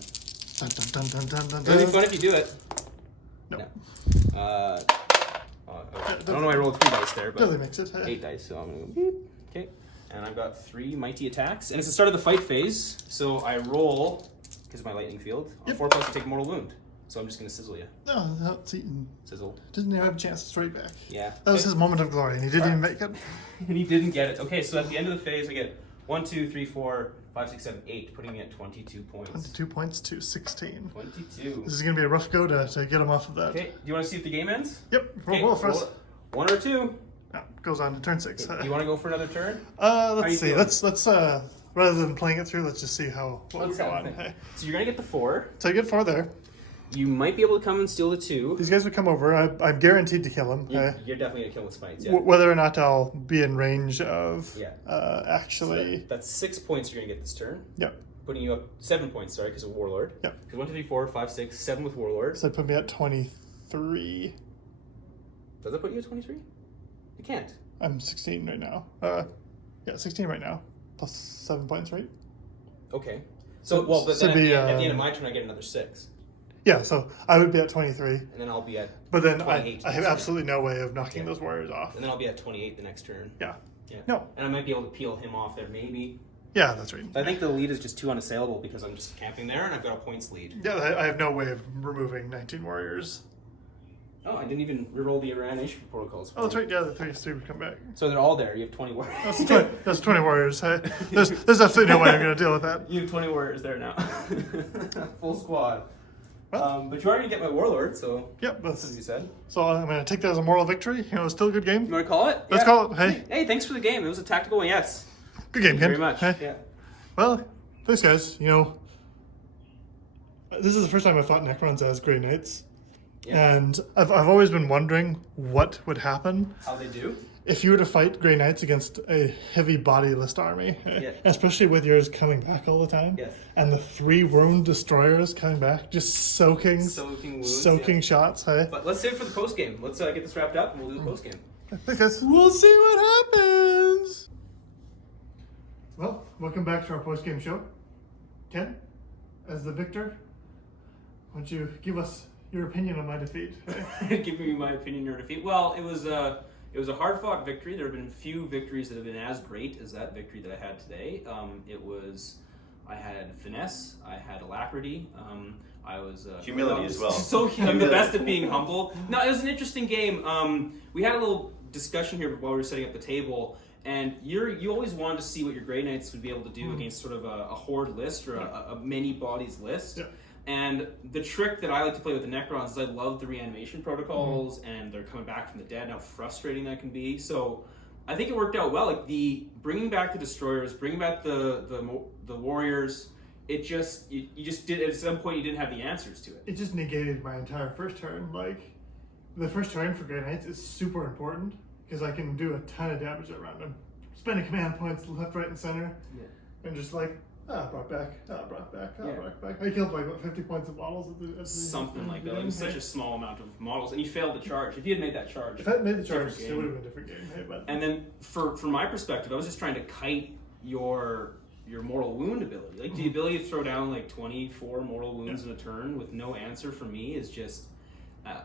Dun, dun, dun, dun, dun, It'll be dun. fun if you do it. No. Okay. I don't know why I rolled 3 dice there, but Doesn't mix it. 8 dice, so I'm going to go beep. Okay. And I've got 3 mighty attacks. And it's the start of the fight phase, so I roll, because of my lightning field, on Yep. 4 plus to take a mortal wound. So I'm just going to sizzle you. No, that's eaten. Sizzle. Didn't even have a chance to straight back. Yeah. That was his moment of glory, and he didn't even make it. And he didn't get it. Okay, so at the end of the phase, I get 1, 2, 3, 4, 5, 6, 7, 8, putting me at 22 points. 22 points to 16. 22. This is going to be a rough go to get him off of that. Okay, do you want to see if the game ends? Yep, Okay, roll for us. roll it. 1 or 2. Yeah, goes on to turn 6. Do you want to go for another turn? Let's you see. feeling? Let's rather than playing it through, let's just see what we Let's go have a on. think. Hey. So you're going to get the 4. So you get 4 there. You might be able to come and steal the 2. These guys would come over. I'm guaranteed to kill him. You're definitely going to kill with smites, yeah. Whether or not I'll be in range of Yeah. actually. That's 6 points you're going to get this turn. Yep. Putting you up 7 points, sorry, because of Warlord. Yep. Because 1, 2, 3, 4, 5, 6, 7 with Warlord. So that put me at 23. Does that put you at 23? You can't. I'm 16 right now. Yeah, 16 right now. Plus 7 points, right? Okay. So, well, but So then be, at the end of my turn, I get another 6. Yeah, so I would be at 23. And then I'll be at But then 28 I have next turn. absolutely no way of knocking Yeah. those warriors off. And then I'll be at 28 the next turn. Yeah. Yeah. No. And I might be able to peel him off there, maybe. Yeah, that's right. I think the lead is just too unassailable because I'm just camping there and I've got a points lead. Yeah, I have no way of removing 19 warriors. Oh, I didn't even reroll the Uranation protocols. Oh, that's right. Yeah, the 3 would come back. So they're all there. You have 20 warriors. That's 20 warriors. Hey, there's absolutely no way I'm going to deal with that. You have 20 warriors there now. Full squad. Well, But you already get my Warlord, so Yep, that's as you said. so I'm going to take that as a moral victory. You know, it's still a good game. You want to call it? Let's call it. Hey, Hey, thanks for the game. It was a tactical one, yes. good game, Thank Ken. you very much. Hey. Yeah. Well, thanks, guys. You know, this is the first time I've fought Necrons as Grey Knights. Yeah. And I've always been wondering what would happen How they do? if you were to fight Grey Knights against a heavy body list army, Yeah. especially with yours coming back all the time, Yes. and the 3 wound destroyers coming back, just soaking Wounds. yeah. shots. Hey, But let's save it for the post game. Let's get this wrapped up and we'll do the post game. because we'll see what happens. Well, welcome back to our post game show. Ken, as the victor, why don't you give us your opinion on my defeat? Giving me my opinion or defeat. Well, it was a hard fought victory. There have been few victories that have been as great as that victory that I had today. I had finesse, I had alacrity, I was Humility as well. So I'm the best at being humble. No, it was an interesting game. We had a little discussion here while we were setting up the table. And you always wanted to see what your Grey Knights would be able to do against sort of a horde list or a many bodies list. Yeah. And the trick that I like to play with the Necrons is I love the reanimation protocols and they're coming back from the dead and how frustrating that can be. So I think it worked out well. Like bringing back the destroyers, bringing back the warriors. It just you just did at some point you didn't have the answers to it. It just negated my entire first turn. Like, the first turn for Grey Knights is super important because I can do a ton of damage around them. Spending command points left, right, and center. Yeah. And just like, brought back, brought back, Yeah. brought back. I killed like, what, 50 points of models at the Something like that. It was such a small amount of models, and you failed the charge. If you had made that charge, If I had made the charge, different it game. would have been a different game. Hey, but And then, from my perspective, I was just trying to kite your mortal wound ability. Like the ability to throw down like 24 mortal wounds in a turn with no answer from me is just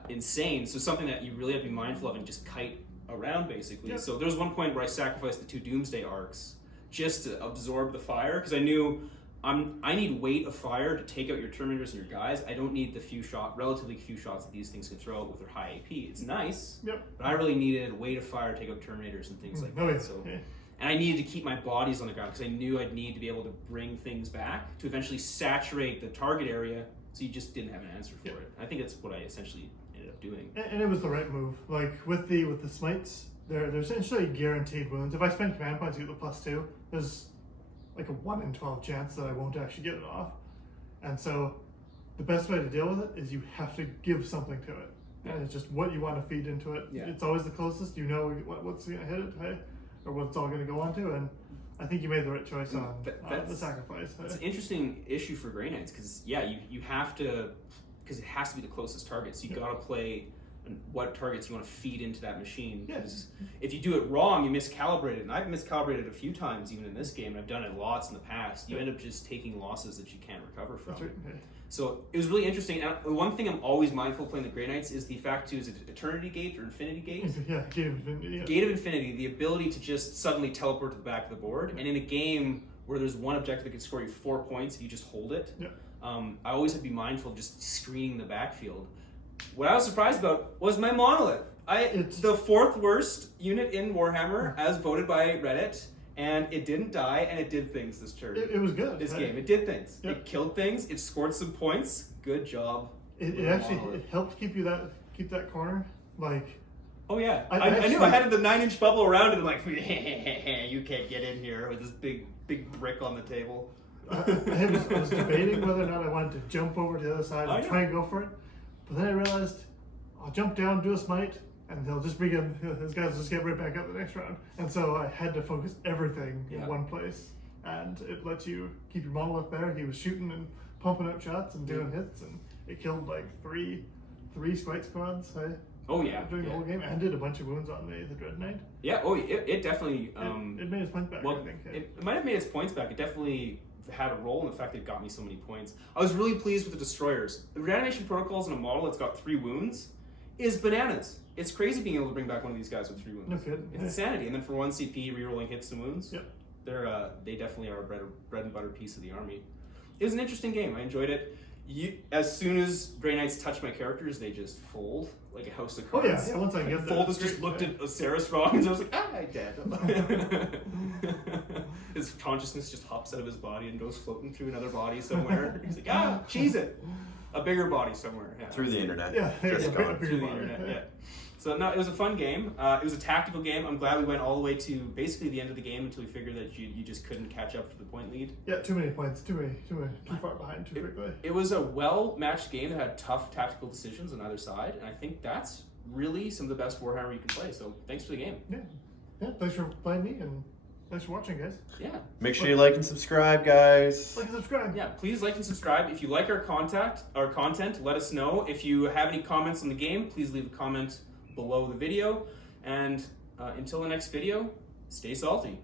insane. So something that you really have to be mindful of and just kite around basically. Yeah. So there was one point where I sacrificed the 2 Doomsday arcs just to absorb the fire, because I knew I need weight of fire to take out your Terminators and your guys. I don't need the relatively few shots that these things can throw out with their high AP. It's nice, but I really needed weight of fire to take out Terminators and things like that. So, and I needed to keep my bodies on the ground because I knew I'd need to be able to bring things back to eventually saturate the target area, so you just didn't have an answer for it. I think that's what I essentially ended up doing. And it was the right move. Like with the smites, they're essentially guaranteed wounds. If I spend command points to get the +2, there's like a 1 in 12 chance that I won't actually get it off. And so the best way to deal with it is you have to give something to it. And it's just what you want to feed into it. It's always the closest. You know what's going to hit it, hey? Or what it's all going to go onto. And I think you made the right choice on the sacrifice. It's an interesting issue for Grey Knights because, you have to, because it has to be the closest target. So you got to play what targets you want to feed into that machine. Yes. If you do it wrong, you miscalibrate it. And I've miscalibrated a few times even in this game, and I've done it lots in the past. You end up just taking losses that you can't recover from. That's right. So it was really interesting. And the one thing I'm always mindful playing the Grey Knights is the fact too, is it Eternity Gate or Infinity Gate? Gate of Infinity. Gate of Infinity, the ability to just suddenly teleport to the back of the board. And in a game where there's one objective that can score you 4 points if you just hold it, I always have to be mindful of just screening the backfield. What I was surprised about was my monolith. The 4th worst unit in Warhammer, as voted by Reddit, and it didn't die, and it did things this turn. It was good. This game, it did things. It killed things. It scored some points. Good job. It actually helped keep that corner like. Oh yeah, I knew I had the 9-inch bubble around it. I'm like, you can't get in here with this big brick on the table. I was debating whether or not I wanted to jump over to the other side and try and go for it. But then I realized I'll jump down, do a smite, and they'll just begin. Those guys will just get right back up the next round. And so I had to focus everything in one place, and it lets you keep your monolith there. He was shooting and pumping out shots and doing hits, and it killed like three Spike squads. During the whole game, and did a bunch of wounds on the Dread Knight. Yeah. Oh, it definitely. It made its points back. Well, I think it might have made its points back. It definitely had a role in the fact that it got me so many points. I was really pleased with the destroyers. The reanimation protocols in a model that's got 3 wounds is bananas. It's crazy being able to bring back one of these guys with 3 wounds. No kidding. It's insanity. And then for 1 CP, rerolling hits and wounds. Yep. They definitely are a bread and butter piece of the army. It was an interesting game. I enjoyed it. As soon as Grey Knights touch my characters, they just fold like a house of cards. Oh yeah, once I get there. Folders just looked at Osiris wrong, and I was like, I'm dead. His consciousness just hops out of his body and goes floating through another body somewhere. He's like, cheese it. A bigger body somewhere. Yeah. Through the internet. Through the internet. So no, it was a fun game. It was a tactical game. I'm glad we went all the way to basically the end of the game until we figured that you just couldn't catch up to the point lead. Yeah, too many points, too far behind, too quickly. It was a well-matched game that had tough tactical decisions on either side, and I think that's really some of the best Warhammer you can play. So thanks for the game. Yeah, thanks for playing me, and thanks for watching, guys. Yeah. Make sure you like and subscribe, guys. Like and subscribe. Yeah, please like and subscribe. If you like our content, let us know. If you have any comments on the game, please leave a comment below the video. And until the next video, stay salty.